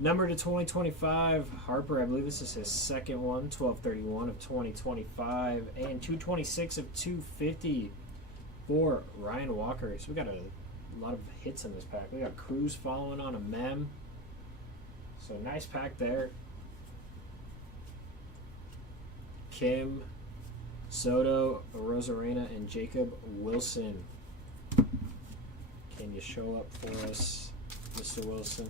Number to 2025, Harper, I believe this is his second one, 1231 of 2025, and 226 of 250 for Ryan Walker. So we got a lot of hits in this pack. We got Cruz following on a mem. So nice pack there. Kim, Soto, Rosarena, and Jacob Wilson. Can you show up for us, Mr. Wilson?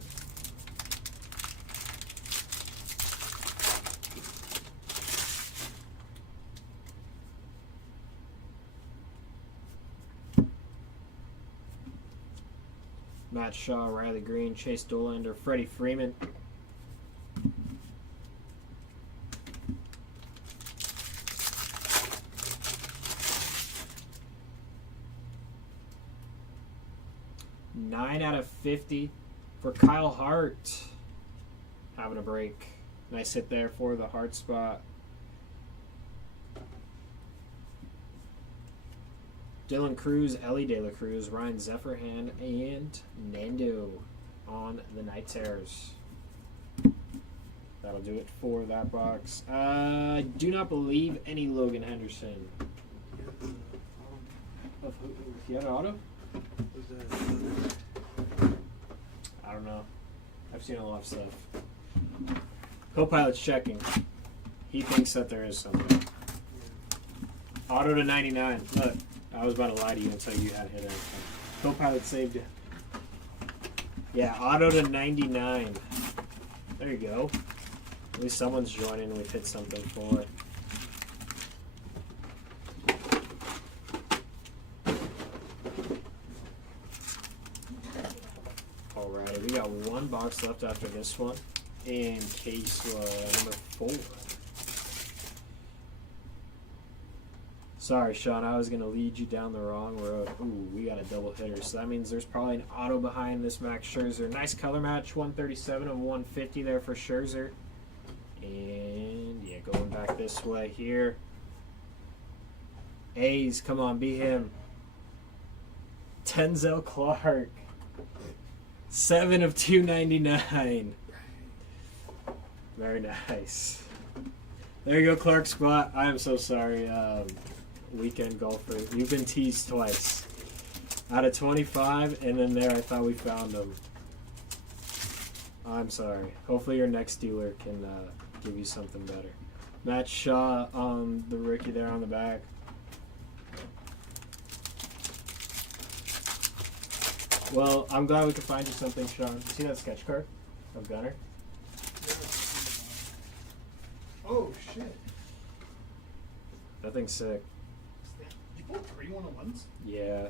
Matt Shaw, Riley Green, Chase Dollander, Freddie Freeman. Nine out of 50 for Kyle Hart. Having a break. Nice hit there for the Hart spot. Dylan Cruz, Ellie De La Cruz, Ryan Zephyrhand, and Nando on the Night Terrors. That'll do it for that box. I do not believe any Logan Henderson. Of who? He had an auto? I don't know. I've seen a lot of stuff. Co-pilot's checking. He thinks that there is something. Auto to 99. Look, I was about to lie to you and tell you had hit everything. Co-pilot saved you. Yeah, auto to 99. There you go. At least someone's joining and we've hit something for it. Alright, we got one box left after this one. And case number 4. Sorry, Sean, I was going to lead you down the wrong road. Ooh, we got a double hitter. So that means there's probably an auto behind this Max Scherzer. Nice color match, 137 of 150 there for Scherzer. And, yeah, going back this way here. A's, come on, be him. Denzel Clark. 7 of 299. Very nice. There you go, Clark spot. I am so sorry, weekend golfer. You've been teased twice. Out of 25, and then there I thought we found him. I'm sorry. Hopefully your next dealer can give you something better. Matt Shaw on the rookie there on the back. Well, I'm glad we could find you something, Sean. You see that sketch card of Gunner? Oh, shit. That thing's sick. You pulled 3 101s? Yeah.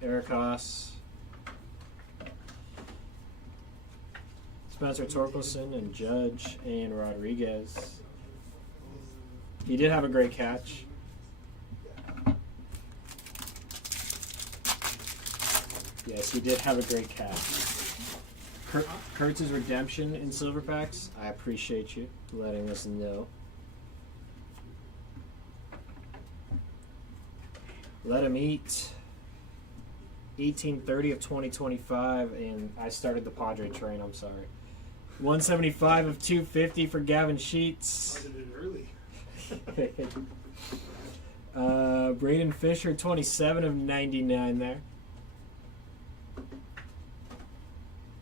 Eric Haas. Spencer Torkelson and Judge and Rodriguez. He did have a great catch. Yes, he did have a great catch. Kurtz's redemption in silver packs. I appreciate you letting us know. Let him eat. 1830 of 2025, and I started the Padre train. I'm sorry. 175 of 250 for Gavin Sheets. Started it early. Braden Fisher, 27 of 99 there.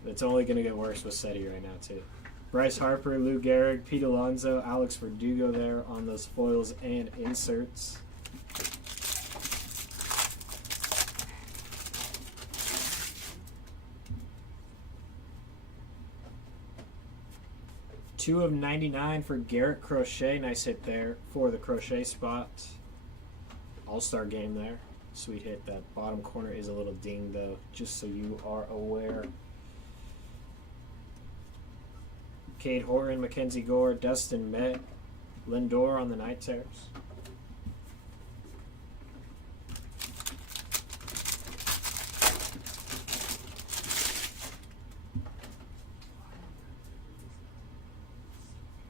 It's only going to get worse with SETI right now, too. Bryce Harper, Lou Gehrig, Pete Alonso, Alex Verdugo there on those foils and inserts. Two of 99 for Garrett Crochet. Nice hit there for the Crochet spot. All-star game there. Sweet hit. That bottom corner is a little dinged, though, just so you are aware. Cade Horton, Mackenzie Gore, Dustin Met, Lindor on the Night Terrors.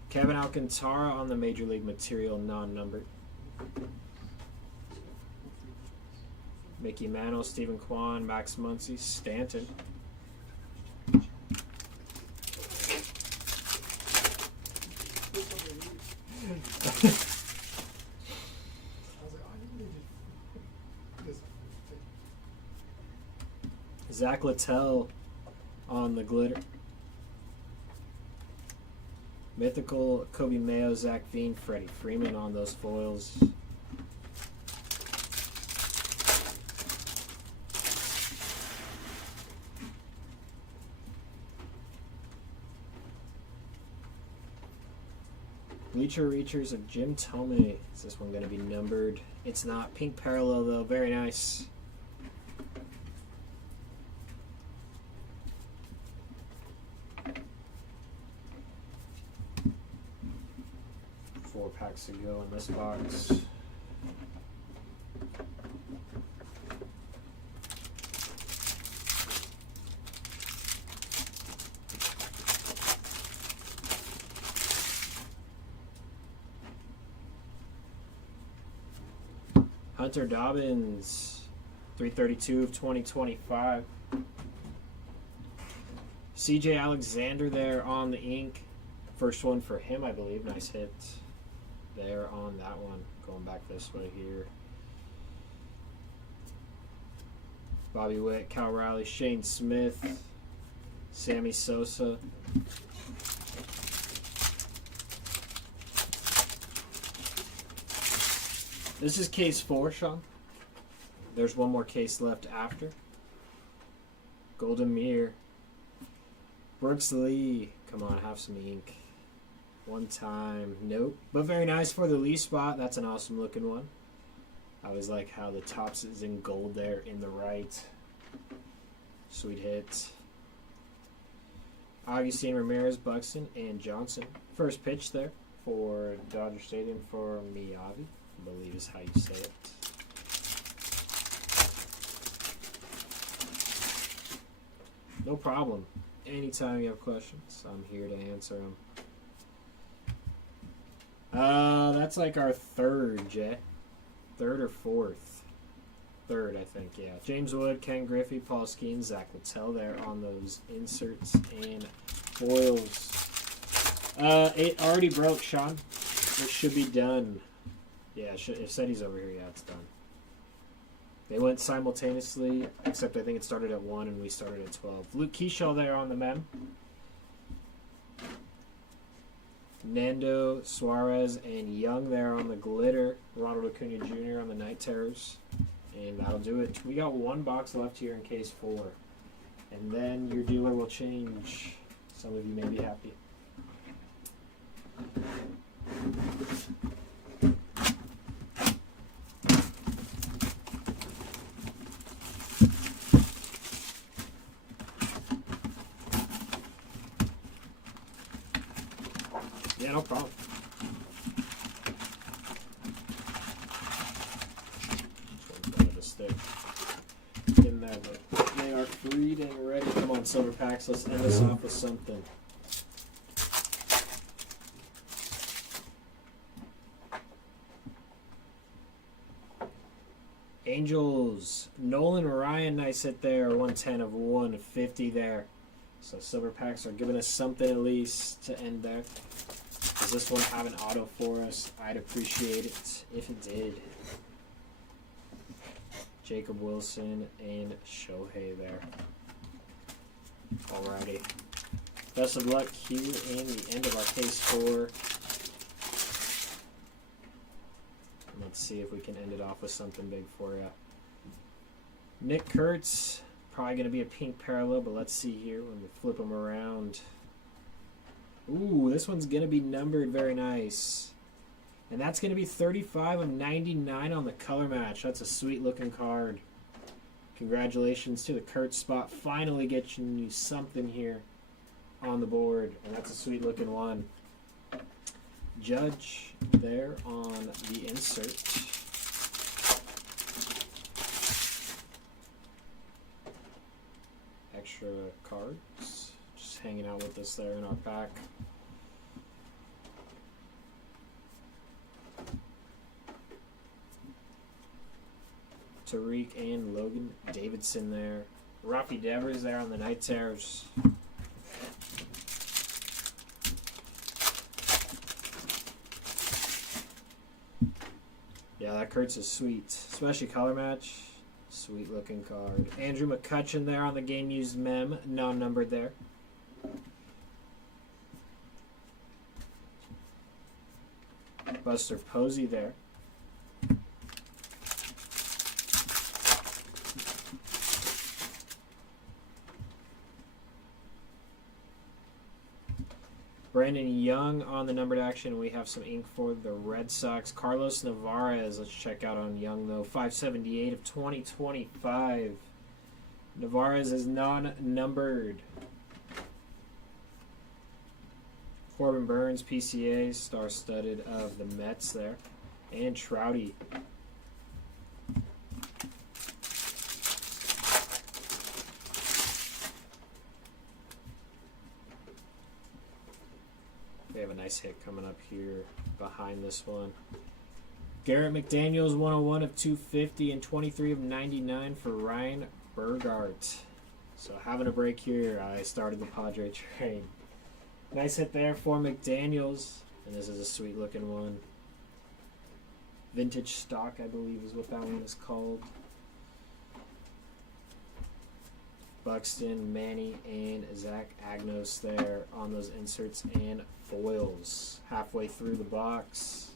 Kevin Alcantara on the Major League Material non-numbered. Mickey Mantle, Stephen Kwan, Max Muncy, Stanton. Zach Littell on the glitter. Mythical Kobe Mayo, Zach Veen, Freddie Freeman on those foils. Bleacher Reachers of Jim Tomey. Is this one going to be numbered? It's not. Pink parallel, though. Very nice. Four packs to go in this box. Hunter Dobbins, 332 of 2025. CJ Alexander there on the ink. First one for him, I believe. Nice hit there on that one. Going back this way here. Bobby Witt, Cal Riley, Shane Smith, Sammy Sosa. This is case 4, Sean. There's one more case left after. Golden Mirror. Brooks Lee. Come on, have some ink. One time. Nope. But very nice for the Lee spot. That's an awesome looking one. I always like how the tops is in gold there in the right. Sweet hit. Augustine Ramirez, Buxton, and Johnson. First pitch there for Dodger Stadium for Miyavi. I believe is how you say it. No problem. Anytime you have questions, I'm here to answer them. That's like our third, Jay. Third or fourth? Third, I think, yeah. James Wood, Ken Griffey, Paul Skeens, Zach Littell there on those inserts and foils. It already broke, Sean. It should be done. Yeah, it said he's over here. Yeah, it's done. They went simultaneously, except I think it started at 1 and we started at 12. Luke Keyshaw there on the mem. Nando, Suarez, and Young there on the glitter. Ronald Acuna Jr. on the Night Terrors. And that'll do it. We got one box left here in case 4. And then your dealer will change. Some of you may be happy. Yeah, no problem. This one's better to stick in there, but they are freed and ready. Come on, son. silver packs. Let's end this off with something. Angels, Nolan Ryan, nice hit there. 110 of 150 there. So silver packs are giving us something at least to end there. Does this one have an auto for us? I'd appreciate it if it did. Jacob Wilson and Shohei there. Alrighty. Best of luck here in the end of our case 4. Let's see if we can end it off with something big for you. Nick Kurtz, probably going to be a pink parallel, but let's see here when we flip them around. Ooh, this one's going to be numbered very nice. And that's going to be 35 of 99 on the color match. That's a sweet looking card. Congratulations to the Kurtz spot. Finally getting you something here on the board. And that's a sweet looking one. Judge there on the insert. Extra cards just hanging out with us there in our pack. Tariq and Logan Davidson there. Rafi Devers there on the Night Terrors. Yeah, that Kurtz is sweet, especially color match. Sweet looking card. Andrew McCutcheon there on the game used mem, non-numbered there. Buster Posey there. Brandon Young on the numbered action. We have some ink for the Red Sox. Carlos Navarez. Let's check out on Young, though. 578 of 2025. Navarez is non-numbered. Corbin Burns, PCA, star-studded of the Mets there. And Trouty. We have a nice hit coming up here behind this one. Garrett McDaniels, 101 of 250 and 23 of 99 for Ryan Burgart. So having a break here, I started the Padre train. Nice hit there for McDaniels, and this is a sweet looking one. Vintage stock, I believe, is what that one is called. Buxton, Manny, and Zach Agnos there on those inserts and foils. Halfway through the box.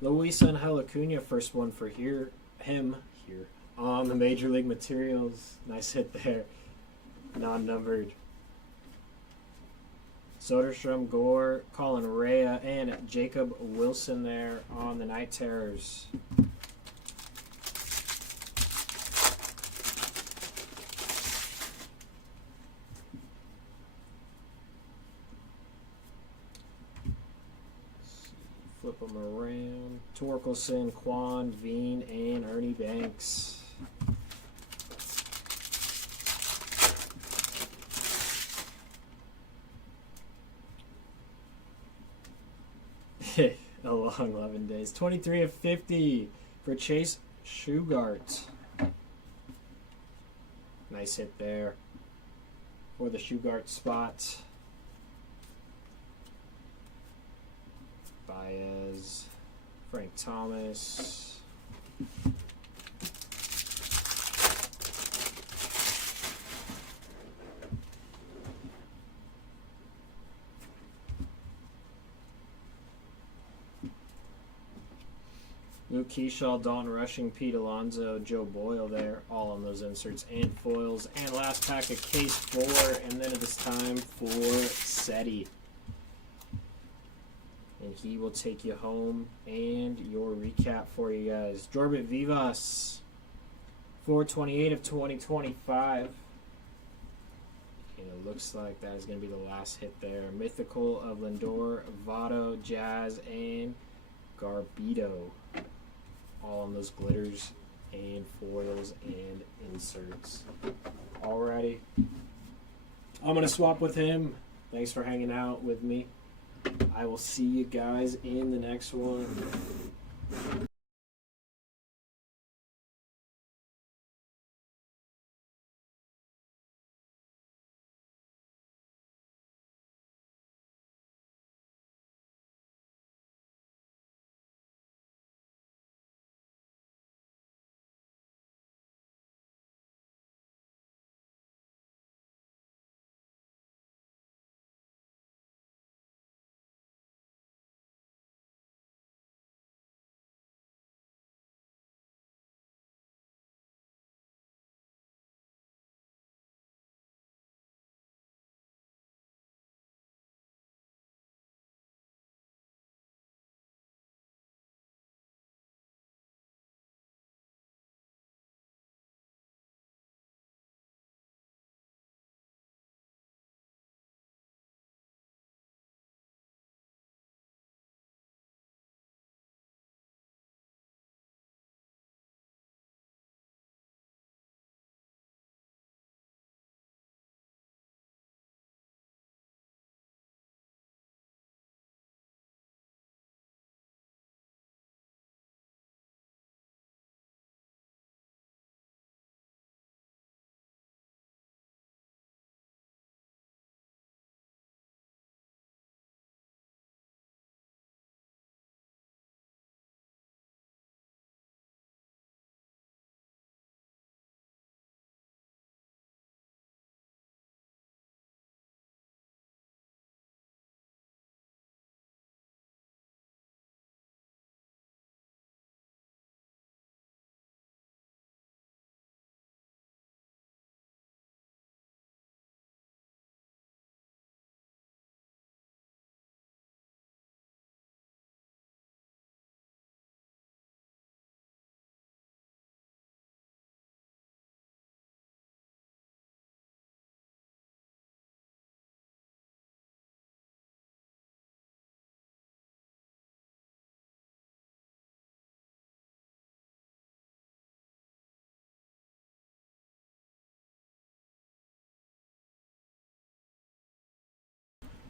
Luis Angel Acuna, first one for him here on the Major League Materials. Nice hit there. Non-numbered. Soderstrom, Gore, Colin Rea, and Jacob Wilson there on the Night Terrors. Flip them around. Torkelson, Quan, Veen, and Ernie Banks. A long 11 days. 23 of 50 for Chase Shugart. Nice hit there for the Shugart spot. Baez, Frank Thomas. Luke Keyshaw, Dalton Rushing, Pete Alonso, Joe Boyle there, all on those inserts and foils. And last pack of case 4, and then it is time for SETI. And he will take you home and your recap for you guys. Jorbit Vivas, 428 of 2025. And it looks like that is going to be the last hit there. Mythical of Lindor, Votto, Jazz, and Garbito. All on those glitters and foils and inserts. Alrighty. I'm going to swap with him. Thanks for hanging out with me. I will see you guys in the next one.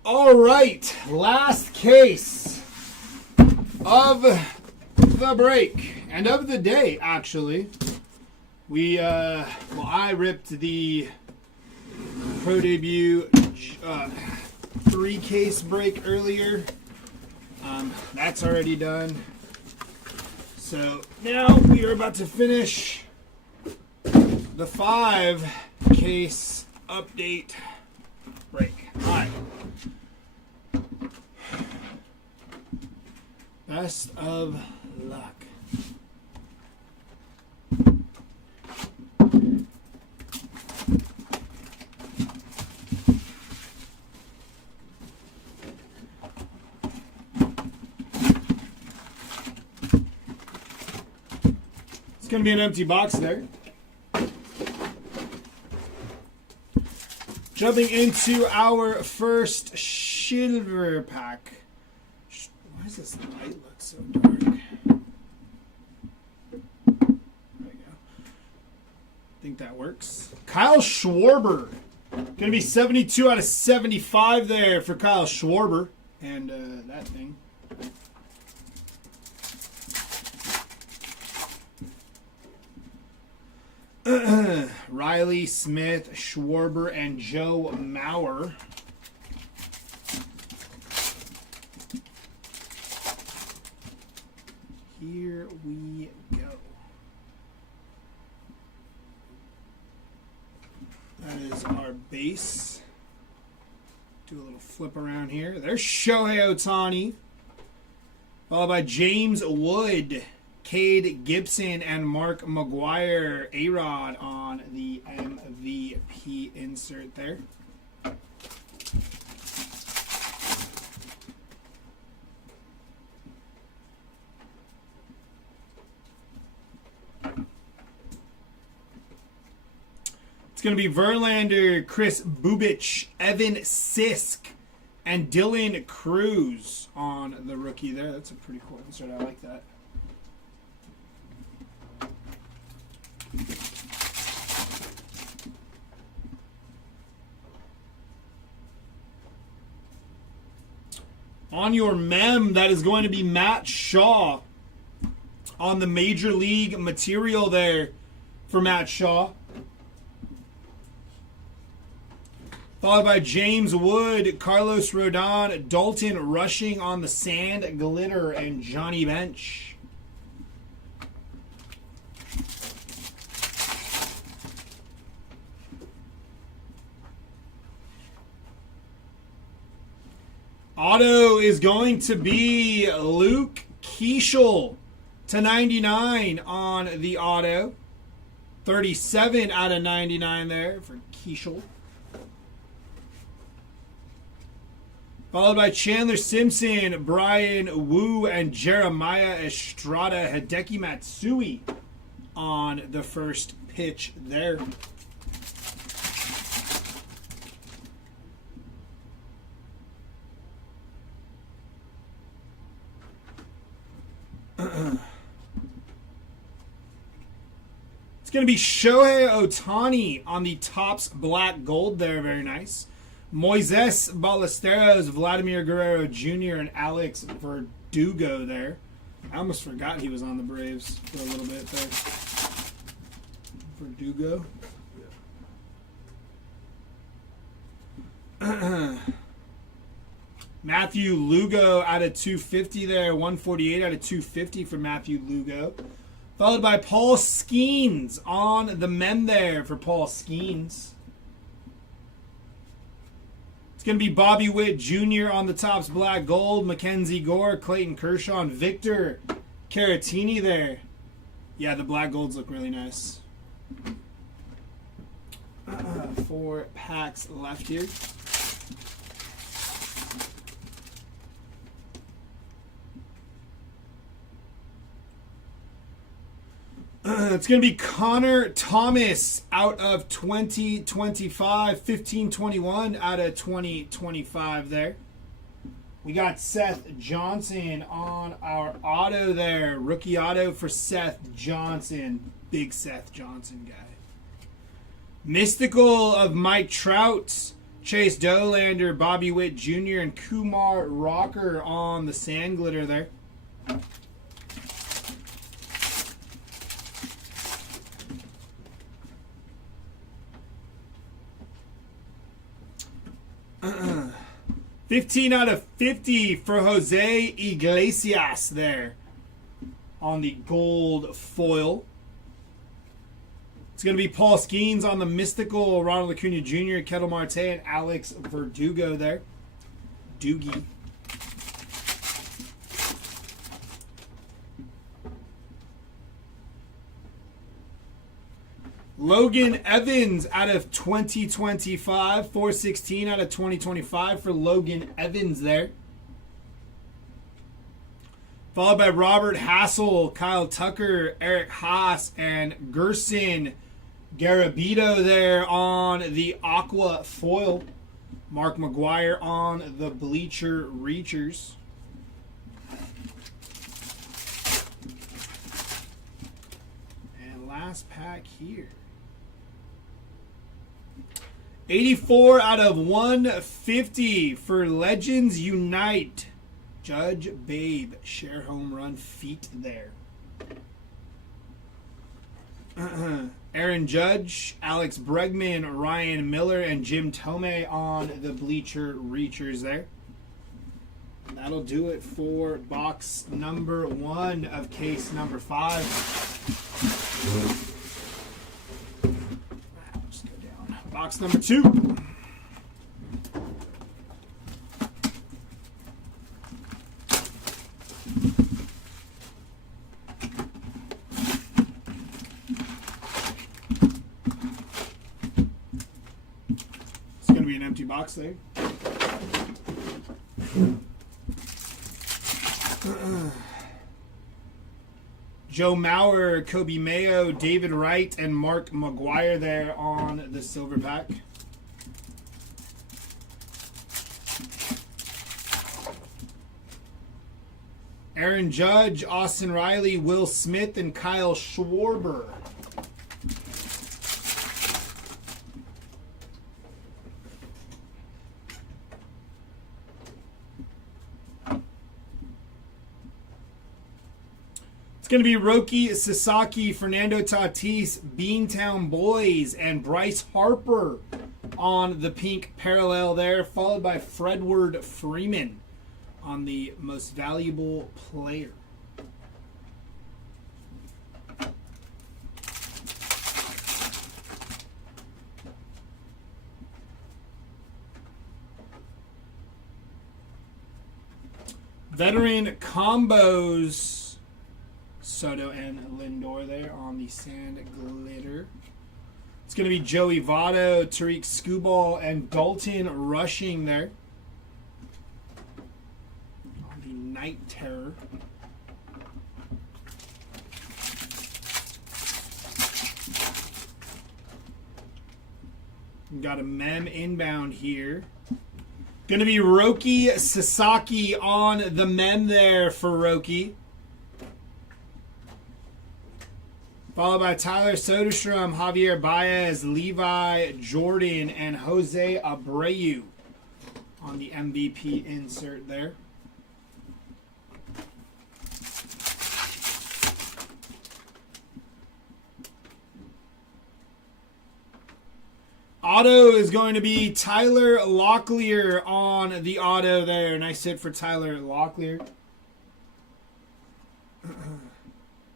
All right, last case of the break and of the day. Actually, I ripped the Pro Debut 3-case break earlier. That's already done. So now we are about to finish the 5-case update break. All right. Best of luck. It's going to be an empty box there. Jumping into our first silver pack. Why does this light look so dark? There we go. I think that works. Kyle Schwarber. Going to be 72 out of 75 there for Kyle Schwarber. And that thing. Riley, Smith, Schwarber, and Joe Mauer. Here we go. That is our base. Do a little flip around here. There's Shohei Ohtani. Followed by James Wood, Cade Gibson, and Mark McGuire. A-Rod on the MVP insert there. It's going to be Verlander, Chris Bubich, Evan Sisk, and Dylan Cruz on the rookie there. That's a pretty cool insert. I like that. On your mem, that is going to be Matt Shaw on the Major League material there for Matt Shaw. Followed by James Wood, Carlos Rodon, Dalton Rushing on the Sand Glitter, and Johnny Bench. Auto is going to be Luke Keeschel /99 on the auto. 37 out of 99 there for Keeschel. Followed by Chandler Simpson, Brian Wu, and Jeremiah Estrada, Hideki Matsui on the first pitch there. It's going to be Shohei Ohtani on the Topps Black Gold there. Very nice. Moises Ballesteros, Vladimir Guerrero Jr., and Alex Verdugo there. I almost forgot he was on the Braves for a little bit there. Verdugo. Matthew Lugo out of 250 there. 148 out of 250 for Matthew Lugo. Followed by Paul Skeens on the men there for Paul Skeens. It's going to be Bobby Witt Jr. on the Topps Black Gold. Mackenzie Gore, Clayton Kershaw, and Victor Caratini there. Yeah, the Black Golds look really nice. 4 packs left here. It's going to be Connor Thomas out of 2025. 1521 out of 2025 there. We got Seth Johnson on our auto there. Rookie auto for Seth Johnson. Big Seth Johnson guy. Mystical of Mike Trout. Chase Dolander, Bobby Witt Jr., and Kumar Rocker on the Sand Glitter there. Uh-uh. 15 out of 50 for Jose Iglesias there on the gold foil. It's going to be Paul Skeens on the Mystical, Ronald Acuna Jr., Ketel Marte, and Alex Verdugo there. Doogie. Logan Evans out of 2025. 416 out of 2025 for Logan Evans there. Followed by Robert Hassel, Kyle Tucker, Eric Haas, and Gerson Garabito there on the Aqua foil. Mark McGuire on the Bleacher Reachers. And last pack here. 84 out of 150 for Legends Unite. Judge Babe, share home run feat there. Aaron Judge, Alex Bregman, Ryan Miller, and Jim Tomei on the Bleacher Reachers there. And that'll do it for box number 1 of case number 5. Let's go down. Box number 2. Empty box there. Joe Mauer, Kobe Mayo, David Wright, and Mark McGuire there on the silver pack. Aaron Judge, Austin Riley, Will Smith, and Kyle Schwarber. It's going to be Roki Sasaki, Fernando Tatis, Beantown Boys, and Bryce Harper on the pink parallel there, followed by Fredward Freeman on the most valuable player. Veteran combos. Soto and Lindor there on the sand glitter. It's going to be Joey Votto, Tariq Skubal, and Dalton Rushing there on the Night Terror. We've got a mem inbound here. Going to be Roki Sasaki on the mem there for Roki. Followed by Tyler Soderstrom, Javier Baez, Levi Jordan, and Jose Abreu on the MVP insert there. Auto is going to be Tyler Locklear on the auto there. Nice hit for Tyler Locklear.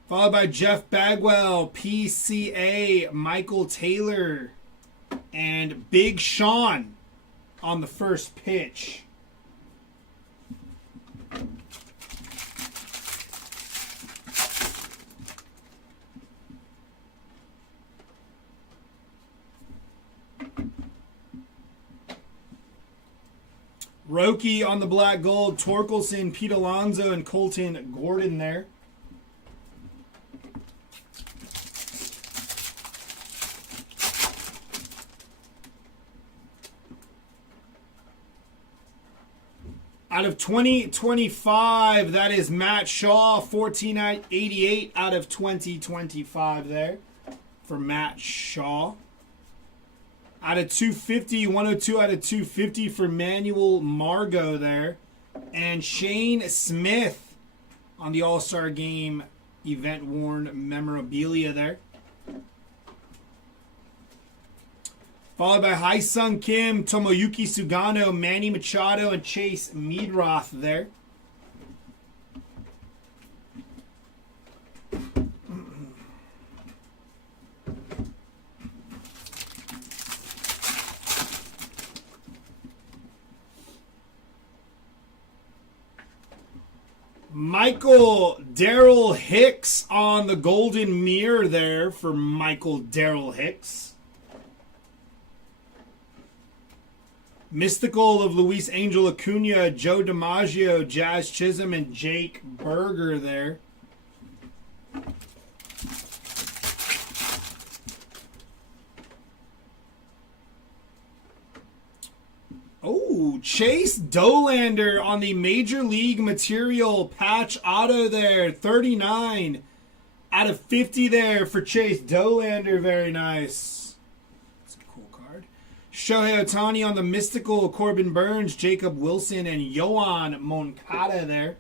Followed by Jeff Bagwell, PCA, Michael Taylor, and Big Sean on the first pitch. Roki on the black gold, Torkelson, Pete Alonso, and Colton Gordon there. Out of 2025, that is Matt Shaw, 1488 out of 2025 there for Matt Shaw. Out of 250, 102 out of 250 for Manuel Margot there. And Shane Smith on the All-Star Game event-worn memorabilia there. Followed by Haesung Kim, Tomoyuki Sugano, Manny Machado, and Chase Meadroth there. Michael Darrell Hicks on the golden mirror there for Michael Darrell Hicks. Mystical of Luis Angel Acuna, Joe DiMaggio, Jazz Chisholm, and Jake Berger there. Oh, Chase Dollander on the Major League Material patch auto there. 39 out of 50 there for Chase Dollander. Very nice. Shohei Ohtani on the Mystical, Corbin Burns, Jacob Wilson, and Yohan Moncada there.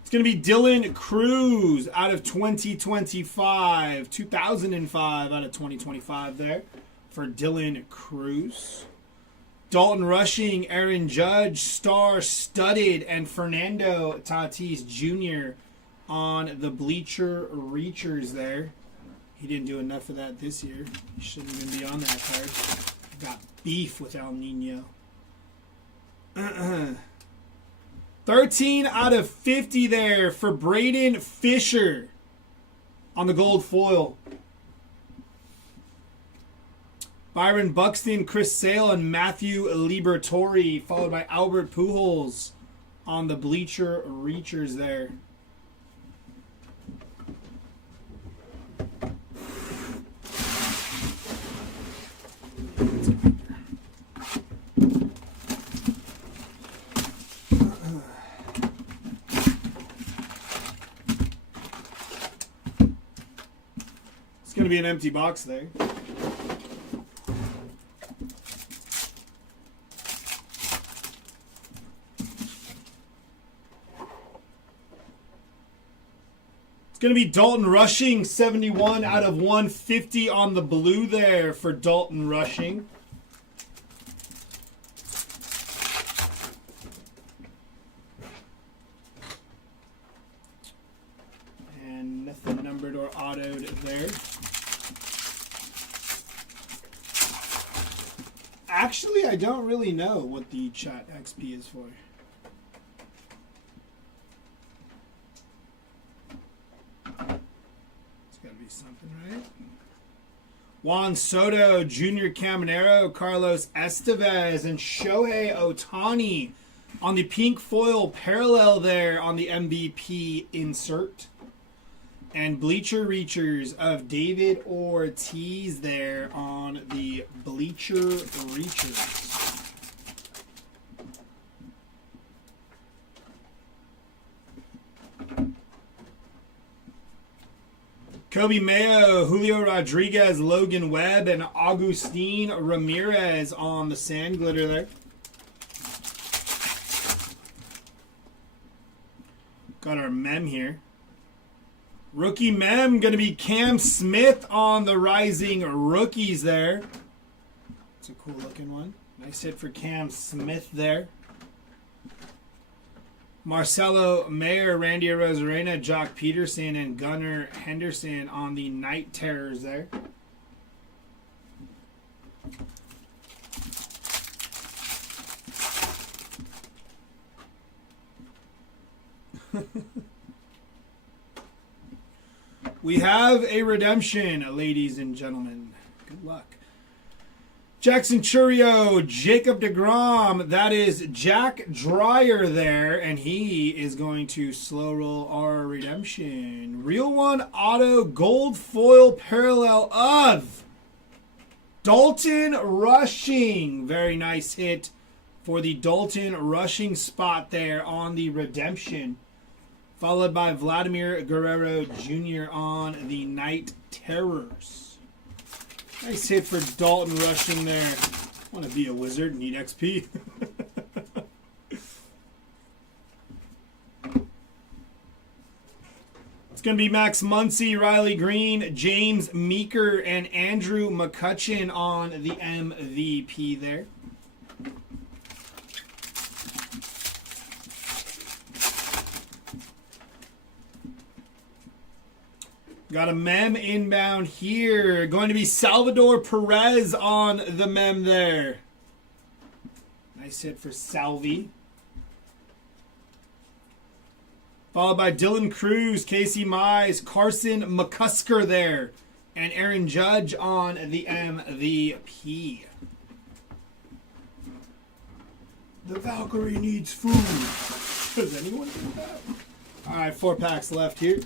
It's going to be Dylan Cruz out of 2025. 2005 out of 2025 there for Dylan Cruz. Dalton Rushing, Aaron Judge, Star Studded, and Fernando Tatis Jr. on the Bleacher Reachers there. He didn't do enough of that this year. He shouldn't even be on that card. Got beef with El Nino. 13 out of 50 there for Braden Fisher on the gold foil. Byron Buxton, Chris Sale, and Matthew Liberatore, followed by Albert Pujols on the Bleacher Reachers there. It's going to be an empty box there. Going to be Dalton Rushing, 71 out of 150 on the blue there for Dalton Rushing. And nothing numbered or autoed there. Actually, I don't really know what the Chat XP is for. Something, right? Juan Soto, Junior Caminero, Carlos Estevez, and Shohei Ohtani on the pink foil parallel there on the MVP insert. And Bleacher Reachers of David Ortiz there on the Bleacher Reachers. Kobe Mayo, Julio Rodriguez, Logan Webb, and Agustin Ramirez on the sand glitter there. Got our mem here. Rookie mem going to be Cam Smith on the Rising Rookies there. It's a cool looking one. Nice hit for Cam Smith there. Marcelo Mayer, Randy Arozarena, Jock Peterson, and Gunnar Henderson on the Night Terrors there. We have a redemption, ladies and gentlemen. Good luck. Jackson Churio, Jacob deGrom, that is Jack Dreyer there, and he is going to slow roll our redemption. Real One Auto Gold Foil Parallel of Dalton Rushing. Very nice hit for the Dalton Rushing spot there on the redemption. Followed by Vladimir Guerrero Jr. on the Night Terrors. Nice hit for Dalton Rushing there. Want to be a wizard, need XP. It's going to be Max Muncy, Riley Green, James Meeker, and Andrew McCutchen on the MVP there. Got a mem inbound here. Going to be Salvador Perez on the mem there. Nice hit for Salvi. Followed by Dylan Cruz, Casey Mize, Carson McCusker there. And Aaron Judge on the MVP. The Valkyrie needs food. Does anyone do that? Alright, 4 packs left here.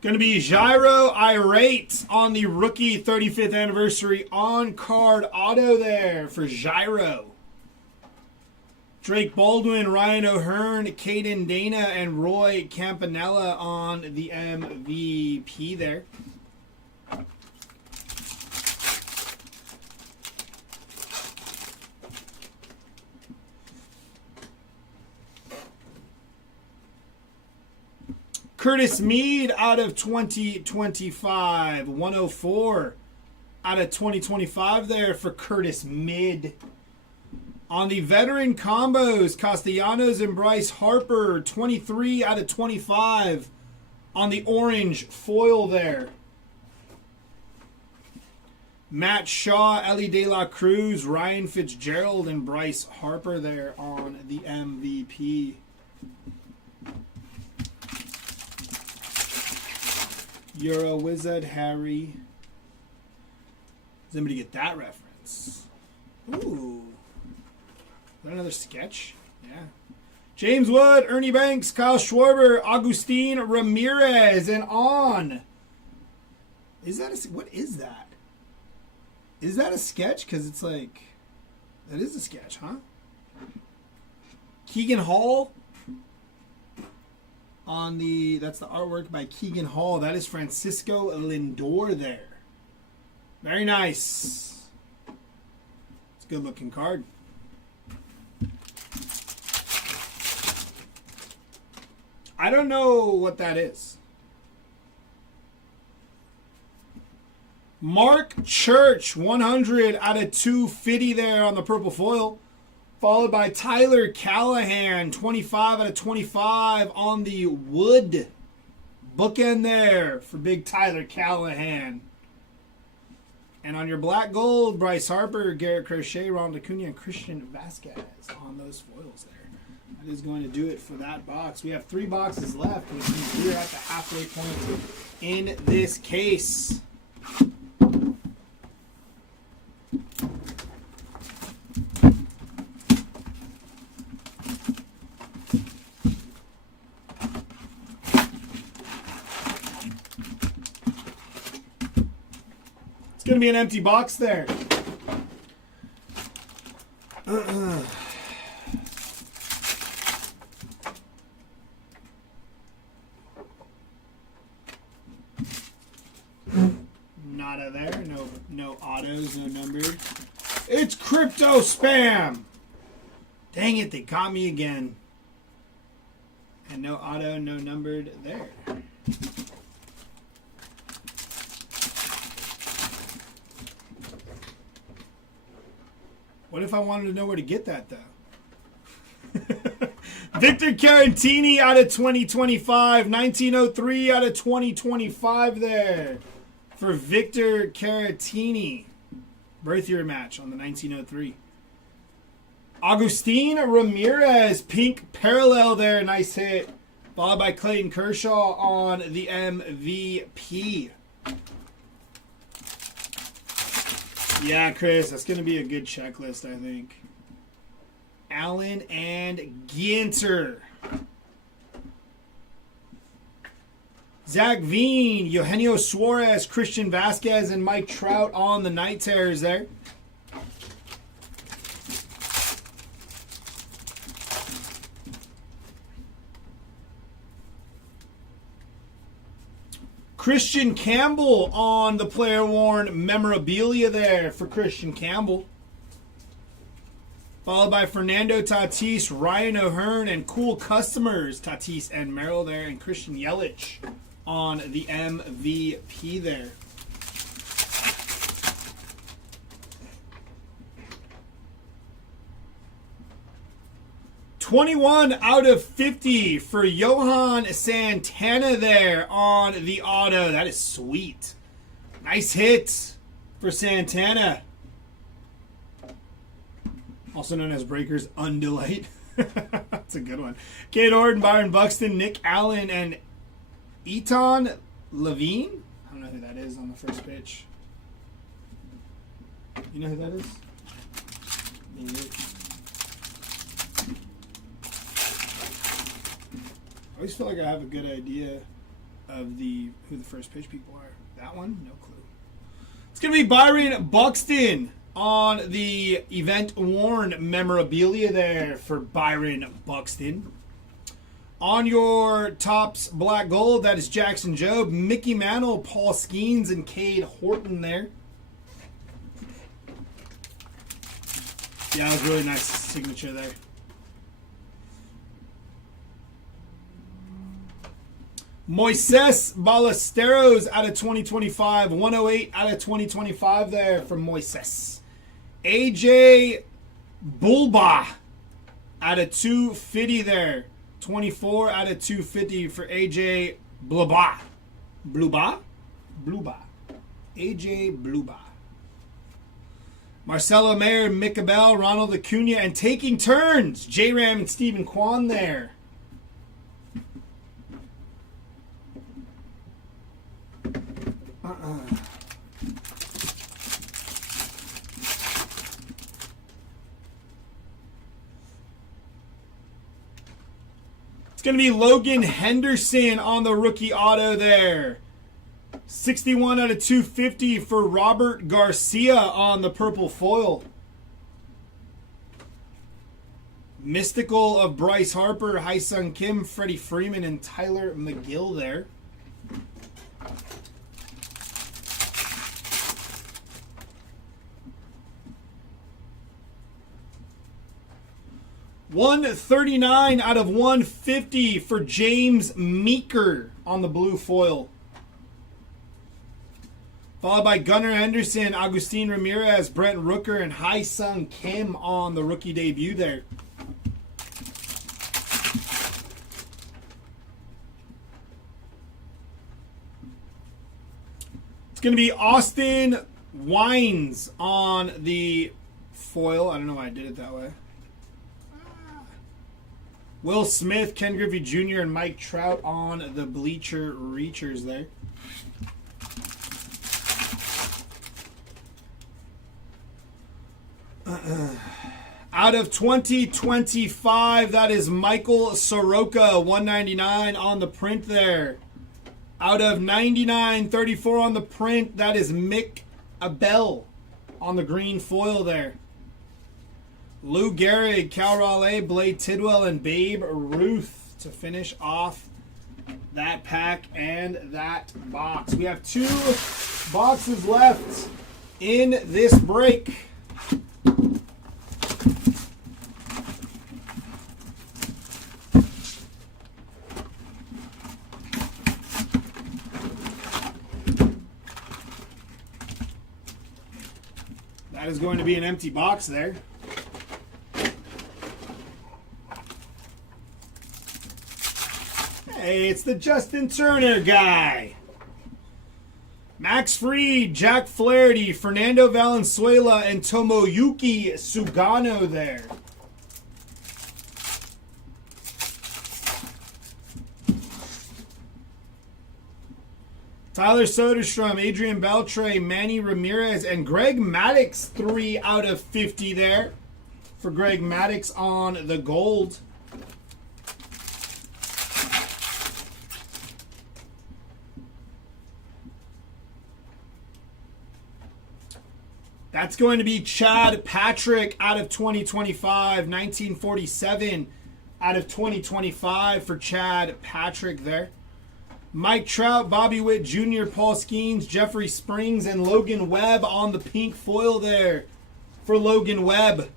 Going to be Gyro Irate on the rookie 35th anniversary on-card auto there for Gyro. Drake Baldwin, Ryan O'Hearn, Caden Dana, and Roy Campanella on the MVP there. Curtis Mead out of 2025. 104 out of 2025 there for Curtis Mead. On the veteran combos, Castellanos and Bryce Harper. 23 out of 25 on the orange foil there. Matt Shaw, Ellie De La Cruz, Ryan Fitzgerald, and Bryce Harper there on the MVP. You're a wizard, Harry. Does anybody get that reference? Ooh. Is that another sketch? Yeah. James Wood, Ernie Banks, Kyle Schwarber, Agustin Ramirez, and on. Is that a... What is that? Is that a sketch? Because it's like... That is a sketch, huh? Keegan Hall. On the... That's the artwork by Keegan Hall. That is Francisco Lindor there. Very nice. It's a good looking card. I don't know what that is. Mark Church, 100 out of 250 there on the purple foil. Followed by Tyler Callahan, 25 out of 25 on the wood. Bookend there for big Tyler Callahan. And on your black gold, Bryce Harper, Garrett Crochet, Ronald Acuna, and Christian Vasquez on those foils there. That is going to do it for that box. We have 3 boxes left, which means we're at the halfway point in this case. It's going to be an empty box there. Nada there. No autos, no numbered. It's crypto spam. Dang it, they caught me again. And no auto, no numbered there. What if I wanted to know where to get that, though? Victor Caratini out of 2025. 1903 out of 2025 there for Victor Caratini. Birth year match on the 1903. Agustin Ramirez, pink parallel there. Nice hit. Followed by Clayton Kershaw on the MVP. Yeah, Chris, that's going to be a good checklist, I think. Allen and Ginter. Zach Veen, Eugenio Suarez, Christian Vasquez, and Mike Trout on the Night Terrors there. Christian Campbell on the player worn memorabilia there for Christian Campbell. Followed by Fernando Tatis, Ryan O'Hearn, and Cool Customers, Tatis and Merrill there, and Christian Yelich on the MVP there. $21 out of 50 for Johan Santana there on the auto. That is sweet. Nice hit for Santana. Also known as Breakers Undelight. That's a good one. Cade Orton, Byron Buxton, Nick Allen, and Eton Levine. I don't know who that is on the first pitch. You know who that is? I always feel like I have a good idea of who the first pitch people are. That one? No clue. It's going to be Byron Buxton on the event worn memorabilia there for Byron Buxton. On your Topps Black Gold, that is Jackson Jobe, Mickey Mantle, Paul Skeens, and Cade Horton there. Yeah, that was really nice signature there. Moises Ballesteros out of 2025. 108 out of 2025 there from Moises. AJ Bulba out of 250 there. 24 out of 250 for AJ Bluba. Bluba? Bluba. AJ Bluba. Marcelo Mayer, Mick Abel, Ronald Acuna, and taking turns, J-Ram and Stephen Kwan there. It's going to be Logan Henderson on the rookie auto there. 61 out of 250 for Robert Garcia on the purple foil. Mystical of Bryce Harper, Hyesung Kim, Freddie Freeman, and Tyler McGill there. $139 out of 150 for James Meeker on the blue foil. Followed by Gunnar Henderson, Agustin Ramirez, Brent Rooker, and Hyesung Kim on the rookie debut there. It's going to be Austin Wines on the foil. I don't know why I did it that way. Will Smith, Ken Griffey Jr., and Mike Trout on the bleacher reachers there. Out of 2025, that is Michael Soroka, 199 on the print there. Out of 99.34 on the print, that is Mick Abel on the green foil there. Lou Gehrig, Cal Raleigh, Blade Tidwell, and Babe Ruth to finish off that pack and that box. We have 2 boxes left in this break. That is going to be an empty box there. Hey, it's the Justin Turner guy. Max Fried, Jack Flaherty, Fernando Valenzuela, and Tomoyuki Sugano there. Tyler Soderstrom, Adrian Beltre, Manny Ramirez, and Greg Maddux, 3 out of 50 there for Greg Maddux on the gold. That's going to be Chad Patrick out of 2025, 1947 out of 2025 for Chad Patrick there. Mike Trout, Bobby Witt Jr., Paul Skeens, Jeffrey Springs, and Logan Webb on the pink foil there for Logan Webb.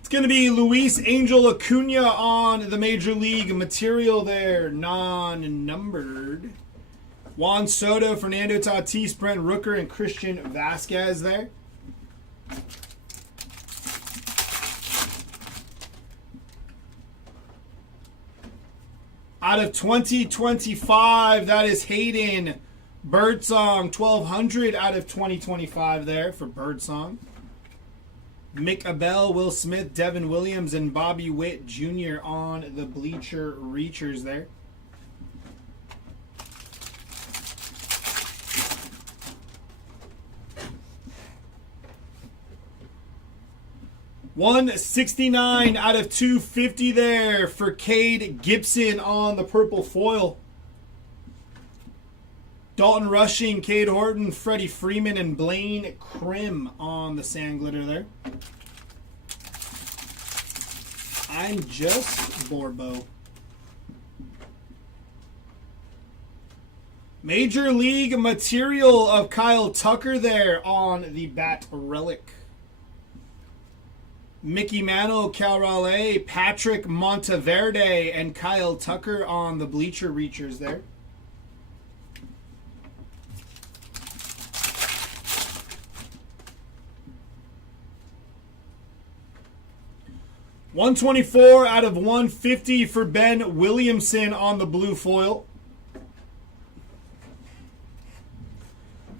It's going to be Luis Angel Acuna on the Major League material there, non-numbered. Juan Soto, Fernando Tatis, Brent Rooker, and Christian Vasquez there. Out of 2025, that is Hayden Birdsong, 1,200 out of 2025 there for Birdsong. Mick Abel, Will Smith, Devin Williams, and Bobby Witt Jr. on the bleacher reachers there. $169 out of 250 there for Cade Gibson on the purple foil. Dalton Rushing, Cade Horton, Freddie Freeman, and Blaine Krim on the sand glitter there. I'm just Borbo. Major League material of Kyle Tucker there on the Bat Relic. Mickey Mantle, Cal Raleigh, Patrick Monteverde, and Kyle Tucker on the bleacher reachers there. $124 out of 150 for Ben Williamson on the blue foil.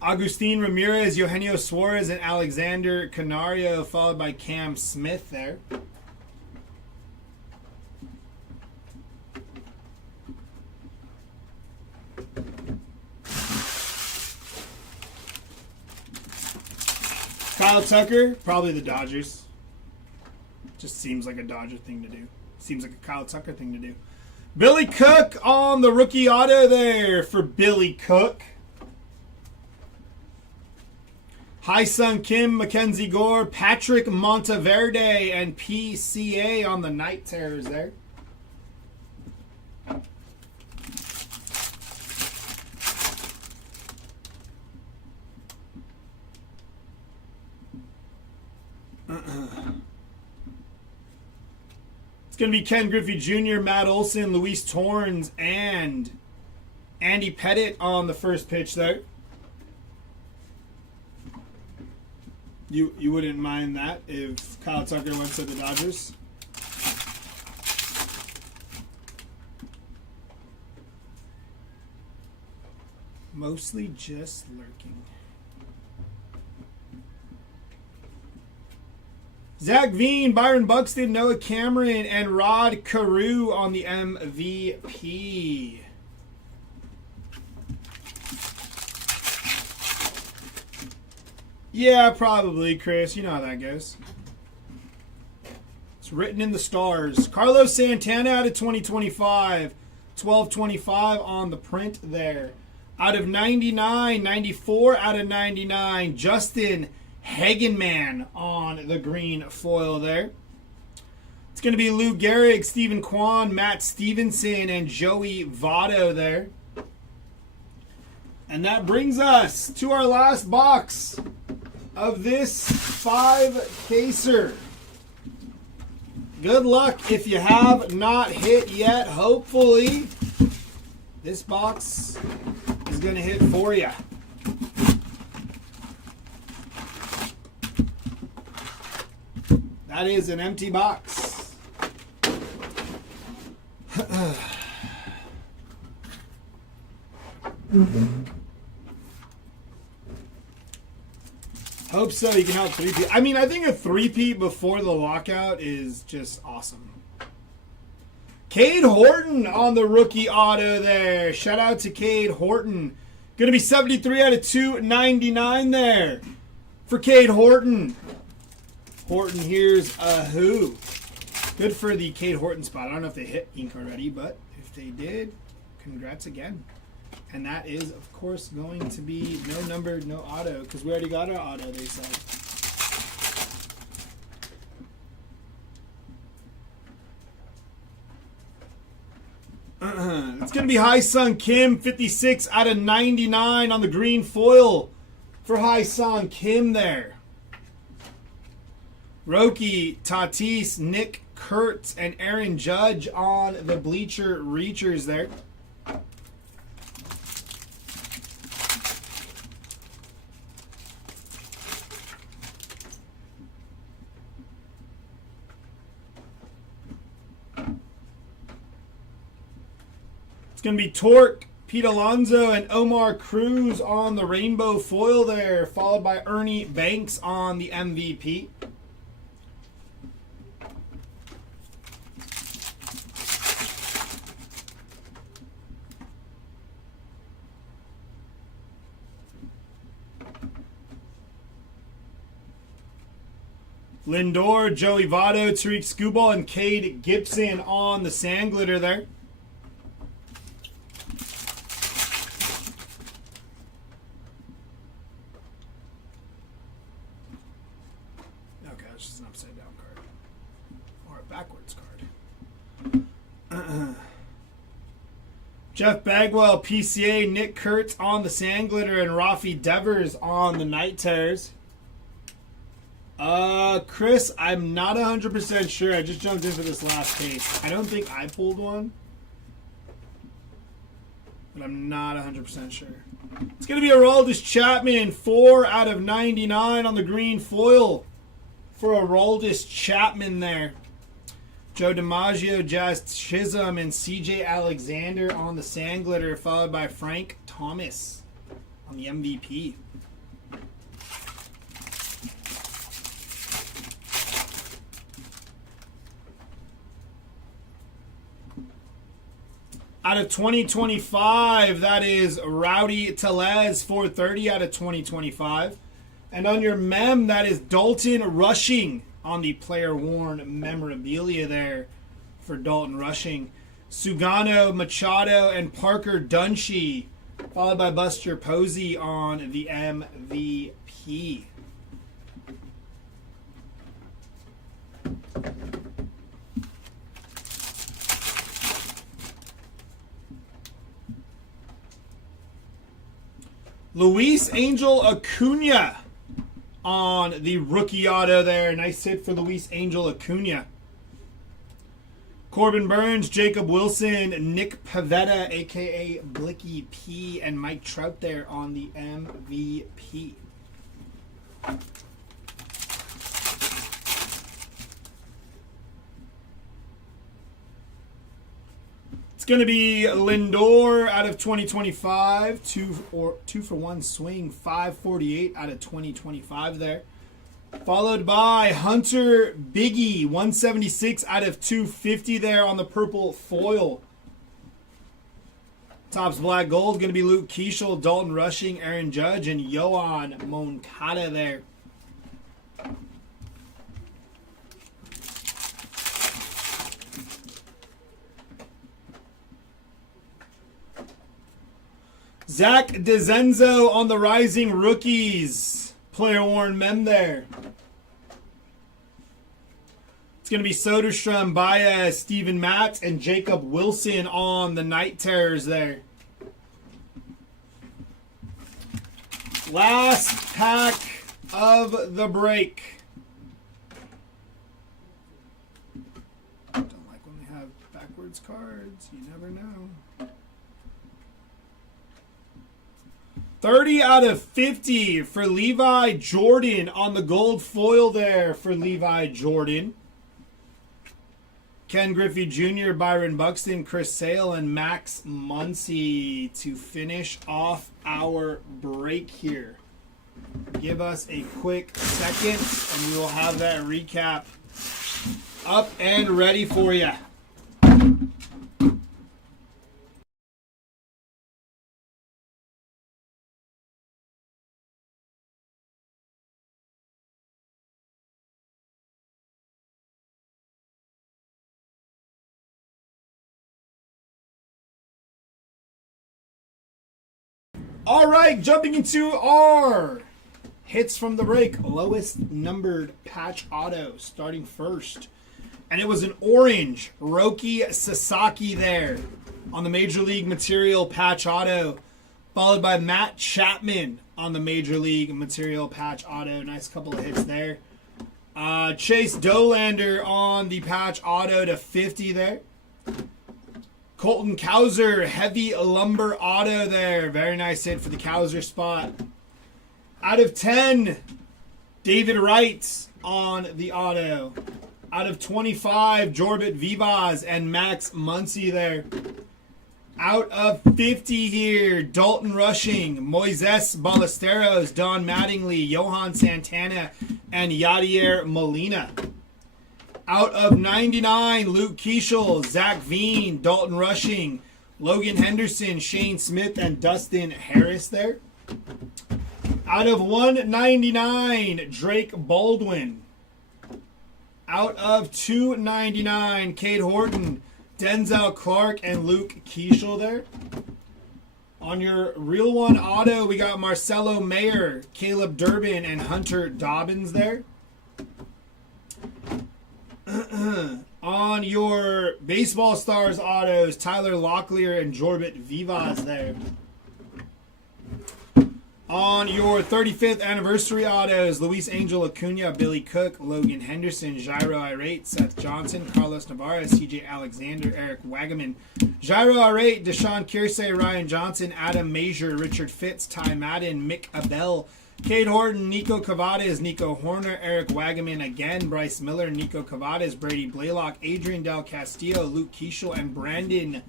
Agustin Ramirez, Eugenio Suarez, and Alexander Canario, followed by Cam Smith there. Kyle Tucker, probably the Dodgers. Just seems like a Dodger thing to do. Seems like a Kyle Tucker thing to do. Billy Cook on the rookie auto there for Billy Cook. Hai-Sung Kim, Mackenzie Gore, Patrick Monteverde, and PCA on the Night Terrors there. It's going to be Ken Griffey Jr., Matt Olson, Luis Torrens, and Andy Pettit on the first pitch there. You wouldn't mind that if Kyle Tucker went to the Dodgers? Mostly just lurking. Zach Veen, Byron Buxton, Noah Cameron, and Rod Carew on the MVP. Yeah, probably, Chris. You know how that goes. It's written in the stars. Carlos Santana out of 2025. 1225 on the print there. Out of 99, 94 out of 99. Justin Hagenman on the green foil there. It's going to be Lou Gehrig, Stephen Kwan, Matt Stevenson, and Joey Votto there. And that brings us to our last box of this 5-caser. Good luck if you have not hit yet. Hopefully, this box is going to hit for you. That is an empty box. Hope so. You can help three-peat. I mean, I think a three-peat before the lockout is just awesome. Cade Horton on the rookie auto there. Shout out to Cade Horton. Going to be 73 out of 299 there for Cade Horton. Horton, here's a who. Good for the Cade Horton spot. I don't know if they hit ink already, but if they did, congrats again. And that is, of course, going to be no number, no auto, because we already got our auto, they said. It's going to be Hai-Sung Kim, 56 out of 99 on the green foil for Hai-Sung Kim there. Roki, Tatis, Nick Kurtz, and Aaron Judge on the Bleacher Reachers there. It's going to be Torque, Pete Alonso, and Omar Cruz on the rainbow foil there, followed by Ernie Banks on the MVP. Lindor, Joey Votto, Tariq Skubal, and Cade Gibson on the sand glitter there. Okay, that's just an upside down card. Or a backwards card. Jeff Bagwell, PCA, Nick Kurtz on the sand glitter, and Rafi Devers on the night tears. Chris, I'm not 100% sure. I just jumped into this last case. I don't think I pulled one, but I'm not 100% sure. It's going to be Aroldis Chapman, 4 out of 99 on the green foil for Aroldis Chapman there. Joe DiMaggio, Jazz Chisholm, and CJ Alexander on the sand glitter, followed by Frank Thomas on the MVP. Out of 2025, that is Rowdy Tellez, 430 out of 2025. And on your mem, that is Dalton Rushing on the player-worn memorabilia there for Dalton Rushing. Sugano, Machado, and Parker Dunshee, followed by Buster Posey on the MVP. Luis Angel Acuna on the rookie auto there. Nice hit for Luis Angel Acuna. Corbin Burns, Jacob Wilson, Nick Pivetta, a.k.a. Blicky P, and Mike Trout there on the MVP. It's going to be Lindor out of 2025, 2-for-1 swing, 548 out of 2025 there. Followed by Hunter Biggie, 176 out of 250 there on the purple foil. Topps Black Gold going to be Luke Keeschel, Dalton Rushing, Aaron Judge, and Yohan Moncada there. Zach DeZenzo on the Rising Rookies. Player worn mem there. It's going to be Soderstrom, Baez, Steven Matz, and Jacob Wilson on the Night Terrors there. Last pack of the break. Don't like when they have backwards cards. You never know. 30 out of 50 for Levi Jordan on the gold foil there for Levi Jordan. Ken Griffey Jr., Byron Buxton, Chris Sale, and Max Muncy to finish off our break here. Give us a quick second and we will have that recap up and ready for you. All right, jumping into our hits from the break. Lowest numbered patch auto starting first. And it was an orange Roki Sasaki there on the Major League Material patch auto. Followed by Matt Chapman on the Major League Material patch auto. Nice couple of hits there. Chase Dolander on the patch auto to 50 there. Colton Cowser, heavy lumber auto there. Very nice hit for the Cowser spot. Out of 10, David Wright on the auto. Out of 25, Jorbit Vivas and Max Muncy there. Out of 50 here, Dalton Rushing, Moises Ballesteros, Don Mattingly, Johan Santana, and Yadier Molina. Out of 99, Luke Keeschel, Zach Veen, Dalton Rushing, Logan Henderson, Shane Smith, and Dustin Harris there. Out of 199, Drake Baldwin. Out of 299, Cade Horton, Denzel Clark, and Luke Keeschel there. On your real one auto, we got Marcelo Mayer, Caleb Durbin, and Hunter Dobbins there. On your Baseball Stars autos, Tyler Locklear and Jorbit Vivas there. On your 35th anniversary autos, Luis Angel Acuna, Billy Cook, Logan Henderson, Jairo Irate, Seth Johnson, Carlos Navarro, CJ Alexander, Eric Wagaman, Jairo Irate, Deshaun Kiersey, Ryan Johnson, Adam Major, Richard Fitz, Ty Madden, Mick Abel, Cade Horton, Nico Cavadas, Nico Horner, Eric Wagaman again, Bryce Miller, Nico Cavadas, Brady Blaylock, Adrian Del Castillo, Luke Keeschel, and Brandon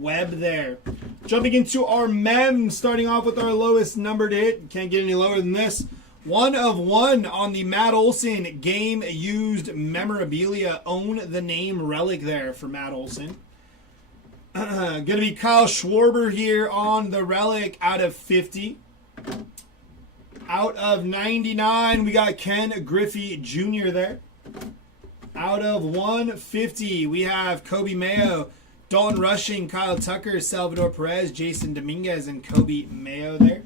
Webb there. Jumping into our mem, starting off with our lowest numbered hit. Can't get any lower than this. 1 of 1 on the Matt Olson game used memorabilia. Own the name relic there for Matt Olson. Going to be Kyle Schwarber here on the relic out of 50. Out of 99, we got Ken Griffey Jr. there. Out of 150, we have Kobe Mayo, Dalton Rushing, Kyle Tucker, Salvador Perez, Jason Dominguez, and Kobe Mayo there.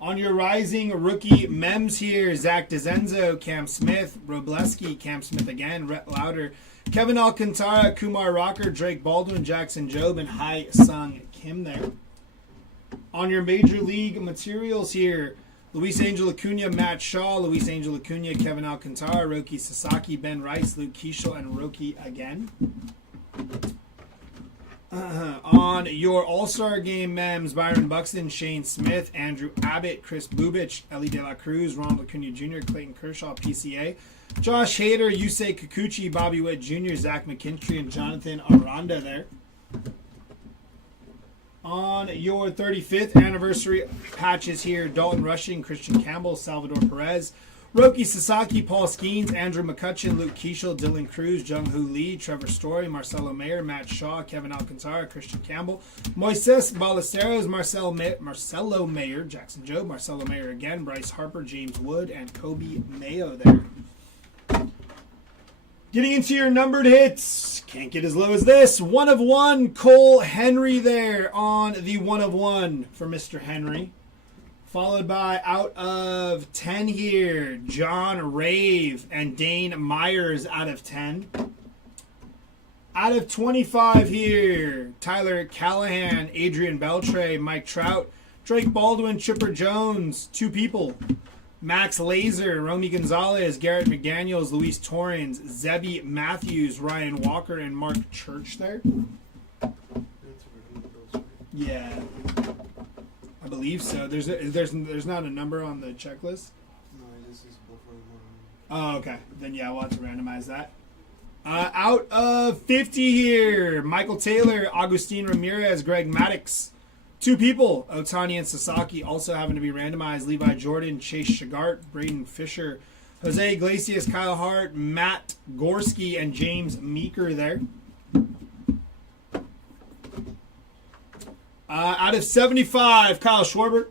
On your rising rookie mems here, Zach DeZenzo, Cam Smith, Robleski, Cam Smith again, Rhett Lauder, Kevin Alcantara, Kumar Rocker, Drake Baldwin, Jackson Jobe, and Hai Sung Kim there. On your major league materials here, Luis Angel Acuna, Matt Shaw, Luis Angel Acuna, Kevin Alcantara, Roki Sasaki, Ben Rice, Luke Keishel, and Roki again. On your All-Star Game mems, Byron Buxton, Shane Smith, Andrew Abbott, Chris Bubich, Ellie De La Cruz, Ronald Acuna Jr., Clayton Kershaw, PCA, Josh Hader, Yusei Kikuchi, Bobby Witt Jr., Zach McKinstry, and Jonathan Aranda there. On your 35th anniversary patches here, Dalton Rushing, Christian Campbell, Salvador Perez, Roki Sasaki, Paul Skeens, Andrew McCutcheon, Luke Keishel, Dylan Cruz, Jung-Hoo Lee, Trevor Story, Marcelo Mayer, Matt Shaw, Kevin Alcantara, Christian Campbell, Moises Ballesteros, Marcelo Mayer, Jackson Jobe, Marcelo Mayer again, Bryce Harper, James Wood, and Kobe Mayo there. Getting into your numbered hits, can't get as low as this. 1 of 1, Cole Henry there on the 1 of 1 for Mr. Henry. Followed by out of 10 here, John Rave and Dane Myers out of 10. Out of 25 here, Tyler Callahan, Adrian Beltre, Mike Trout, Drake Baldwin, Chipper Jones, 2 people. Max Laser, Romy Gonzalez, Garrett McDaniels, Luis Torrens, Zebby Matthews, Ryan Walker, and Mark Church there. Yeah, I believe so. There's not a number on the checklist. No, this is before one. Oh, okay. Then yeah, we'll have to randomize that. Out of 50 here, Michael Taylor, Agustin Ramirez, Greg Maddox. 2 people, Otani and Sasaki, also having to be randomized. Levi Jordan, Chase Shigart, Braden Fisher, Jose Iglesias, Kyle Hart, Matt Gorski, and James Meeker there. Out of 75, Kyle Schwarber.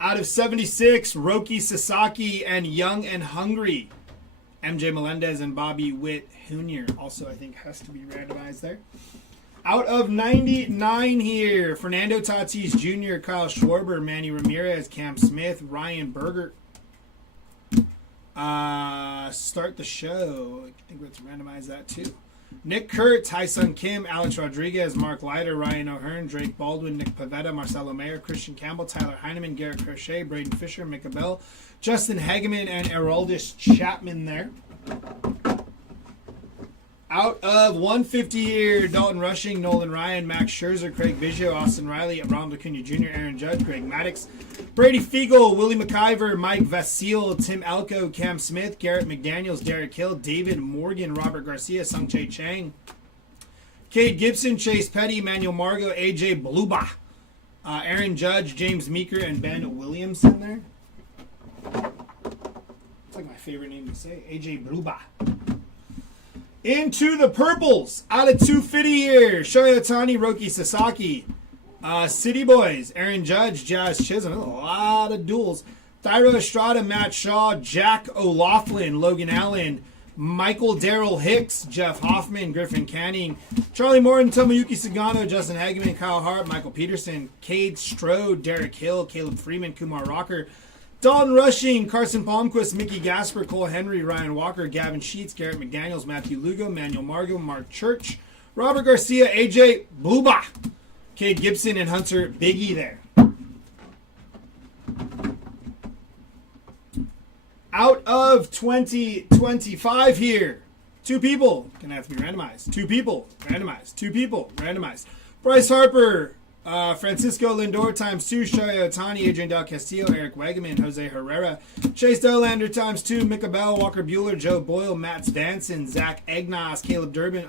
Out of 76, Roki Sasaki and Young and Hungry. MJ Melendez and Bobby Witt Jr. also, I think, has to be randomized there. Out of 99 here, Fernando Tatis Jr., Kyle Schwarber, Manny Ramirez, Cam Smith, Ryan Berger. Start the show. I think we have to randomize that too. Nick Kurtz, Hai-Sung Kim, Alex Rodriguez, Mark Leiter, Ryan O'Hearn, Drake Baldwin, Nick Pavetta, Marcelo Mayer, Christian Campbell, Tyler Heineman, Garrett Crochet, Braden Fisher, Micah Bell, Justin Hageman, and Aroldis Chapman there. Out of 150 here, Dalton Rushing, Nolan Ryan, Max Scherzer, Craig Biggio, Austin Riley, Ronald Acuna Jr., Aaron Judge, Greg Maddox, Brady Fiegel, Willie McIver, Mike Vasile, Tim Elko, Cam Smith, Garrett McDaniels, Derek Hill, David Morgan, Robert Garcia, Sung-Chae Chang, Cade Gibson, Chase Petty, Manuel Margot, AJ Bluba, Aaron Judge, James Meeker, and Ben Williamson there. It's like my favorite name to say, AJ Bluba. Into the purples, out of 250 here, Shohei Ohtani, Roki Sasaki, City Boys, Aaron Judge, Jazz Chisholm, a lot of duels, Thairo Estrada, Matt Shaw, Jack O'Loughlin, Logan Allen, Michael Darrell Hicks, Jeff Hoffman, Griffin Canning, Charlie Morton, Tomoyuki Sagano, Justin Hageman, Kyle Hart, Michael Peterson, Cade Strode, Derek Hill, Caleb Freeman, Kumar Rocker, Dalton Rushing, Carson Palmquist, Mickey Gasper, Cole Henry, Ryan Walker, Gavin Sheets, Garrett McDaniels, Matthew Lugo, Manuel Margot, Mark Church, Robert Garcia, AJ Bluba, Cade Gibson, and Hunter Biggie there. Out of 2025 here, 2 people. Gonna have to be randomized. 2 people. Randomized. 2 people. Randomized. Bryce Harper, Francisco Lindor ×2, Shohei Ohtani, Adrian Del Castillo, Eric Wegeman, Jose Herrera, Chase Dolander ×2, Micah Bell, Walker Buehler, Joe Boyle, Matt Stanson, Zach Egnos, Caleb Durbin,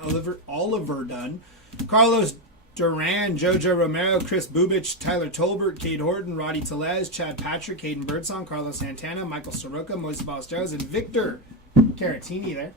Oliver Dunn, Carlos Duran, Jojo Romero, Chris Bubich, Tyler Tolbert, Cade Horton, Roddy Telez, Chad Patrick, Caden Birdsong, Carlos Santana, Michael Soroka, Moises Ballesteros, and Victor Caratini there.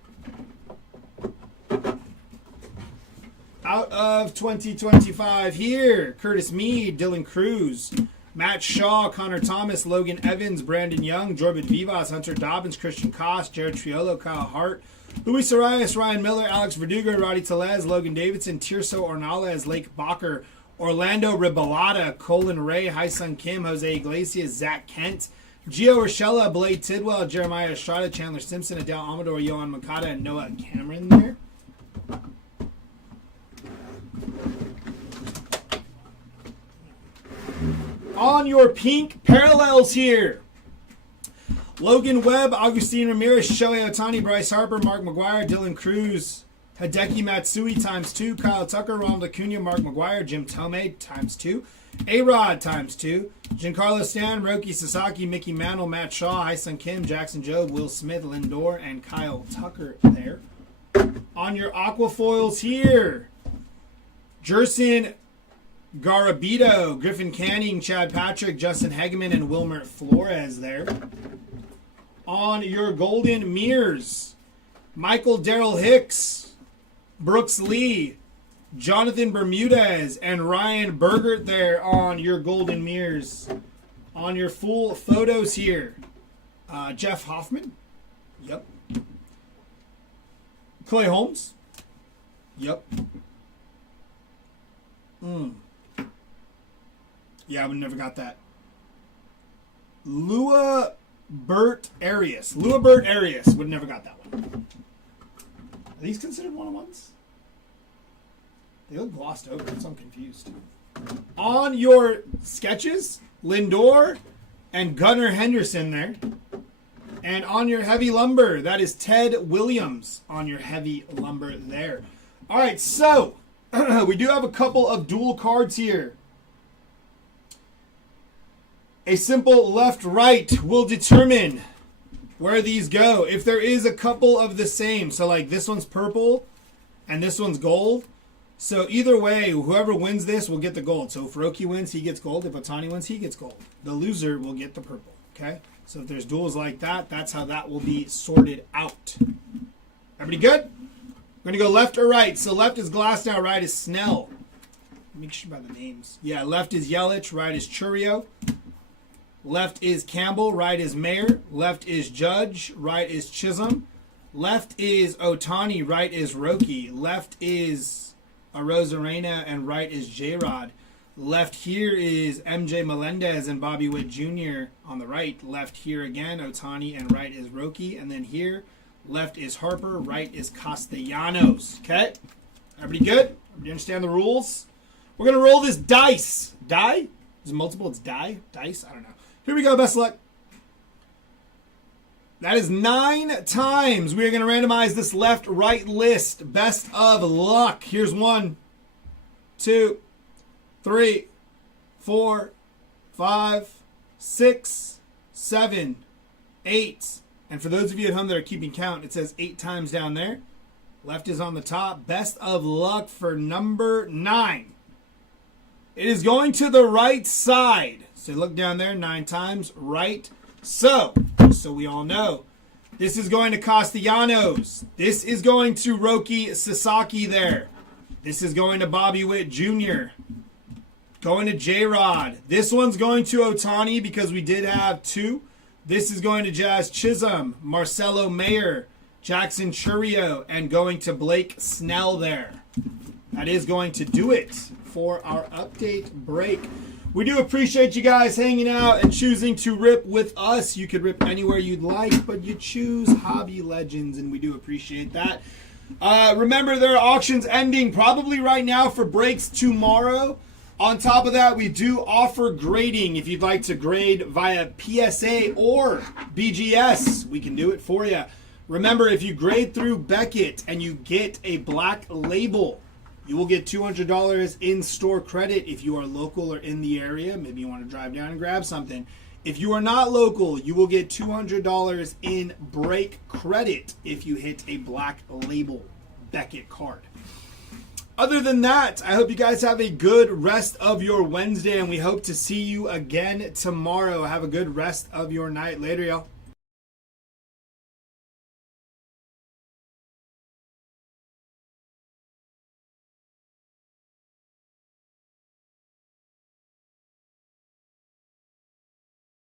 Out of 2025 here, Curtis Mead, Dylan Cruz, Matt Shaw, Connor Thomas, Logan Evans, Brandon Young, Jordan Vivas, Hunter Dobbins, Christian Koss, Jared Triolo, Kyle Hart, Luis Arias, Ryan Miller, Alex Verdugo, Roddy Telez, Logan Davidson, Tirso Ornales, Lake Bacher, Orlando Ribalata, Colin Ray, Hysun Kim, Jose Iglesias, Zach Kent, Gio Urshela, Blade Tidwell, Jeremiah Estrada, Chandler Simpson, Adele Amador, Yohan Makata, and Noah Cameron there. On your pink parallels here, Logan Webb, Agustin Ramirez, Shohei Ohtani, Bryce Harper, Mark McGwire, Dylan Cruz, Hideki Matsui ×2, Kyle Tucker, Ronald Acuna, Mark McGwire, Jim Tomei ×2, A-Rod ×2, Giancarlo Stan, Roki Sasaki, Mickey Mantle, Matt Shaw, Hysun Kim, Jackson Jobe, Will Smith, Lindor, and Kyle Tucker there. On your aquafoils here, Jerson Garabito, Griffin Canning, Chad Patrick, Justin Hegeman, and Wilmer Flores there. On your golden mirrors, Michael Darrell Hicks, Brooks Lee, Jonathan Bermudez, and Ryan Bergert there on your golden mirrors. On your full photos here, Jeff Hoffman. Yep. Clay Holmes. Yep. Yeah, I would never got that. Lua Burt Arias. Would never got that one. Are these considered one-on-ones? They look glossed over, so I'm confused. On your sketches, Lindor and Gunnar Henderson there. And on your heavy lumber, that is Ted Williams on your heavy lumber there. All right, so we do have a couple of dual cards here. A simple left-right will determine where these go. If there is a couple of the same, so like this one's purple and this one's gold. So either way, whoever wins this will get the gold. So if Roki wins, he gets gold. If Ohtani wins, he gets gold. The loser will get the purple, okay? So if there's duels like that, that's how that will be sorted out. Everybody good? We're going to go left or right. So left is Glasnow, right is Snell. Make sure by the names. Yeah, left is Yelich, right is Churio. Left is Campbell, right is Mayer. Left is Judge, right is Chisholm. Left is Ohtani, right is Roki. Left is Arozarena, and right is J-Rod. Left here is MJ Melendez and Bobby Witt Jr. on the right. Left here again, Ohtani, and right is Roki. And then here, left is Harper, right is Castellanos. Okay? Everybody good? Everybody understand the rules? We're going to roll this dice. Die? Is it multiple? It's die? Dice? I don't know. Here we go. Best of luck. That is 9 times. We are going to randomize this left-right list. Best of luck. Here's 1, 2, 3, 4, 5, 6, 7, 8. And for those of you at home that are keeping count, it says 8 times down there. Left is on the top. Best of luck for number 9. It is going to the right side. So look down there, 9 times, right. So we all know, this is going to Castellanos. This is going to Roki Sasaki there. This is going to Bobby Witt Jr. Going to J-Rod. This one's going to Ohtani because we did have 2. This is going to Jazz Chisholm, Marcelo Mayer, Jackson Churio, and going to Blake Snell there. That is going to do it for our update break. We do appreciate you guys hanging out and choosing to rip with us. You could rip anywhere you'd like, but you choose Hobby Legends, and we do appreciate that. Remember, there are auctions ending probably right now for breaks tomorrow. On top of that, we do offer grading. If you'd like to grade via PSA or BGS, we can do it for you. Remember, if you grade through Beckett and you get a black label, You will get $200 in store credit if you are local or in the area. Maybe you want to drive down and grab something. If you are not local, you will get $200 in break credit if you hit a Black Label Beckett card. Other than that, I hope you guys have a good rest of your Wednesday, and we hope to see you again tomorrow. Have a good rest of your night. Later, y'all.